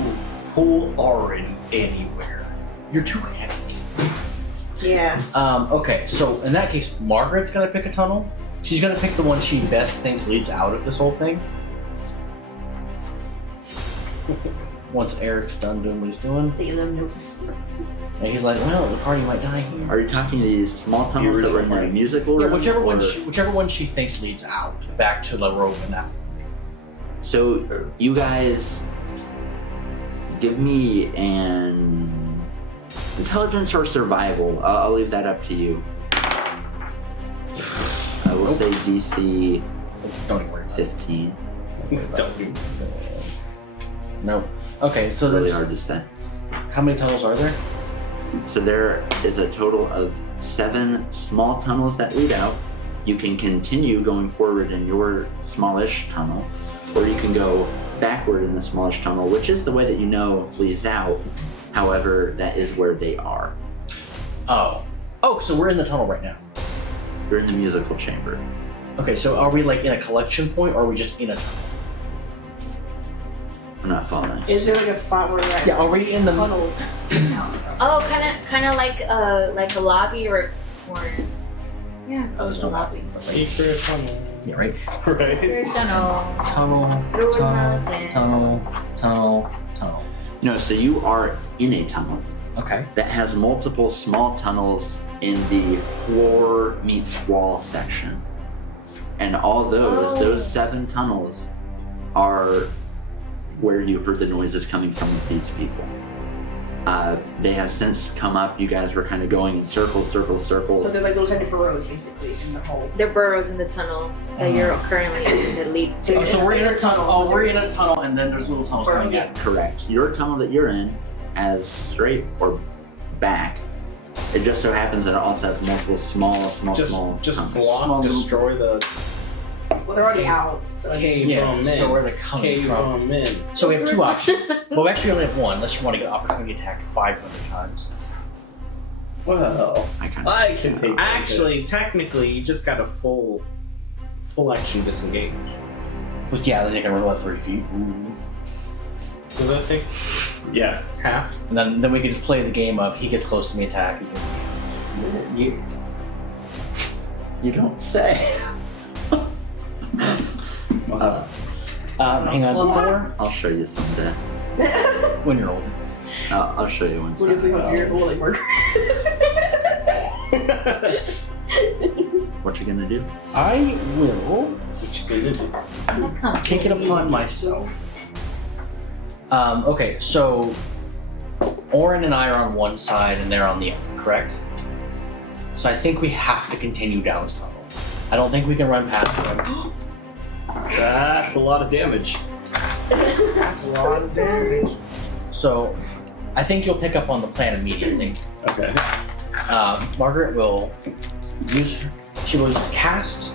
pull Orin anywhere? You're too heavy. Yeah. Okay, so in that case, Margaret's gonna pick a tunnel. She's gonna pick the one she best thinks leads out of this whole thing. Once Eric's done doing what he's doing. Taking them notes. And he's like, well, the party might die here. Are you talking these small tunnels that were in the musical Yeah, room? whichever or- one she thinks leads out, back to La Robe and that. So, you guys give me an intelligence or survival. I'll leave that up to you. I will say DC Don't even worry about it. 15. No. Okay, so Really there's hard to say. how many tunnels are there? So there is a total of 7 small tunnels that lead out. You can continue going forward in your smallish tunnel, or you can go backward in the smallish tunnel, which is the way that you know leads out. However, that is where they are. Oh, so we're in the tunnel right now. You're in the musical chamber. Okay, so are we like in a collection point, or are we just in a tunnel? I'm not following. Is there like a spot where Yeah, are we in the tunnels stick out? Oh, kind of like a lobby or yeah, Oh, there's no lobby. Secret tunnel. Yeah, right. Right. there's tunnel. Tunnel, tunnel. No, so you are in a tunnel Okay. that has multiple small tunnels in the floor meets wall section. And all those 7 tunnels are where you heard the noises coming from with these people. They have since come up. You guys were kind of going in circles. So they're like little tiny burrows basically in the hole. They're burrows in the tunnels that you're currently in that lead So to. Oh, so we're in a tunnel. Oh, we're in a tunnel, and then there's little tunnels Burrows, coming yeah. out. Correct. Your tunnel that you're in has straight or back. It just so happens that it also has multiple small Just tunnels. block, Small destroy the Well, they're already out. So cave Yeah, them in. so where they're coming Cave from. them in. So we have 2 options. Well, we actually only have one, unless you want to get opportunity attacked 500 times. Well, I kind I can take those Actually, hits. technically, you just got a full action disengage. But yeah, then they can run about 30 feet. Ooh. Does that take Yes. half? And then we can just play the game of he gets close to me, attack. You don't say. Hang on, before I'll show you someday. when you're older. I'll show you one What do you think about years old like Margaret? What you gonna do? I will What you gonna do? take it upon myself. Okay, so Orin and I are on one side and they're on the other, correct? So I think we have to continue down this tunnel. I don't think we can run past them. That's a lot of damage. That's a lot of damage. So, I think you'll pick up on the plan immediately. Okay. Margaret will she will cast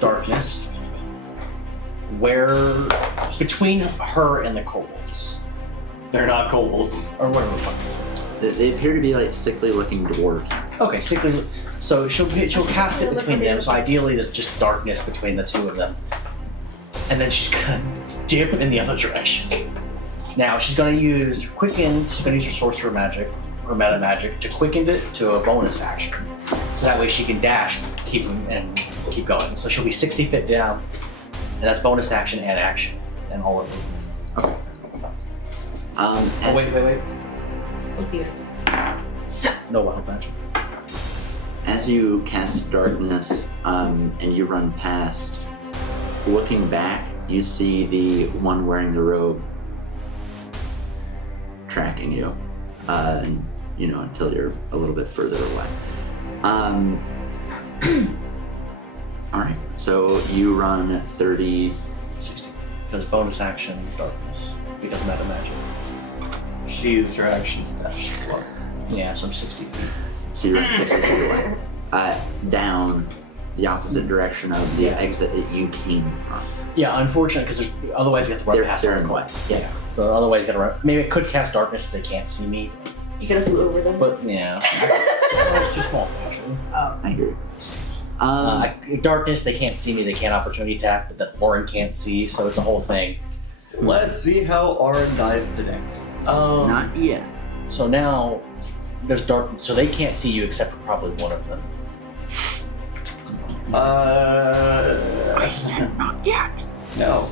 darkness where between her and the kobolds. They're not kobolds. Or whatever the fuck. They appear to be like sickly looking dwarves. Okay, sickly. So she'll cast it between them. So ideally, there's just darkness between the two of them, and then she's gonna dip in the other direction. Now she's gonna use quicken. She's gonna use her sorcerer magic, her meta magic, to quicken it to a bonus action. So that way she can dash, keep going. So she'll be 60 feet down, and that's bonus action and action, and all of them. As, Oh wait. Oh dear. No wild magic. as you cast darkness and you run past, looking back, you see the one wearing the robe tracking you, until you're a little bit further away. All right, so you run 30. 60. Because bonus action, darkness. Because meta magic. She used her action to dash as well. Yeah, so I'm 60 feet. So you run 60 feet away. Down the opposite direction of the exit that you came from. Yeah, unfortunate because there's otherwise we have to run past They're them. in the way. Yeah. So otherwise you gotta run. Maybe it could cast darkness if they can't see me, You could have flew over them. but yeah, it's too small actually. I agree. Darkness, they can't see me. They can't opportunity attack, but that Orin can't see, so it's a whole thing. Let's see how Auron dies today. Not yet. So now there's dark, so they can't see you except for probably one of them. I said not yet. No.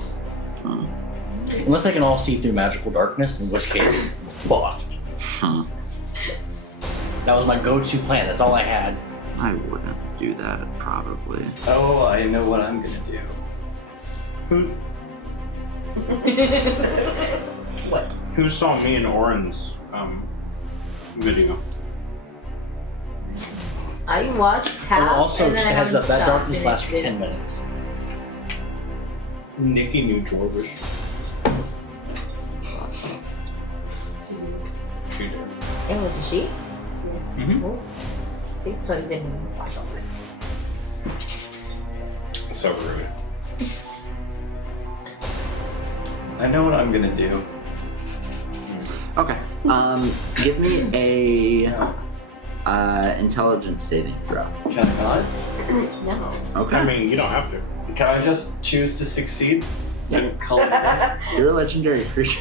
Unless they can all see through magical darkness, in which case, fucked. Huh. That was my go-to plan. That's all I had. I wouldn't do that, probably. Oh, I know what I'm gonna do. What? Who saw me and Oren's video? I watched half. And also, and then just I a heads up, haven't that stopped darkness and lasts for it's 10 minutes. Nikki knew Dwarvish. She did. It was a she? Mhm. Oh. See? So you didn't watch over it. So rude. I know what I'm gonna do. Okay. Give me a intelligence saving throw. Can I not? No. Okay. I mean, you don't have to. Can I just choose to succeed? Yeah. And call it a You're a legendary creature.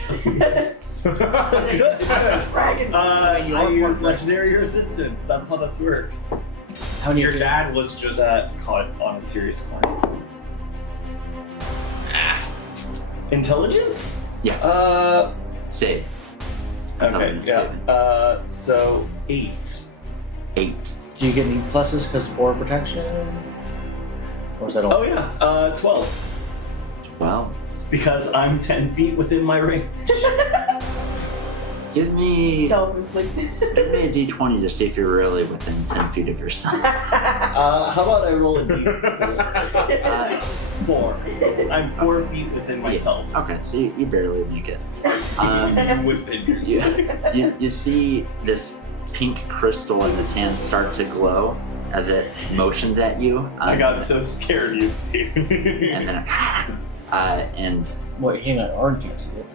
Dragon. I use legendary resistance. That's how this works. How many? Your dad was just That caught on a serious climb. Intelligence? Yeah. Save. Okay, Intelligence yeah. saving. So 8. 8. Do you get any pluses because of aura protection? Or is that all? Oh yeah, 12. Well, Because I'm 10 feet within my range. give me Self-inflicted. give me a d20 to see if you're really within 10 feet of yourself. How about I roll a d4? 4. I'm 4 feet within myself. Okay, so you barely make it. within yourself. You see this pink crystal in its hand start to glow as it motions at you. I got so scared, you see. And then, and Wait, hang on. Orin can't see it.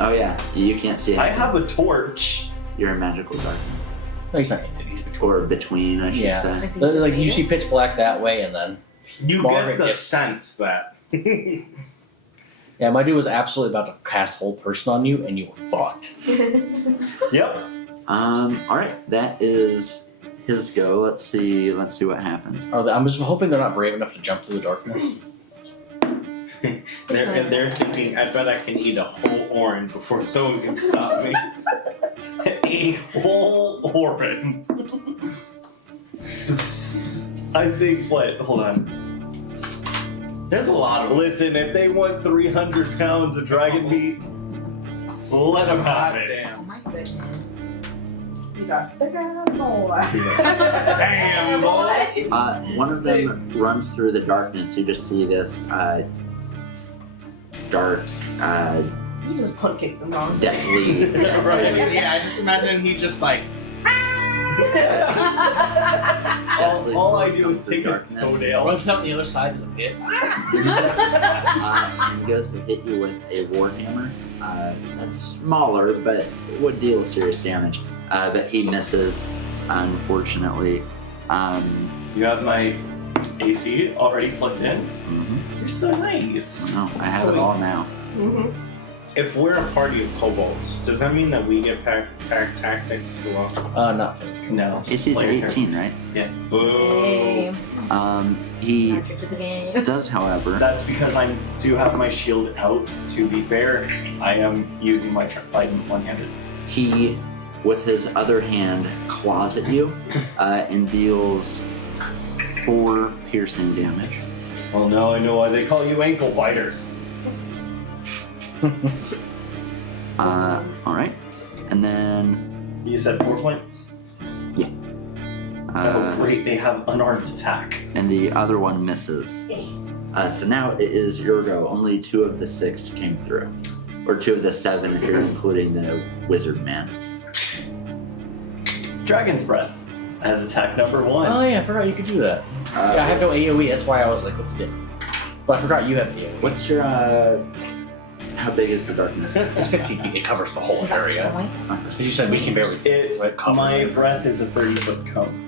oh yeah, you can't see it. I have a torch. You're in magical darkness, No, he's not in it. He's between. or between, I should Yeah. say. Is he Like just you made see it? pitch black that way, and then You Margaret get the gets- sense that yeah, my dude was absolutely about to cast hold person on you, and you were fucked. Yep. All right, that is his go. Let's see what happens. I'm just hoping they're not brave enough to jump through the darkness. they're thinking, I bet I can eat a whole orange before someone can stop me. A whole orange. I think what? Hold on. There's a lot of Listen, if they want 300 pounds of dragon meat, let them have God it. damn. Oh my goodness. He's It's a thick ass boy. Damn, boy. One of them runs through the darkness. You just see this dark, You just punt kicked them on. deathly. Yeah, I just imagine he just like. All I do is take a darkness. toenail. Runs up the other side, there's a pit. And goes to hit you with a warhammer. That's smaller, but it would deal serious damage. But he misses, unfortunately. You have my AC already plugged in? Mhm. You're so nice. No, I have it all now. Mm-hmm. If we're a party of kobolds, does that mean that we get pack tactics as well? Not No. AC's Player 18, right? Boo. Hey, He Patrick to the game. does, however. That's because I do have my shield out. To be fair, I am using my item one-handed. He, with his other hand, claws at you and deals 4 piercing damage. Oh no, I know why they call you ankle biters. Alright. And then, You said 4 points? Oh great, they have unarmed attack. and the other one misses. So now it is your go. Only 2 of the 6 came through. Or 2 of the 7 if you're including the wizard man. Dragon's Breath as attack number 1. Oh yeah, I forgot you could do that. Yeah, I have no AoE, that's why I was like, let's do it. But I forgot you have AoE. What's your, how big is the darkness? It's 15 feet, it covers the whole area. Because you said we can barely fit, so it covers My it. breath is a 30-foot cone.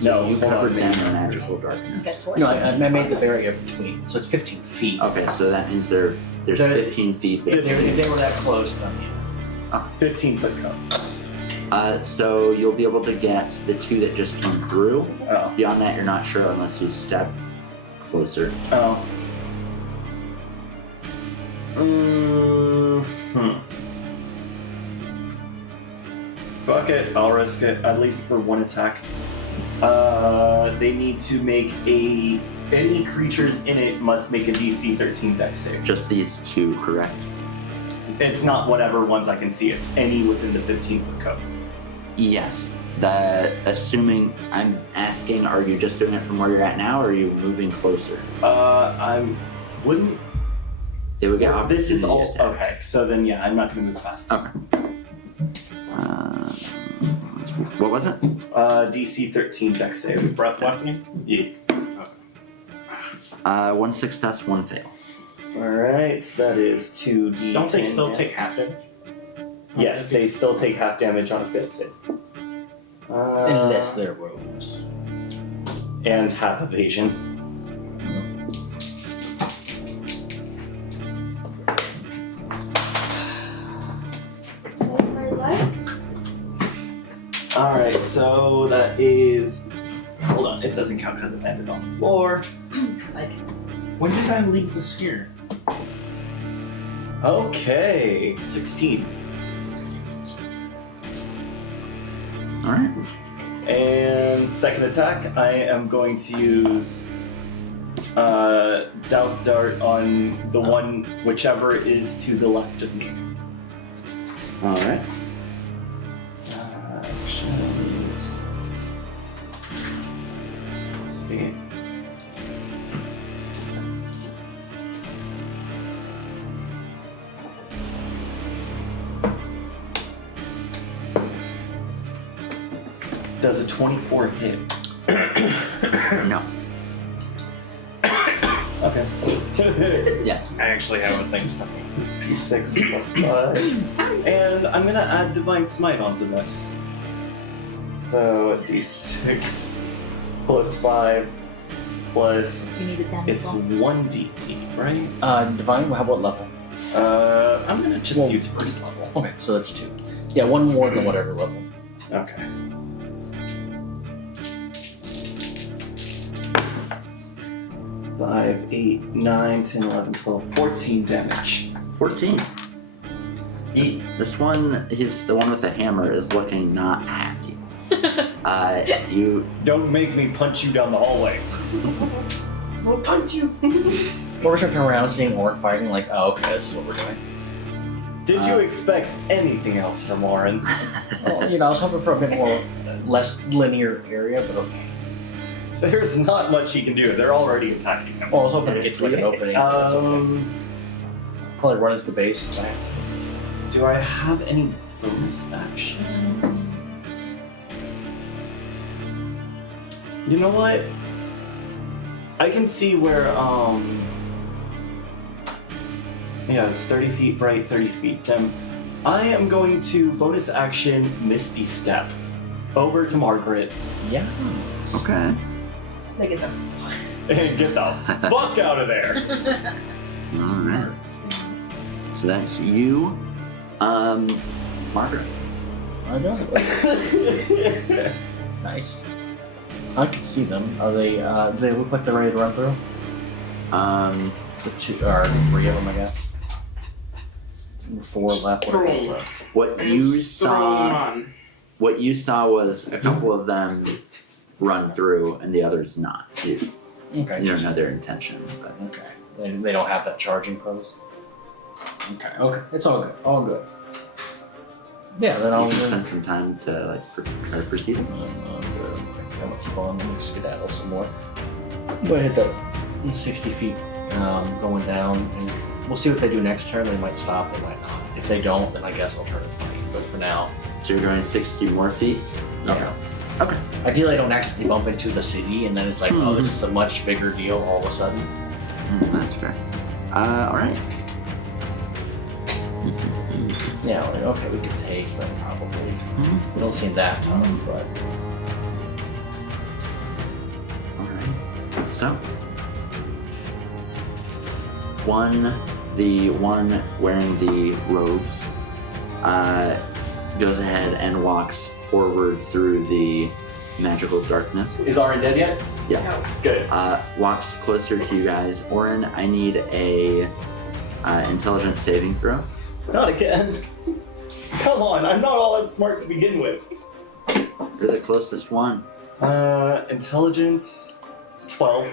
So you hold on, covered them maybe. in magical darkness. No, I made the barrier between, so it's 15 feet. Okay, so that means there's There- 15 feet. If they were that close, then yeah. 15-foot cone. So you'll be able to get the 2 that just came through. Oh. Beyond that, you're not sure unless you step closer. Oh. Fuck it, I'll risk it, at least for 1 attack. They need to make any creatures in it must make a DC 13 dex save. Just these 2, correct? It's not whatever ones I can see, it's any within the 15-foot cone. Yes. Assuming I'm asking, are you just doing it from where you're at now, or are you moving closer? Wouldn't. They would get This is all. opportunity attack. Okay, so then yeah, I'm not gonna move fast. Okay. What was it? DC 13 dex save. Breath weaponing? Yeah. 1 success, 1 fail. Alright, that is 2d10. Don't they still take half damage? Yes, they still take half damage on a failed save. Unless they're rogues. And half evasion. Alright, so that is. Hold on, it doesn't count because it landed on the floor. When did I leave this here? Okay, 16. Alright. And second attack, I am going to use Doubt Dart on the one, whichever is to the left of me. Alright. Actions. Speed. Does a 24 hit? No. Okay. Yes. I actually have a thing stuck. D6 plus 5. And I'm gonna add Divine Smite onto this. So D6 plus 5 plus. You need a damage It's roll. 1d8, right? Divine, what level? I'm gonna just Well- use first level. Okay, so that's 2. Yeah, 1 more than whatever level. Okay. Five, 8, 9, 10, 11, 12, 14 damage. 14. This one, he's the one with the hammer, is looking not happy. You Don't make me punch you down the hallway. We'll punch you. Or we're turn around seeing Orin fighting, like, oh, okay, this is what we're doing. Did you expect anything else from Lauren? Well, I was hoping for a bit more, less linear area, but okay. There's not much he can do. They're already attacking him. Well, I was hoping to get to like an opening. but that's okay. Probably run into the base if I have to. Do I have any bonus actions? You know what? I can see where, yeah, it's 30 feet bright, 30 feet dim. I am going to bonus action Misty Step over to Margaret Yeah. Okay. Look at them. and get the fuck out of there. Alright. So that's you. Margaret. I know. Nice. I can see them. Are they? Do they look like they're ready to run through? The two or three of them, I guess. Four left. Whatever. What you Throw saw. 'em on. What you saw was a couple of them run through, and the others not. You Okay. don't know their intention, but Okay. They don't have that charging pose. Okay. Okay. It's all good. All good. Yeah. Then I'll you can spend some time to like try to proceed. I'm gonna keep on. I'm gonna skedaddle some more. I'm gonna hit that 60 feet going down, and we'll see what they do next turn. They might stop, they might not. If they don't, then I guess I'll turn and fight. But for now, So you're going 60 more feet? yeah. Okay. Ideally, I don't actually bump into the city, and then it's like, oh, this is a much bigger deal all of a sudden. That's fair. Alright. Yeah, like, okay, we could take them probably. We don't seem that tough, but Alright. So. The one wearing the robes, goes ahead and walks forward through the magical darkness. Is Arin dead yet? Yes. No. Good. Walks closer to you guys. Orin, I need a intelligence saving throw. Not again. Come on, I'm not all that smart to begin with. You're the closest one. Intelligence 12.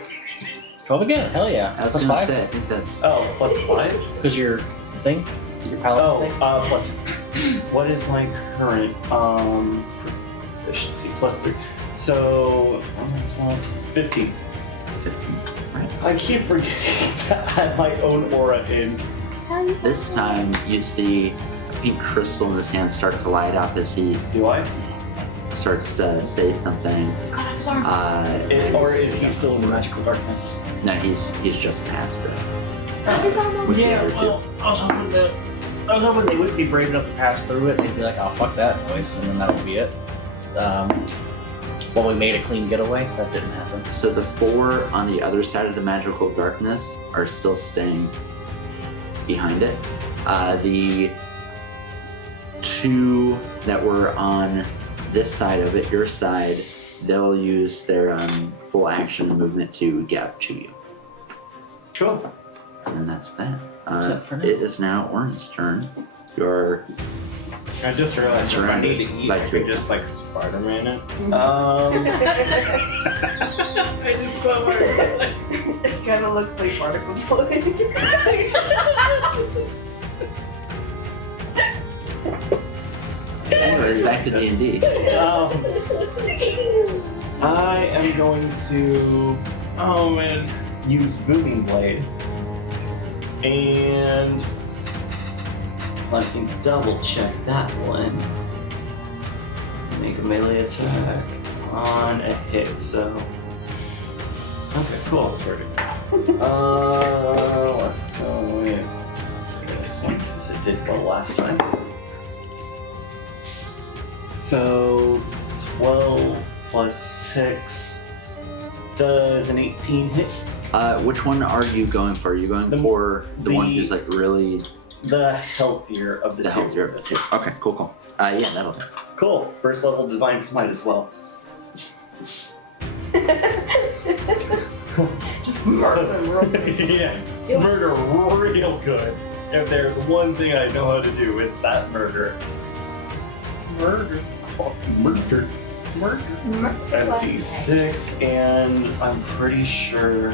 12 again, hell yeah. I was Plus gonna 5? say, I think that's. Oh, plus 5? Because your thing? Your paladin thing? Plus. What is my current proficiency? Plus 3. So 15. 15. Right. I keep forgetting to add my own aura in. This time you see a pink crystal in his hand start to light up as he Do I? starts to say something. Or is he still in the magical darkness? No, he's just past it. Cut his arm off. With the Yeah, other two. well, I was hoping they would be brave enough to pass through it. They'd be like, oh, fuck that noise, and then that would be it. Well, we made a clean getaway. That didn't happen. So the 4 on the other side of the magical darkness are still staying behind it. The 2 that were on this side of it, your side, they'll use their full action movement to get up to you. Cool. And that's that. That's it for now. It is now Orin's turn. You're I just realized if I need to eat, Like I to- could just like Spider-Man it. I just saw my. It kind of looks like particle boy. anyways, back to D&D. I am going to Oh man. use Booming Blade. And I can double check that one. Make a melee attack on a hit, so. Okay, cool. Let's go with this one because it did well last time. So 12 plus 6 does an 18 hit. Which one are you going for? Are you going for the one who's like really The healthier of the two. healthier of the two? Okay, cool. Yeah, that'll do. Cool. First level Divine Smite as well. Just murder them real quick. Yeah. Do it. Murder real good. If there's one thing I know how to do, it's that murder. Murder. Murder. At D6, and I'm pretty sure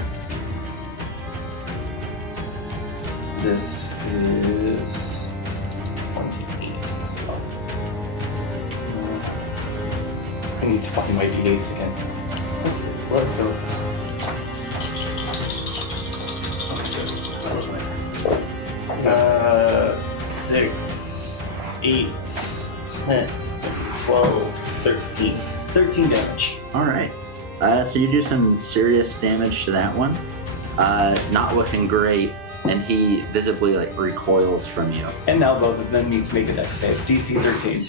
this is need to find my d8s again. Let's go with this. Okay, good. That was my 6, 8, 10, 12, 13. 13 damage. Alright. So you do some serious damage to that one. Not looking great, and he visibly like recoils from you. And now both of them need to make a dex save. DC 13.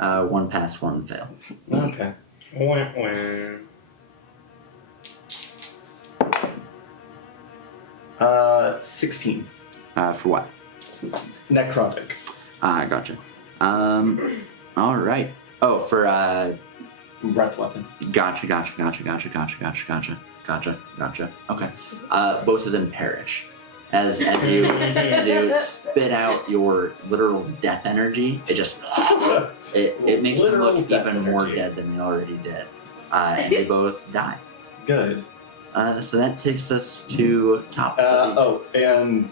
1 pass, 1 fail. Okay. Wah, wah. 16. For what? Necrotic. Gotcha. Alright. Oh, for Breath weapon. Gotcha. Okay. Both of them perish. As you spit out your literal death energy, it just it makes them Literal look death even more energy. dead than they already did. And they both die. Good. So that takes us to top of the And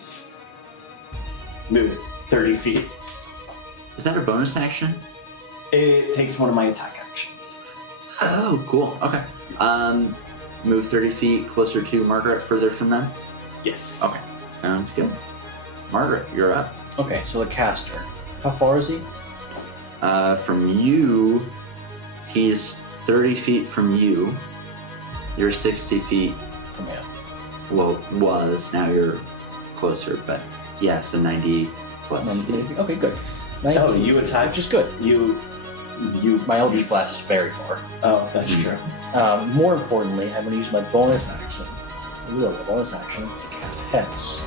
move 30 feet. Is that a bonus action? It takes one of my attack actions. Oh, cool. Okay. Move 30 feet closer to Margaret, further from them. Yes. Okay. Sounds good. Margaret, you're up. Okay, so the caster. How far is he? From you, he's 30 feet from you. You're 60 feet. From him. Well, was. Now you're closer, but yeah, so 90 plus feet. Okay, good. Oh, you attack? Which is good. You. My Eldritch Blast is very far. Oh, that's Mhm. true. More importantly, I'm going to use my bonus action. Bonus action to cast Hex.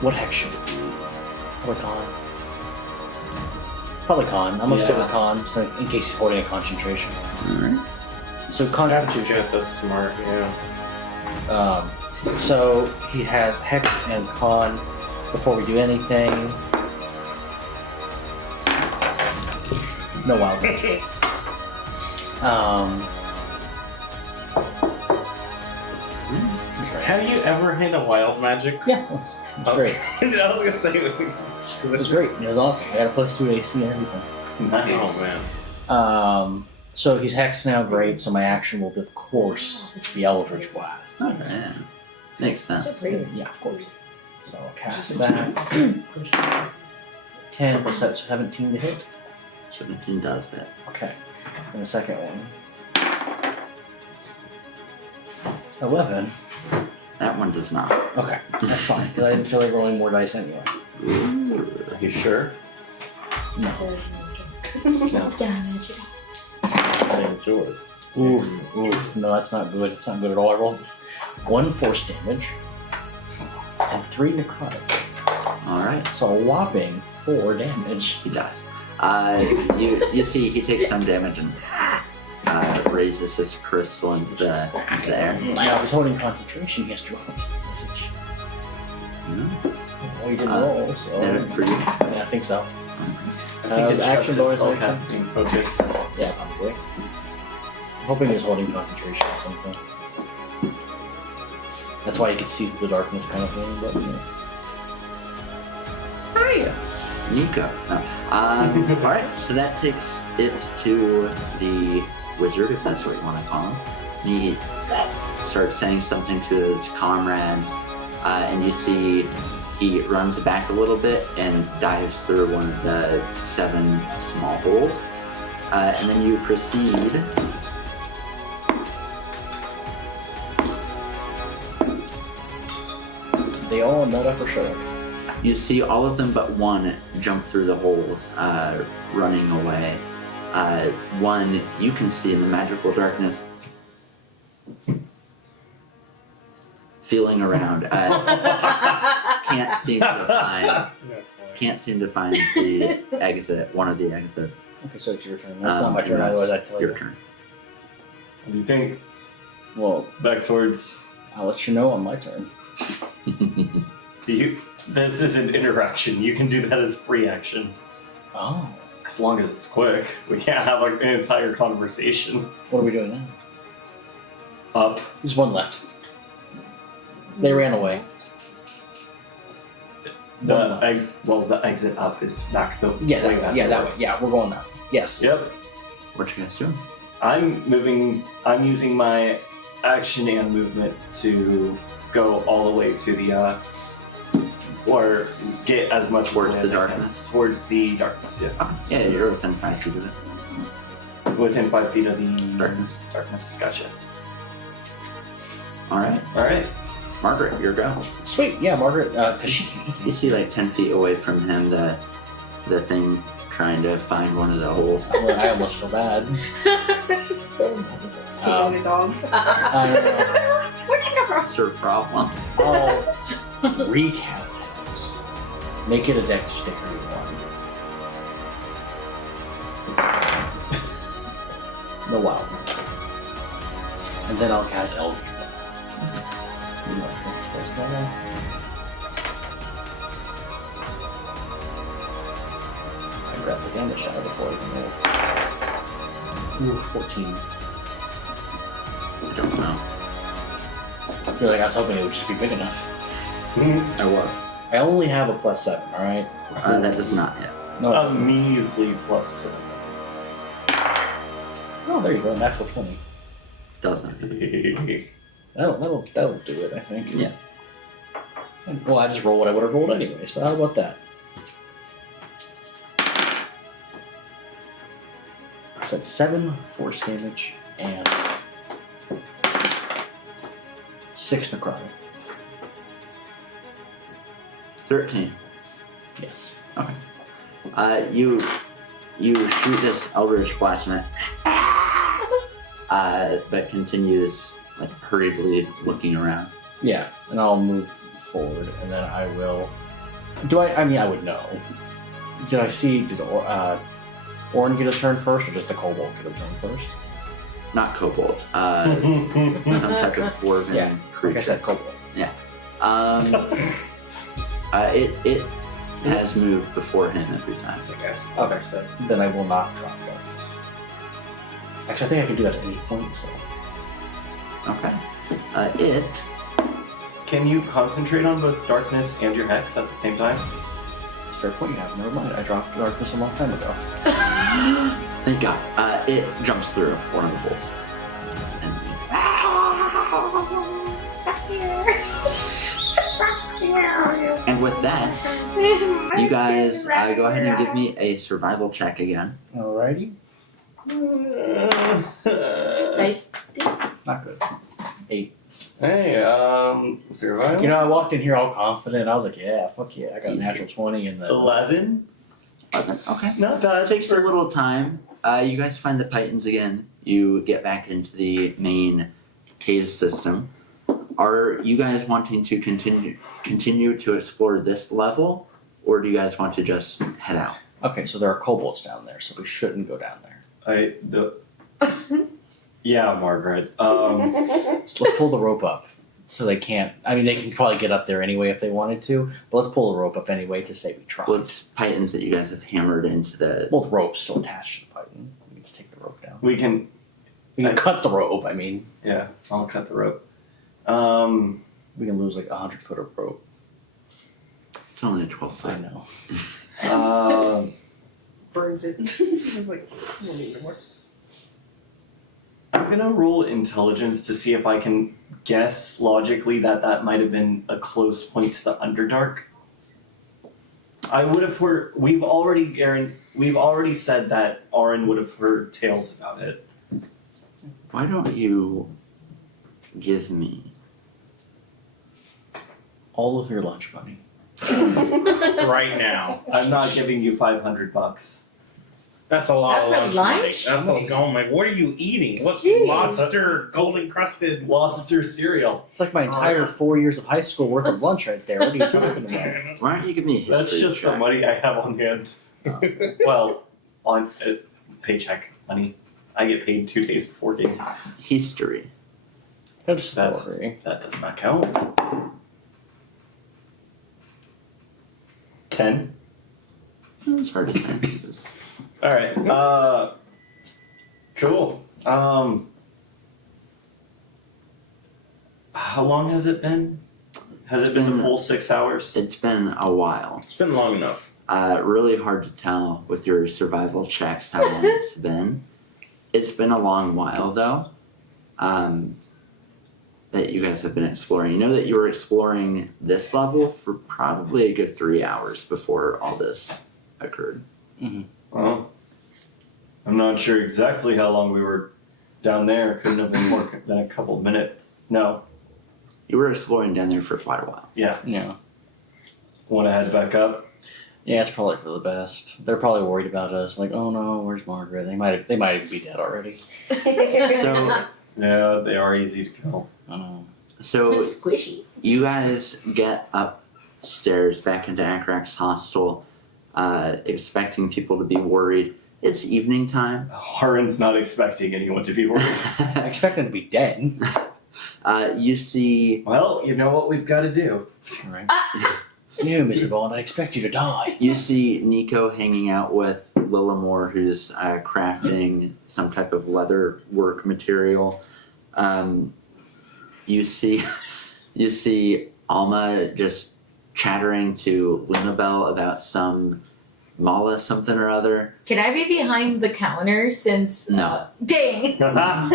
What hex should it be? Probably Con. Probably Con. I'm going to stick with Con so in case he's holding a concentration. Alright. So That's Constitution. good. That's smart. Yeah. So he has Hex and Con before we do anything. No wild magic. Have you ever hit a wild magic? Yeah, it's great. I was gonna say. It was great. It was awesome. I got a +2 AC and everything. Nice. Oh man. So he's hexed now, great. So my action will be, of course, be Eldritch Blast. Oh, yeah. Makes sense. Yeah, of course. So I'll cast that. 10 plus 17 to hit. 17 does that. Okay. And the second one. 11. That one does not. Okay, that's fine. Because I didn't feel like rolling more dice anyway. Are you sure? No. Damage. I enjoy it. Oof. No, that's not good. It's not good at all. I rolled 1 force damage and 3 necrotic. Alright. So a whopping 4 damage. He dies. You see he takes some damage and raises his crystal into the air. Now, if he's holding concentration, he has to roll advantage. Well, he didn't roll, so. Better for you. Yeah, I think so. I think it's action just his bonus spellcasting focus. Yeah, probably. I'm hoping he's holding concentration or something. That's why you can see through the darkness kind of thing, but yeah. Nico. No. Alright, so that takes it to the wizard, if that's what you want to call him. He starts saying something to his comrades, and you see he runs back a little bit and dives through one of the 7 small holes. And then you proceed They all nut up or shut up. You see all of them but one jump through the holes, running away. One you can see in the magical darkness, feeling around. Can't seem to find the exit. One of the exits. Okay, so it's your turn. That's not my turn, otherwise I'd tell your you. turn. What do you think? Well, Back towards I'll let you know on my turn. this is an interaction. You can do that as a free action. Oh. As long as it's quick. We can't have like an entire conversation. What are we doing now? Up. There's one left. They ran away. The exit up is back the Yeah, way that back way. Yeah, the that way. way. Yeah, we're going that way. Yes. Yep. What you guys doing? I'm using my action and movement to go all the way to the or get as much Towards as the I can. darkness? Towards the darkness, yeah. Okay. Yeah, you're within 5 feet of it. Within 5 feet of the Darkness. Darkness. Gotcha. Alright. Alright. Margaret, your go. Sweet. Yeah, Margaret. Because she. You see like 10 feet away from him the thing trying to find one of the holes. I almost feel bad. Keep on the dog. I don't know. Where did it come from? Sort of problem. I'll recast Hex. Make it a dex sticker you want. No wild. And then I'll cast Eldritch Blast. You know, that's supposed to happen. I grabbed the damage out before I even rolled. Ooh, 14. I don't know. I feel like I was hoping it would just be big enough. I was. I only have a +7, alright? That does not hit. No, it A doesn't. measly +7. Oh, there you go, natural 20. Doesn't. That'll do it, I think. Yeah. Well, I just roll what I would have rolled anyway, so how about that? So that's 7 force damage and 6 necrotic. 13. Yes. You shoot this Eldritch Blast in it, but continues like hurriedly looking around. Yeah, and I'll move forward, and then I will. I mean, I would know. Did Orin get a turn first, or just the Kobold get a turn first? Not kobold. Some type of dwarven Yeah, creature. Like I said, Kobold. It has moved before him every time. I guess. Okay, so then I will not drop darkness. Actually, I think I can do that at any point, so. Okay. It Can you concentrate on both darkness and your hex at the same time? It's a fair point you have. Never mind, I dropped darkness a long time ago. Thank God. It jumps through one of the holes. And Back here. Back here. And with that, you guys go ahead and give me a survival check again. Alrighty. Dice. Not good. 8. Hey, survival. You know, I walked in here all confident. I was like, yeah, fuck yeah. I got a natural 20 and the 11. Okay. Not bad. It takes a little time. You guys find the Titans again. You get back into the main cave system. Are you guys wanting to continue to explore this level, or do you guys want to just head out? Okay, so there are kobolds down there, so we shouldn't go down there. Yeah, Margaret. So let's pull the rope up. So they can't. I mean, they can probably get up there anyway if they wanted to, but let's pull the rope up anyway to say we tried. Well, it's Titans that you guys have hammered into the. Well, the rope's still attached to the python. We can just take the rope down. we can. We can cut the rope. I mean, Yeah, I'll cut the rope. we can lose like 100 foot of rope. It's only a 12 foot. I know. Burns it. It's like, I don't need more. I'm gonna roll intelligence to see if I can guess logically that might have been a close point to the Underdark. I would have heard. We've already said that Arin would have heard tales about it. Why don't you give me All of your lunch money. Right now. I'm not giving you $500. That's a lot That's of for lunch, lunch? money. That's a, oh my, what are you eating? What's Jeez. lobster, golden crusted? Lobster cereal. It's like my entire 4 years of high school worth of lunch right there. What are you talking about? Why don't you give me a history That's just check? the money I have on hand. Well, on paycheck money. I get paid 2 days before game. History. No, just That's- story. That does not count. 10. It's hard to say. Just- Alright, cool. How long has it been? Has it been the full 6 hours? It's been a while. It's been long enough. Really hard to tell with your survival checks how long it's been. It's been a long while though. That you guys have been exploring. You know that you were exploring this level for probably a good 3 hours before all this occurred. Well, I'm not sure exactly how long we were down there. Couldn't have been more than a couple minutes. No. You were exploring down there for quite a while. Yeah. Want to head back up? Yeah, it's probably for the best. They're probably worried about us. Like, oh no, where's Margaret? They might even be dead already. So Yeah, they are easy to kill. I know. so Squishy. you guys get upstairs back into Akrak's hostel, expecting people to be worried. It's evening time. Haren's not expecting anyone to be worried. I expect them to be dead. You see Well, you know what we've got to do. Right. No, Mr. Bond, I expect you to die. You see Nico hanging out with Lillamore, who's crafting some type of leather work material. You see Alma just chattering to Lunabelle about some Mala something or other. Can I be behind the counter since? No. Dang. He's like,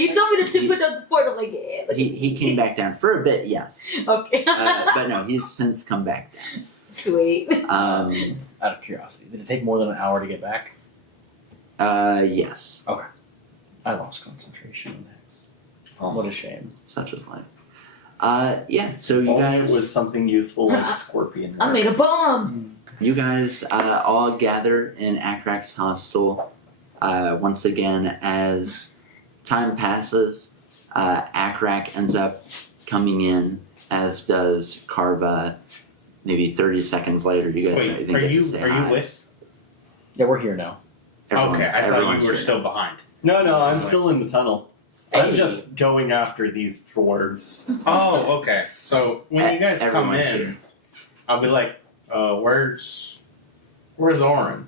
you told me to put down the board. I'm like, yeah. He came back down for a bit, yes, Okay. but no, he's since come back down. Sweet. Out of curiosity, did it take more than an hour to get back? Yes, I lost concentration on that. Oh. What a shame. such is life. Yeah. So you Only guys, it was something useful like scorpion. I made a bomb. you guys all gather in Akrak's hostel. Once again, as time passes, Akrak ends up coming in, as does Carva. Maybe 30 seconds later, you guys Wait, get to say hi. with? Yeah, we're here now. Everyone- Okay, I thought everyone's you were here. still behind. No, I'm still in the tunnel. I'm Hey. just going after these dwarves. Oh, okay. So when you guys come Everyone's in, here. I'll be like, where's Oren?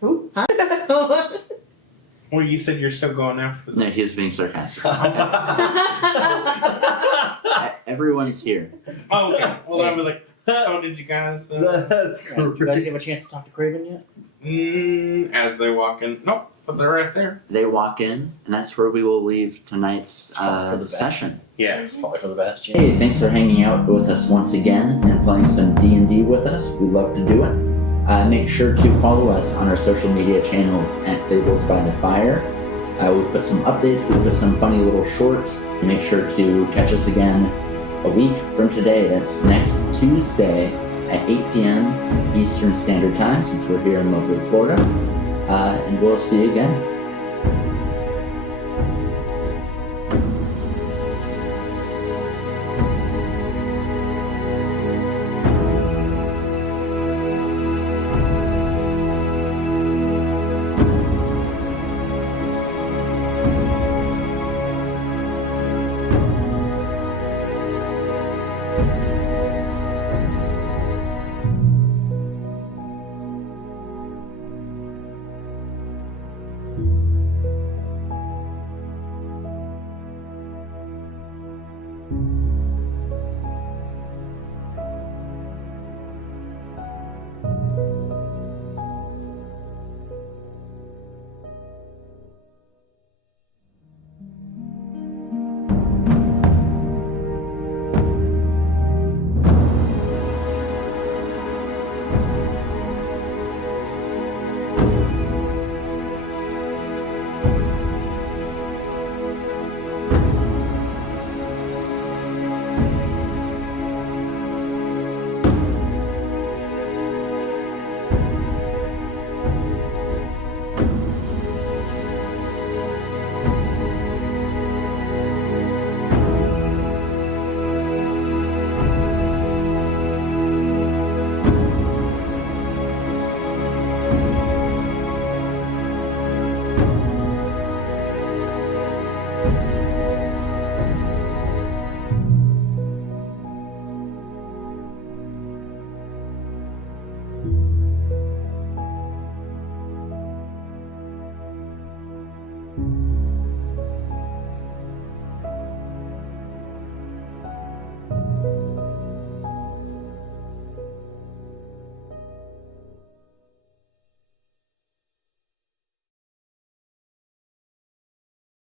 Who? Well, you said you're still going after No, he was being sarcastic. Huh? Everyone's here. Oh, okay. Well, I'll be like, so did you guys, That's Did you guys have a chance to talk to Craven yet? as they walk in? Nope, but they're right there. They walk in, and that's where we will leave tonight's probably for the best. session. Yeah. It's probably for the best, yeah. Hey, thanks for hanging out with us once again and playing some D&D with us. We love to do it. Make sure to follow us on our social media channels at Fables by the Fire. We put some updates, we put some funny little shorts. Make sure to catch us again a week from today. That's next Tuesday at 8 p.m. Eastern Standard Time, since we're here in lovely Florida. And we'll see you again.